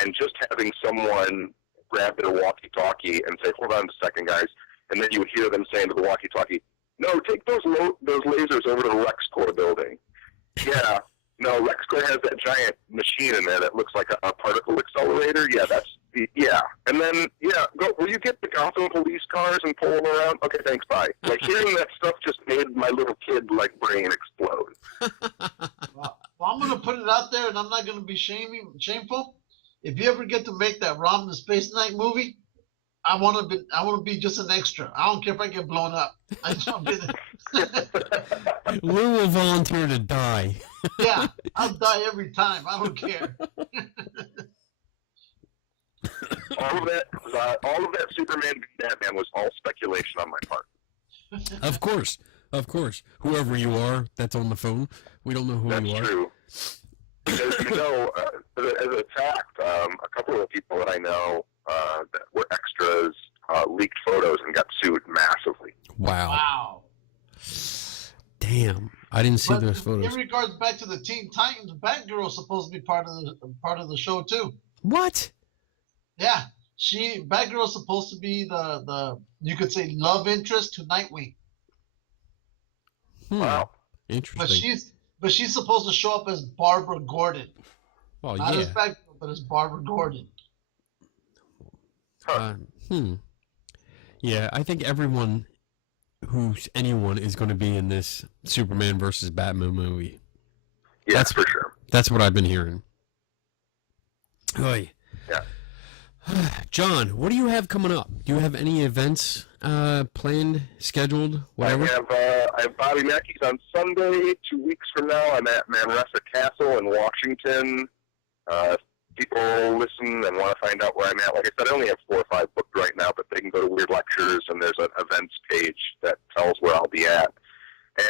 and just having someone grab their walkie-talkie and say, "Hold on a second, guys," and then you would hear them saying to the walkie-talkie, "No, take those lasers over to the LexCorp building." Yeah, no, LexCorp has that giant machine in there that looks like a particle accelerator. Yeah, and then go. Will you get the Gotham police cars and pull them around? Okay, thanks, bye. Like hearing that stuff just made my little kid brain explode. Well, I'm gonna put it out there, and I'm not gonna be shameful. if you ever get to make that Rom the SpaceKnight movie, I want to be just an extra. I don't care if I get blown up. I just want to be the... Lou will volunteer to die. Yeah, I'll die every time. I don't care. All of that Superman v. Batman was all speculation on my part. Of course. Whoever you are that's on the phone, we don't know who That's you are. true. Because, as a fact, a couple of people that I know that were extras leaked photos and got sued massively. Wow. Damn. I didn't see those photos. In regards back to the Teen Titans, Batgirl's supposed to be part of the show too. What? Yeah, Batgirl's supposed to be the you could say love interest to Nightwing. Wow. Interesting. But she's supposed to show up as Barbara Gordon. Well, Not yeah. as Batgirl, but as Barbara Gordon. Yeah, I think anyone is going to be in this Superman versus Batman movie. Yeah, that's for sure. That's what I've been hearing. Oy. Yeah. John, what do you have coming up? Do you have any events planned, scheduled, whatever? I have Bobby Mackey's on Sunday. 2 weeks from now, I'm at Manresa Castle in Washington. If people listen and want to find out where I'm at, like I said, I only have 4 or 5 booked right now, but they can go to Weird Lectures, and there's an events page that tells where I'll be at.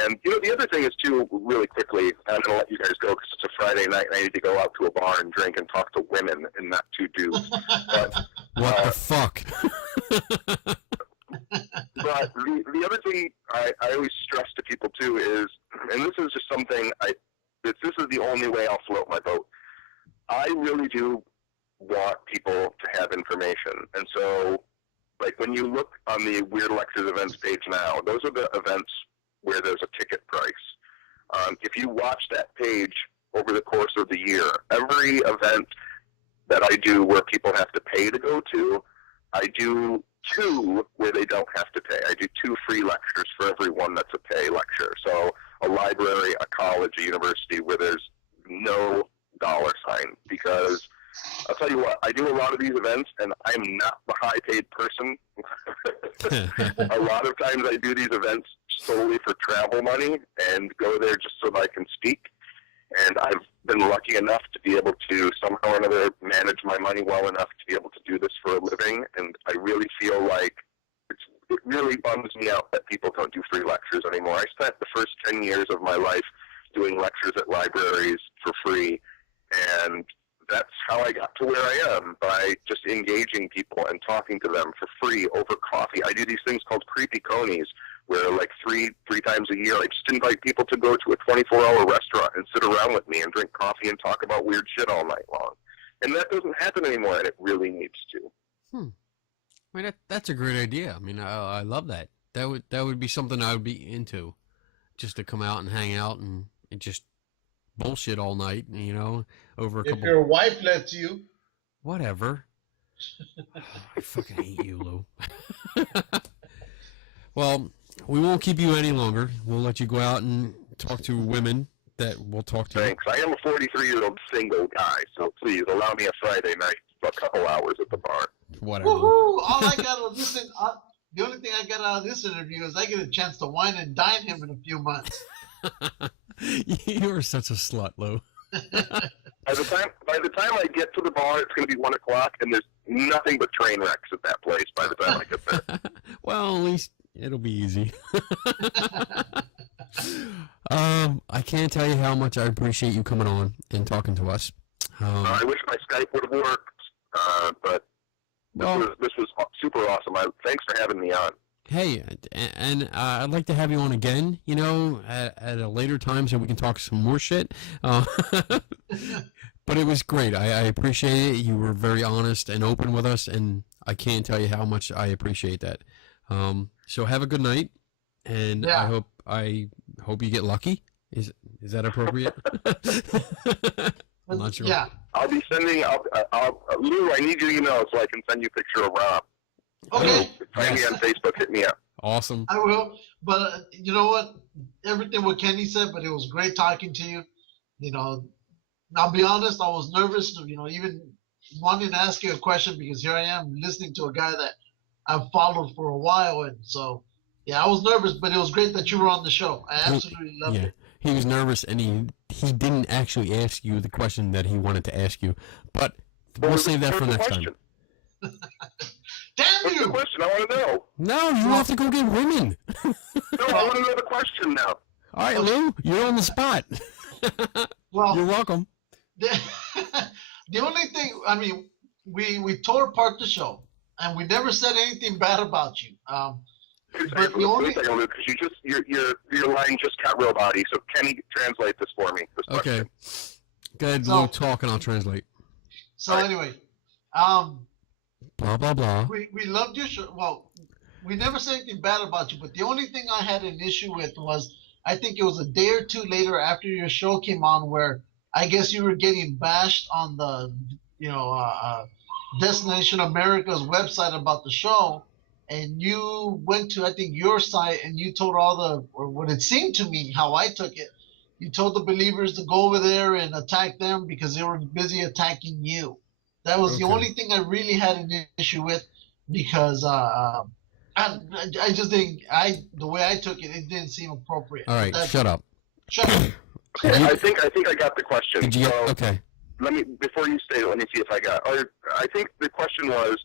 And, the other thing is, too, really quickly, I'm going to let you guys go because it's a Friday night and I need to go out to a bar and drink and talk to women and not to do. But, what the fuck? But the other thing I always stress to people, too, is, and this is just something, this is the only way I'll float my boat. I really do want people to have information. And so, like, when you look on the Weird Lectures events page now, those are the events where there's a ticket price. If you watch that page over the course of the year, every event that I do where people have to pay to go to, I do 2 where they don't have to pay. I do 2 free lectures for every one that's a pay lecture. So a library, a college, a university where there's no dollar sign, because I'll tell you what, I do a lot of these events and I'm not the high paid person. A lot of times I do these events solely for travel money and go there just so that I can speak. And I've been lucky enough to be able to somehow or another manage my money well enough to be able to do this for a living. And I really feel like it really bums me out that people don't do free lectures anymore. I spent the first 10 years of my life doing lectures at libraries for free, and that's how I got to where I am, by just engaging people and talking to them for free over coffee. I do these things called creepy conies, where like three times a year, I just invite people to go to a 24-hour restaurant and sit around with me and drink coffee and talk about weird shit all night long. And that doesn't happen anymore, and it really needs to. I mean, that's a great idea. I mean, I love that. That would be something I would be into, just to come out and hang out and just bullshit all night, over a couple. If your wife lets you. Whatever. I fucking hate you, Lou. Well, we won't keep you any longer. We'll let you go out and talk to women that will talk to Thanks. I am a 43-year-old single guy, so please allow me a Friday night for a couple hours at the bar. Whatever. Woohoo! All I got to listen. The only thing I got out of this interview is I get a chance to wine and dine him in a few months. You are such a slut, Lou. By the time I get to the bar, it's going to be 1 o'clock, and there's nothing but train wrecks at that place by the time I get there. Well, at least it'll be easy. I can't tell you how much I appreciate you coming on and talking to us. I wish my Skype would have worked, but this was super awesome. Thanks for having me on. Hey, and I'd like to have you on again, at a later time so we can talk some more shit. But it was great. I appreciate it. You were very honest and open with us, and I can't tell you how much I appreciate that. So have a good night, and Yeah. I hope you get lucky. Is that appropriate? I'm not sure. Yeah. I'll be sending. Lou, I need your email so I can send you a picture of Rob. Okay. Find me on Facebook. Hit me up. Awesome. I will. But you know what? Everything what Kenny said, but it was great talking to you. I'll be honest, I was nervous, even wanting to ask you a question because here I am listening to a guy that I've followed for a while, and so yeah, I was nervous, but it was great that you were on the show. I absolutely loved Yeah, it. he was nervous, and he didn't actually ask you the question that he wanted to ask you. But we'll save that for next time. Damn What's the you! question? I want to know. No, you have to go get women. No, I want to know the question now. All right, Lou, you're on the spot. Well, You're welcome. the only thing, I mean, we tore apart the show, and we never said anything bad about you. But the only Wait a second, Luke, because your line just got real body. So Tenney, translate this for me. This Okay. question. Go ahead, So- Lou, talk, and I'll translate. so All right. anyway, Blah, blah, blah. we loved your show. Well, we never said anything bad about you, but the only thing I had an issue with was I think it was a day or two later after your show came on where I guess you were getting bashed on the Destination America's website about the show, and you went to I think your site and you told or what it seemed to me how I took it. You told the believers to go over there and attack them because they were busy attacking you. That was the Okay. only thing I really had an issue with because I just didn't. The way I took it, it didn't seem appropriate. All right, shut up. Shut up. Okay, I think I got the question. Did you So get, okay. let me before you state it. Let me see if I got. I think the question was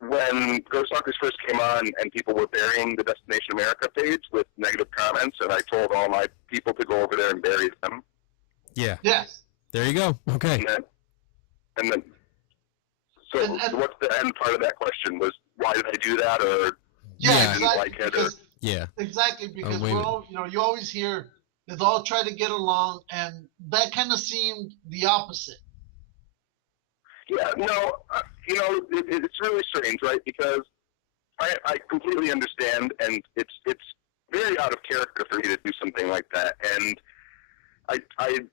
when Ghost Stalkers first came on and people were burying the Destination America page with negative comments, and I told all my people to go over there and bury them. Yeah, Yes. there you go. Okay. And then so And- what's the end part of that question? Was why did I do that, or Yeah. Yeah. Exactly. Like it, or- Because, Yeah. exactly. Because wait a we're all, you always hear they all try to get along, and that kind of seemed the opposite. Yeah, no, it's really strange, right? Because I completely understand, and it's very out of character for me to do something like that, and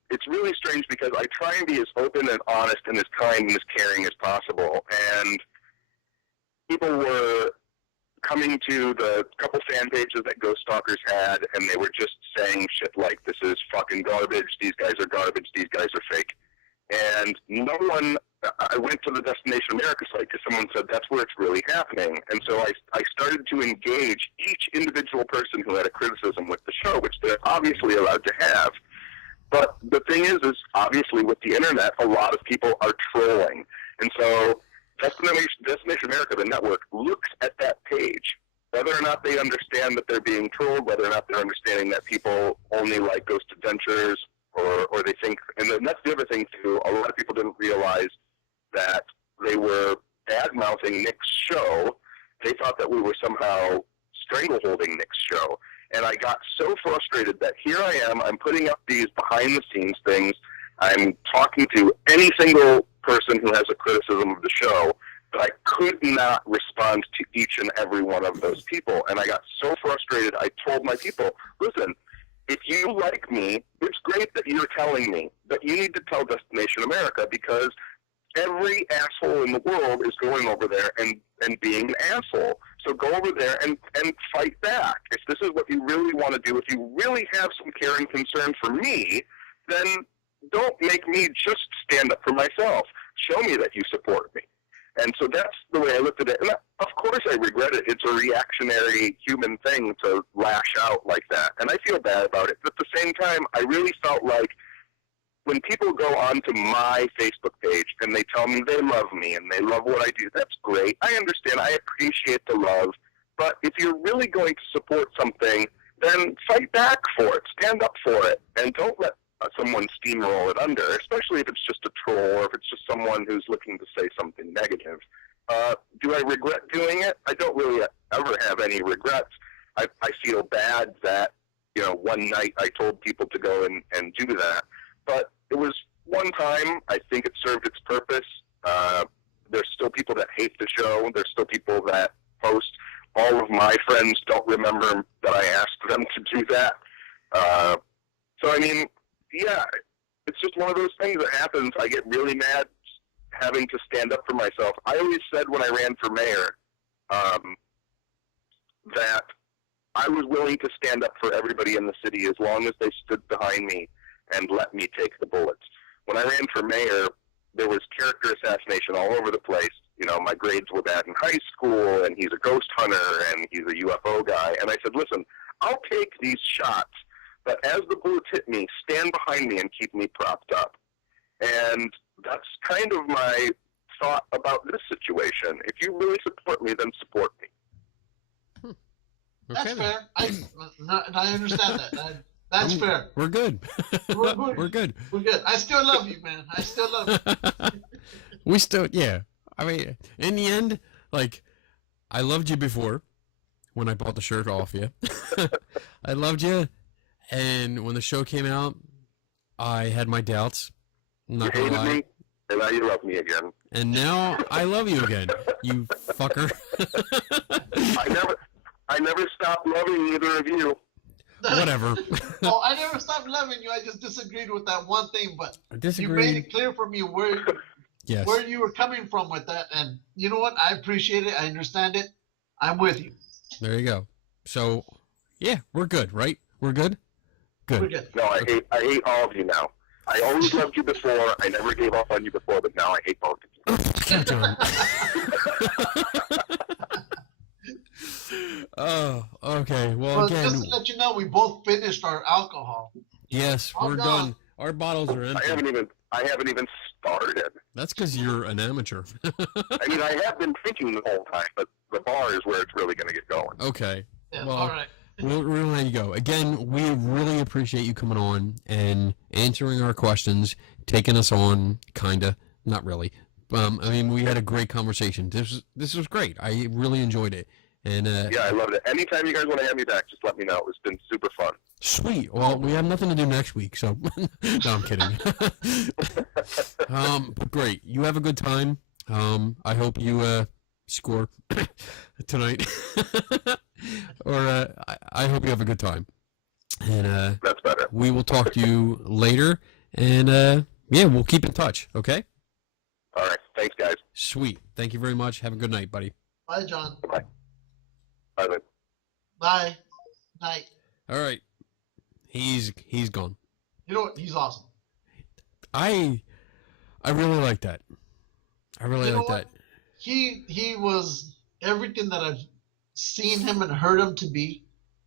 it's really strange because I try and be as open and honest and as kind and as caring as possible, and people were coming to the couple fan pages that Ghost Stalkers had, and they were just saying shit like, "This is fucking garbage. These guys are garbage. These guys are fake." And no one, I went to the Destination America site because someone said that's where it's really happening. And so I started to engage each individual person who had a criticism with the show, which they're obviously allowed to have. But the thing is obviously with the internet, a lot of people are trolling. And so Destination America, the network, looks at that page. Whether or not they understand that they're being trolled, whether or not they're understanding that people only like Ghost Adventures, or they think, and then that's the other thing too, a lot of people didn't realize that they were bad-mouthing Nick's show. They thought that we were somehow strangleholding Nick's show. And I got so frustrated that here I am, I'm putting up these behind-the-scenes things, I'm talking to any single person who has a criticism of the show, but I could not respond to each and every one of those people. And I got so frustrated, I told my people, listen, if you like me, it's great that you're telling me, but you need to tell Destination America because every asshole in the world is going over there and being an asshole. So go over there and fight back. If this is what you really want to do, if you really have some care and concern for me, then don't make me just stand up for myself. Show me that you support me. And so that's the way I looked at it. And of course I regret it. It's a reactionary human thing to lash out like that. And I feel bad about it. But at the same time, I really felt like when people go onto my Facebook page and they tell me they love me and they love what I do, that's great. I understand. I appreciate the love. But if you're really going to support something, then fight back for it. Stand up for it. And don't let someone steamroll it under, especially if it's just a troll or if it's just someone who's looking to say something negative. Do I regret doing it? I don't really ever have any regrets. I feel bad that, one night I told people to go and do that. But it was one time. I think it served its purpose. There's still people that hate the show. There's still people that post. All of my friends don't remember that I asked them to do that. So, I mean, yeah, it's just one of those things that happens. I get really mad having to stand up for myself. I always said when I ran for mayor that I was willing to stand up for everybody in the city as long as they stood behind me and let me take the bullets. When I ran for mayor, there was character assassination all over the place. You know, my grades were bad in high school, and he's a ghost hunter, and he's a UFO guy. And I said, listen, I'll take these shots, but as the bullets hit me, stand behind me and keep me propped up. And that's kind of my thought about this situation. If you really support me, then support me. That's Okay, fair. I understand that. That's fair. We're good. We're good. We're good. We're good. I still love you, man. I still love you. We still, yeah. I mean, in the end, like, I loved you before when I bought the shirt off you. I loved you, and when the show came out, I had my doubts. I'm not You gonna hated lie. me, and now you love me again. And now I love you again, you fucker. I never stopped loving either of you. Whatever. Oh, I never stopped loving you. I just disagreed with that one thing, but I you made disagree. it clear for me where Yes. you were coming from with that, and you know what? I appreciate it. I understand it. I'm with you. There you go. So, yeah, we're good, right? We're good? We're Good. good. No, I hate all of you now. I always loved you before. I never gave up on you before, but now I hate both of you. John. Oh, okay. Well, Well, again, just to let you know, we both finished our alcohol. yes, I'm we're done. done. Our bottles are I empty. haven't even started. That's because you're an amateur. I mean, I have been drinking the whole time, but the bar is where it's really going to get going. Okay. Yeah, Well, all right. We'll let you go. Again, we really appreciate you coming on and answering our questions, taking us on, kinda, not really. I mean, we had a great conversation. This was great. I really enjoyed it. And Yeah, I loved it. Anytime you guys want to have me back, just let me know. It's been super fun. sweet. Well, we have nothing to do next week, so no, I'm kidding. But great. You have a good time. I hope you score tonight, or I hope you have a good time. And That's better. we will talk to you later. And yeah, we'll keep in touch. Okay. All right. Thanks, guys. Sweet. Thank you very much. Have a good night, buddy. Bye, John. Bye. Bye, then. Bye. Night. All right. He's gone. You know what? He's awesome. I really like that. I really You know like what? that. He was everything that I've seen him and heard him to be,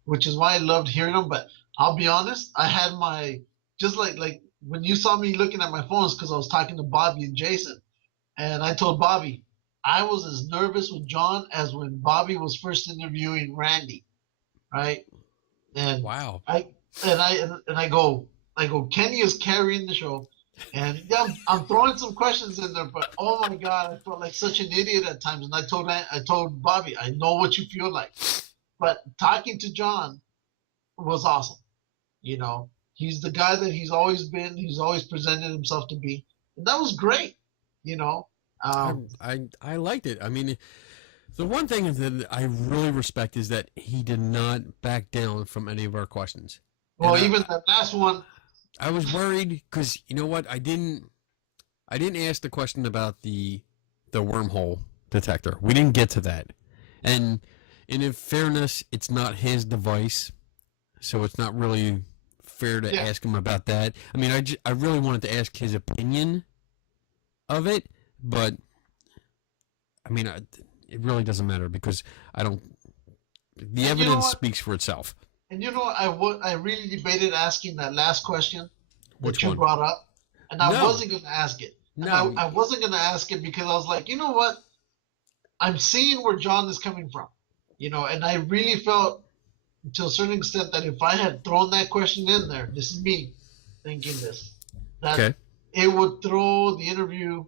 which is why I loved hearing him. But I'll be honest, I had my just like when you saw me looking at my phones because I was talking to Bobby and Jason, and I told Bobby I was as nervous with John as when Bobby was first interviewing Randy, right? And Wow. I go Kenny is carrying the show, and yeah, I'm throwing some questions in there, but oh my god, I felt like such an idiot at times. And I told Bobby, I know what you feel like, but talking to John was awesome. You know, he's the guy that he's always been. He's always presented himself to be, and that was great. You know, I liked it. I mean, the one thing that I really respect is that he did not back down from any of our questions. well, And even that last one. I was worried because you know what? I didn't ask the question about the wormhole detector. We didn't get to that. And in fairness, it's not his device, so it's not really fair to Yeah. ask him about that. I mean, I really wanted to ask his opinion of it, but I mean, it really doesn't matter because I don't. The And you know evidence what? speaks for itself. And you know, I really debated asking that last question Which that you one? brought up, and I No. wasn't going to ask it. And No. I wasn't going to ask it because I was like, you know what? I'm seeing where John is coming from, you know, and I really felt to a certain extent that if I had thrown that question in there, this is me thinking this, that Okay. it would throw the interview,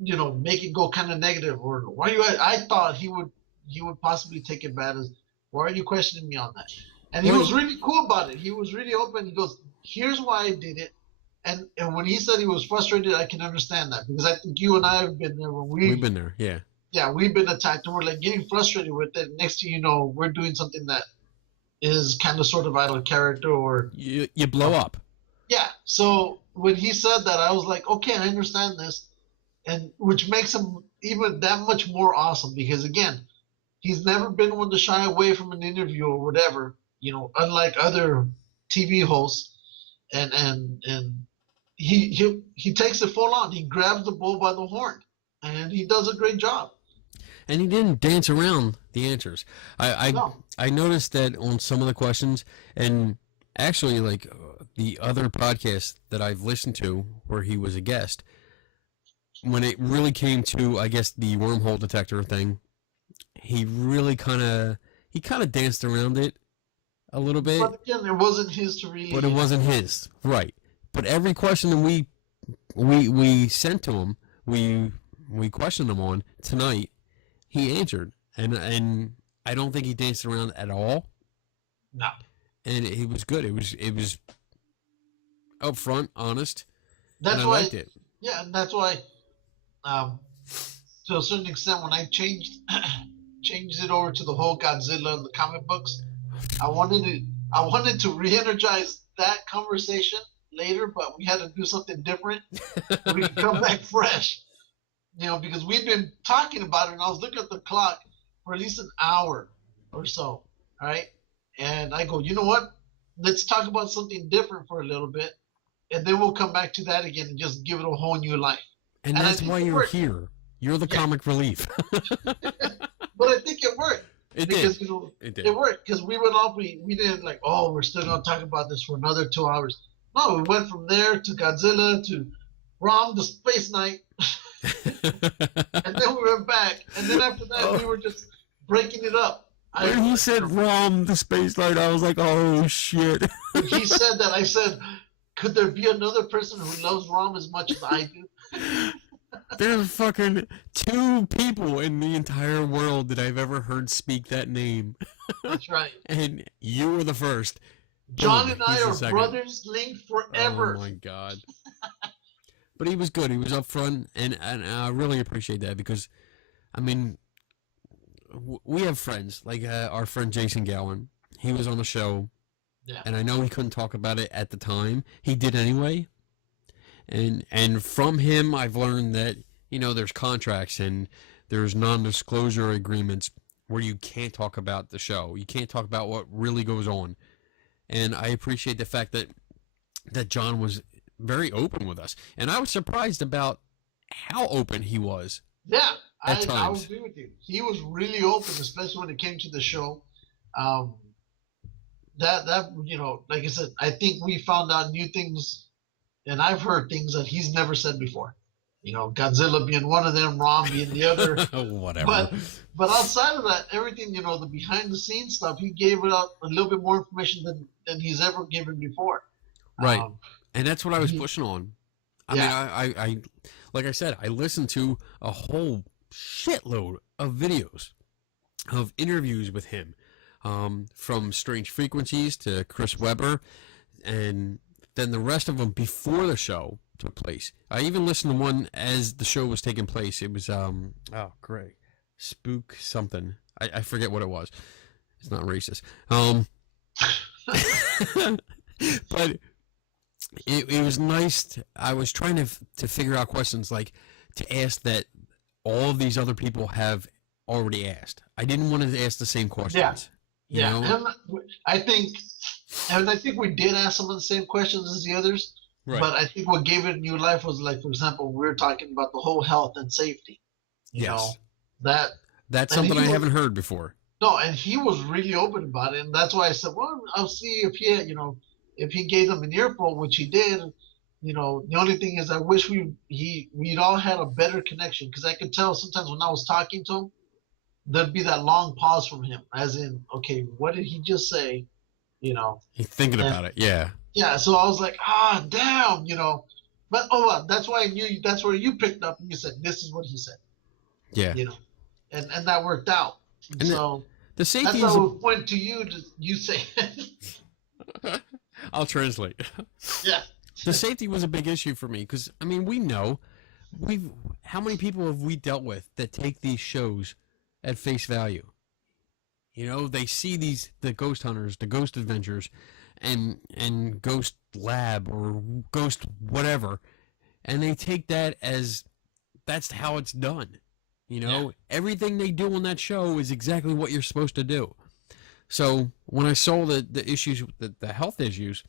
you know, make it go kind of negative. Or why are you? I thought he would possibly take it bad as, why are you questioning me on that? And he Well, was really cool about it. He was really open. He goes, here's why I did it. And when he said he was frustrated, I can understand that because I think you and I have been there when We've been there, yeah. we've been attacked and we're like getting frustrated with it. Next thing you know, we're doing something that is kind of sort of out of character or You blow up. yeah. So when he said that, I was like, okay, I understand this, and which makes him even that much more awesome because again, he's never been one to shy away from an interview or whatever. You know, unlike other TV hosts, and he takes it full on. He grabs the bull by the horn, and he does a great job. And he didn't dance around the answers. No. I noticed that on some of the questions, and actually, like the other podcasts that I've listened to where he was a guest, when it really came to, I guess, the wormhole detector thing, he really kind of danced around it a little bit. But again, it wasn't his to really. But it wasn't his, right? But every question that we sent to him, we questioned him on tonight, he answered, and I don't think he danced around at all. No. And it was good. It was upfront, honest. That's and why. I liked it. Yeah, and that's why. To a certain extent, when I changed it over to the whole Godzilla and the comic books, I wanted to re-energize that conversation later, but we had to do something different so we could come back fresh. Because we've been talking about it, and I was looking at the clock for at least an hour or so, all right? And I go, you know what? Let's talk about something different for a little bit, and then we'll come back to that again and just give it a whole new life. And that's why you're here. You're the comic relief. But I think it worked. It because, did. It did. It worked because we went off. We didn't like, oh, we're still going to talk about this for another 2 hours. No, we went from there to Godzilla to Rom the SpaceKnight. And then we went back. And then after that, we were just breaking it up. When he said Rom the SpaceKnight, I was like, oh, shit. When he said that, I said, could there be another person who loves Rom as much as I do? There's fucking 2 people in the entire world that I've ever heard speak that name. That's right. And you were the first. John and I He's the are second. brothers linked forever. Oh my god. But he was good. He was up front, and I really appreciate that because, I mean, we have friends, like our friend Jason Gowan. He was on the show, and I know he couldn't talk about it at the time. He did anyway. And from him, I've learned that, there's contracts and there's non-disclosure agreements where you can't talk about the show. You can't talk about what really goes on. And I appreciate the fact that John was very open with us. And I was surprised about how open he was. Yeah, I times. agree with you. He was really open, especially when it came to the show. Like I said, I think we found out new things, and I've heard things that he's never said before. Godzilla being one of them, Rom being the other. Whatever. But outside of that, everything, the behind the scenes stuff, he gave it out a little bit more information than he's ever given before. Right. And that's what I was pushing on. I mean, I like I said, I listened to a whole shitload of videos of interviews with him, from Strange Frequencies to Chris Webber, and then the rest of them before the show took place. I even listened to one as the show was taking place. It was great, Spook something. I forget what it was. It's not racist. But it was nice. I was trying to figure out questions like to ask that all of these other people have already asked. I didn't want to ask the same questions. Yeah. You know? And I think we did ask some of the same questions as the others. Right. But I think what gave it new life was, like, for example, we were talking about the whole health and safety. You know, that's something I haven't heard before. No, and he was really open about it, and that's why I said, well, I'll see if if he gave them an earful, which he did. The only thing is, I wish we'd all had a better connection, because I could tell sometimes when I was talking to him, there'd be that long pause from him, as in, okay, what did he just say? He's thinking about it, yeah. Yeah, so I was like, damn, But that's why I knew that's where you picked up and you said, this is what he said. Yeah. And that worked out. And so the safety that's how it went to you. You say it. I'll translate. Yeah. The safety was a big issue for me because, I mean, we know how many people have we dealt with that take these shows at face value? They see the ghost hunters, the ghost adventures, and Ghost Lab or Ghost whatever, and they take that as that's how it's done. Everything they do on that show is exactly what you're supposed to do. So when I saw the issues, the health issues,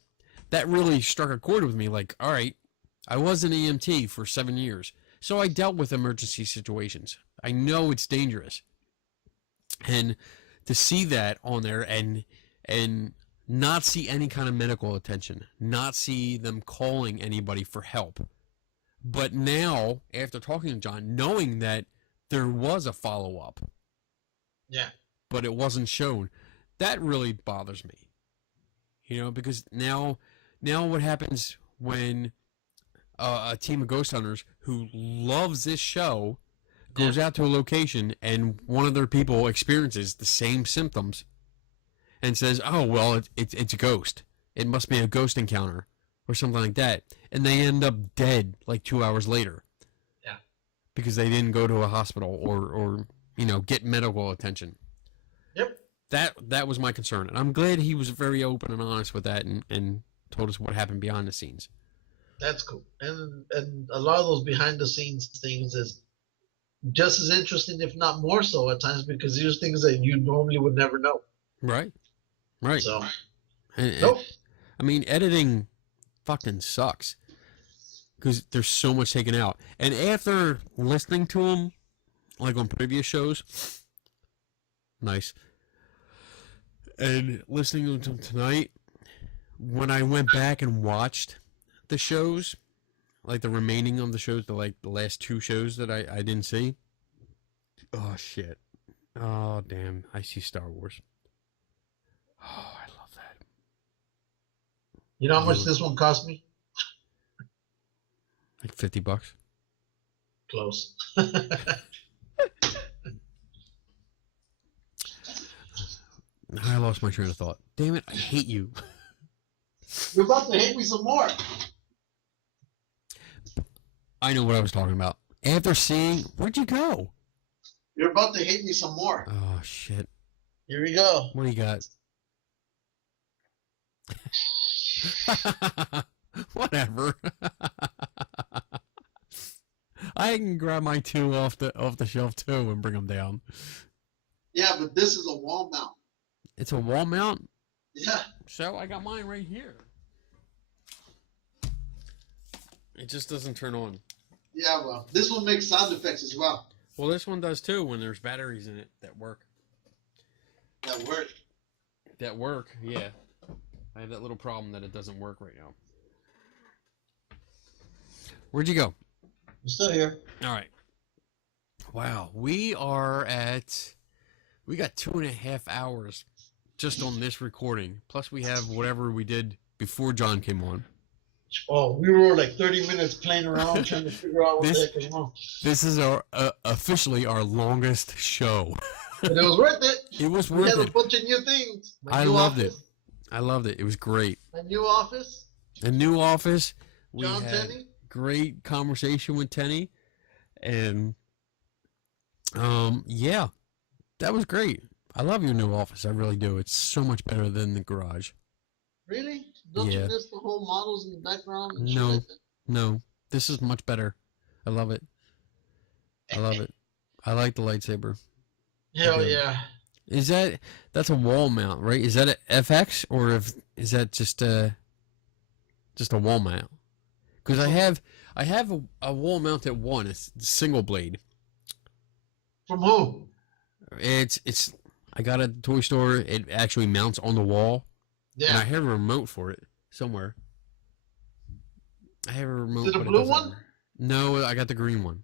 that really struck a chord with me. Like, all right, I was an EMT for 7 years, so I dealt with emergency situations. I know it's dangerous. And to see that on there and not see any kind of medical attention, not see them calling anybody for help. But now, after talking to John, knowing that there was a follow-up, Yeah. but it wasn't shown, that really bothers me. You know, because now what happens when a team of ghost hunters who loves this show goes out to a location and one of their people experiences the same symptoms and says, oh, well, it's a ghost. It must be a ghost encounter or something like that. And they end up dead like 2 hours later. Yeah. Because they didn't go to a hospital or you know, get medical attention. Yep. That was my concern. And I'm glad he was very open and honest with that and told us what happened behind the scenes. That's cool. And a lot of those behind the scenes things is just as interesting, if not more so at times, because there's things that you normally would never know. Right. Right. So, Nope. I mean, editing fucking sucks because there's so much taken out. And after listening to them, like on previous shows, nice, and listening to them tonight, when I went back and watched the shows, like the remaining of the shows, the last 2 shows that I didn't see. Oh shit! Oh damn! I see Star Wars. Oh, I love that. you know how much this one cost me? Like $50. Close. I lost my train of thought. Damn it! I hate you. You're about to hate me some more. I know what I was talking about. After seeing, where'd you go? You're about to hate me some more. Oh shit! Here we go. What do you got? Whatever. I can grab my 2 off the shelf too and bring them down. Yeah, but this is a wall mount. It's a wall mount. Yeah. So I got mine right here. It just doesn't turn on. Yeah, well, this one makes sound effects as well. Well, this one does too when there's batteries in it that work. That work. That work, yeah. I have that little problem that it doesn't work right now. Where'd you go? I'm still here. All right. Wow, we got 2.5 hours just on this recording. Plus we have whatever we did before John came on. Oh, we were like 30 minutes playing around trying to figure out what the heck was wrong. This is our officially our longest show. But it was worth it. It was We worth had a it. bunch of new things. I loved it. I loved it. It was great. A new office. A new office. We John had Tenney. great conversation with Tenney. And yeah, that was great. I love your new office. I really do. It's so much better than the garage. Really? Don't Yeah. you miss the whole models in the background? And shit No. like that? No, this is much better. I love it. I love it. I like the lightsaber. Hell Okay. yeah. That's a wall mount, right? Is that a FX or is that just a wall mount? Because I have a wall mounted one. It's single blade. From who? It's I got it at the toy store. It actually mounts on the wall. And I Yeah. have a remote for it somewhere. I have a remote. Is it a but blue doesn't one? work. No, I got the green one.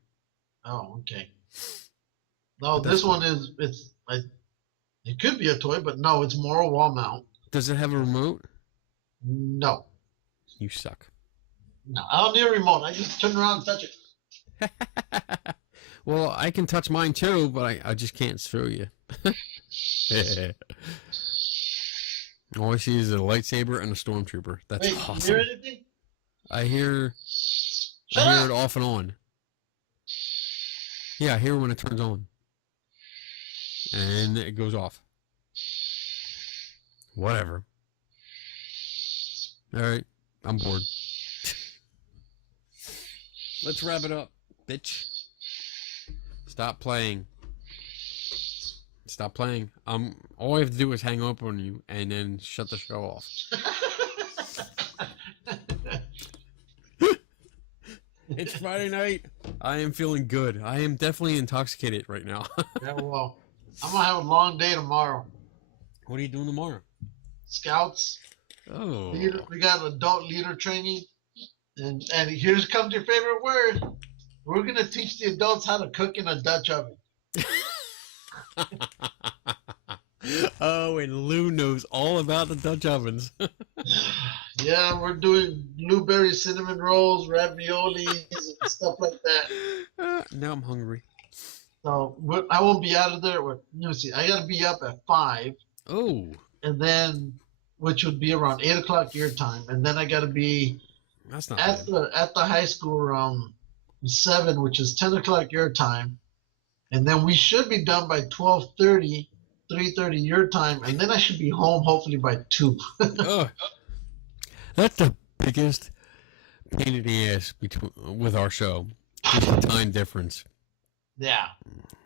Oh, okay. No, That's this one is, it could be a toy, but no, it's more a wall mount. Does it have a remote? No. You suck. No, I don't need a remote. I just turn around and touch it. Well, I can touch mine too, but I just can't show you. All I see is a lightsaber and a stormtrooper. That's Wait, awesome. you hear anything? I hear Shut up. it off and on. Yeah, I hear when it turns on. And it goes off. Whatever. Alright, I'm bored. Let's wrap it up, bitch. Stop playing. Stop playing. All I have to do is hang up on you and then shut the show off. It's Friday night. I am feeling good. I am definitely intoxicated right now. Yeah, well, I'm gonna have a long day tomorrow. What are you doing tomorrow? Scouts. Oh. We got adult leader training, and here comes your favorite word. We're gonna teach the adults how to cook in a Dutch oven. Oh, and Lou knows all about the Dutch ovens. Yeah, we're doing blueberry cinnamon rolls, raviolis, and stuff like that. Now I'm hungry. So I won't be out of there. Let me see. I gotta be up at 5, Oh, and then which would be around 8 o'clock your time, and then I gotta be that's not at bad. the high school around 7, which is 10 o'clock your time, and then we should be done by 12:30, 3:30 your time, and then I should be home hopefully by 2. Ugh. That's the biggest pain in the ass with our show. Is the time difference. Yeah,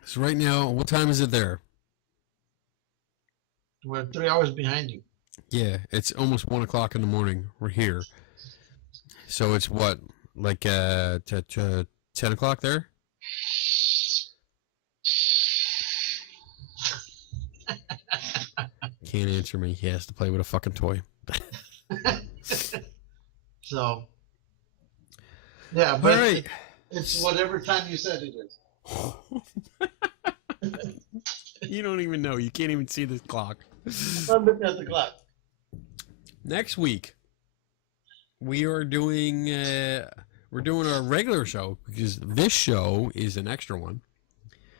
So right now, what time is it there? we're 3 hours behind you. Yeah, it's almost 1 o'clock in the morning. We're here. So it's what, like 10 o'clock there? Can't answer me. He has to play with a fucking toy. So, yeah, but All right. it's whatever time you said it is. You don't even know. You can't even see the clock. I'm looking at the clock. Next week, we are doing our regular show because this show is an extra one.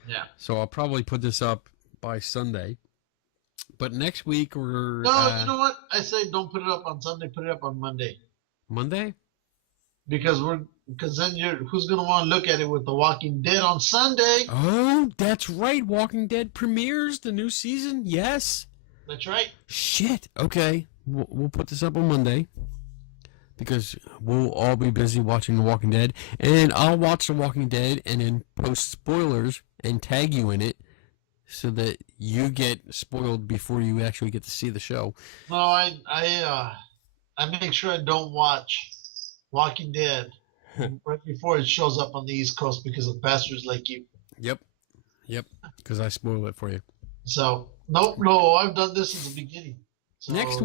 Yeah. So I'll probably put this up by Sunday. But next week we're No, you know what? I say don't put it up on Sunday. Put it up on Monday. Monday. Because then who's gonna want to look at it with The Walking Dead on Sunday? Oh, that's right. Walking Dead premieres the new season. Yes. That's right. Shit. Okay. We'll put this up on Monday because we'll all be busy watching The Walking Dead, and I'll watch The Walking Dead and then post spoilers and tag you in it so that you get spoiled before you actually get to see the show. No, I make sure I don't watch Walking Dead right before it shows up on the East Coast because of bastards like you. Yep. Because I spoil it for you. So no, I've done this since the beginning. So, Next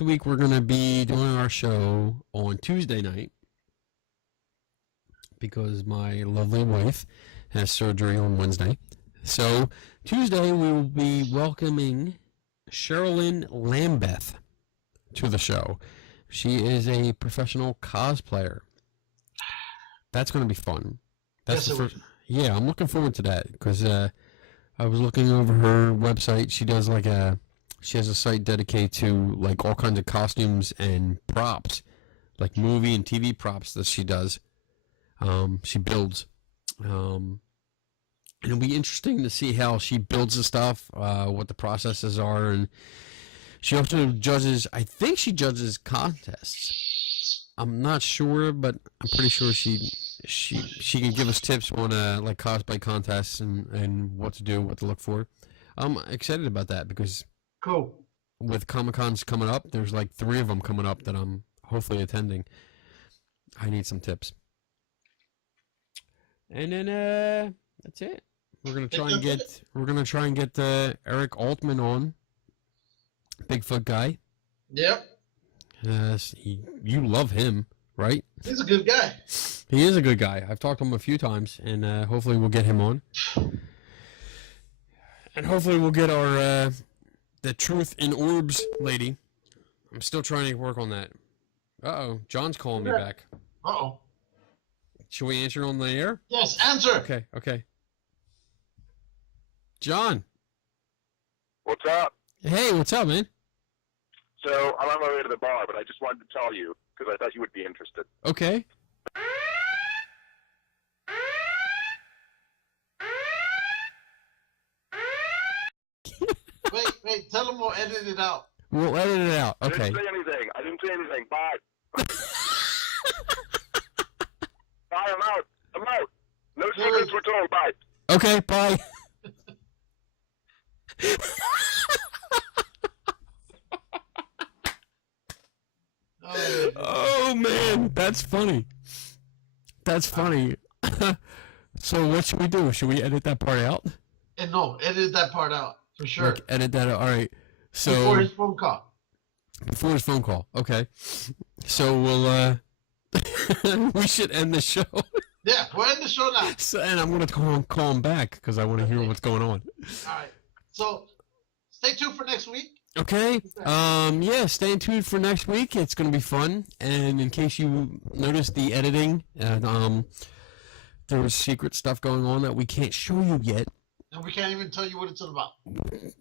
week we're gonna be doing our show on Tuesday night because my lovely wife has surgery on Wednesday. So Tuesday we will be welcoming Sherilyn Lambeth to the show. She is a professional cosplayer. That's going to be fun. That's Yes, the first. Yeah, I'm looking forward to that because I was looking over her website. She does she has a site dedicated to like all kinds of costumes and props, like movie and TV props that she does. She builds. And it'll be interesting to see how she builds the stuff, what the processes are, and she also judges. I think she judges contests. I'm not sure, but I'm pretty sure she can give us tips on like cosplay contests and what to do, what to look for. I'm excited about that because cool. with Comic-Cons coming up, there's like 3 of them coming up that I'm hopefully attending. I need some tips. And then that's it. We're gonna try and get Eric Altman on. Bigfoot guy. Yep. You love him, right? He's a good guy. He is a good guy. I've talked to him a few times, and hopefully we'll get him on. And hopefully we'll get our the Truth in Orbs lady. I'm still trying to work on that. Uh-oh, John's calling me back. Uh-oh. Should we answer on the air? Yes, answer. Okay. John. What's up? Hey, what's up, man? So I'm on my way to the bar, but I just wanted to tell you because I thought you would be interested. Okay. Wait, tell him we'll edit it out. We'll edit it out. Okay. I didn't say anything. Bye. Bye, I'm out. No secrets were told. Bye. Okay, bye. Oh man, that's funny. That's funny. So what should we do? Should we edit that part out? And no, edit that part out for sure. Like, edit that out. All right. So Before his phone call. Before his phone call. Okay. So we'll we should end the show. Yeah, we'll end the show now. So, and I'm gonna call him back because I want to hear what's going on. All right. So stay tuned for next week. Okay. Yeah, stay tuned for next week. It's gonna be fun. And in case you noticed the editing, there was secret stuff going on that we can't show you yet. And we can't even tell you what it's about.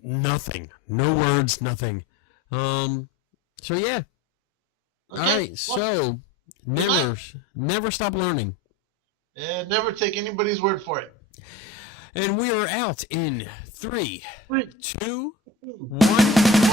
Nothing. No words. Nothing. So yeah. Okay. All right. So never stop learning. And never take anybody's word for it. And we are out in 3, 2, 1.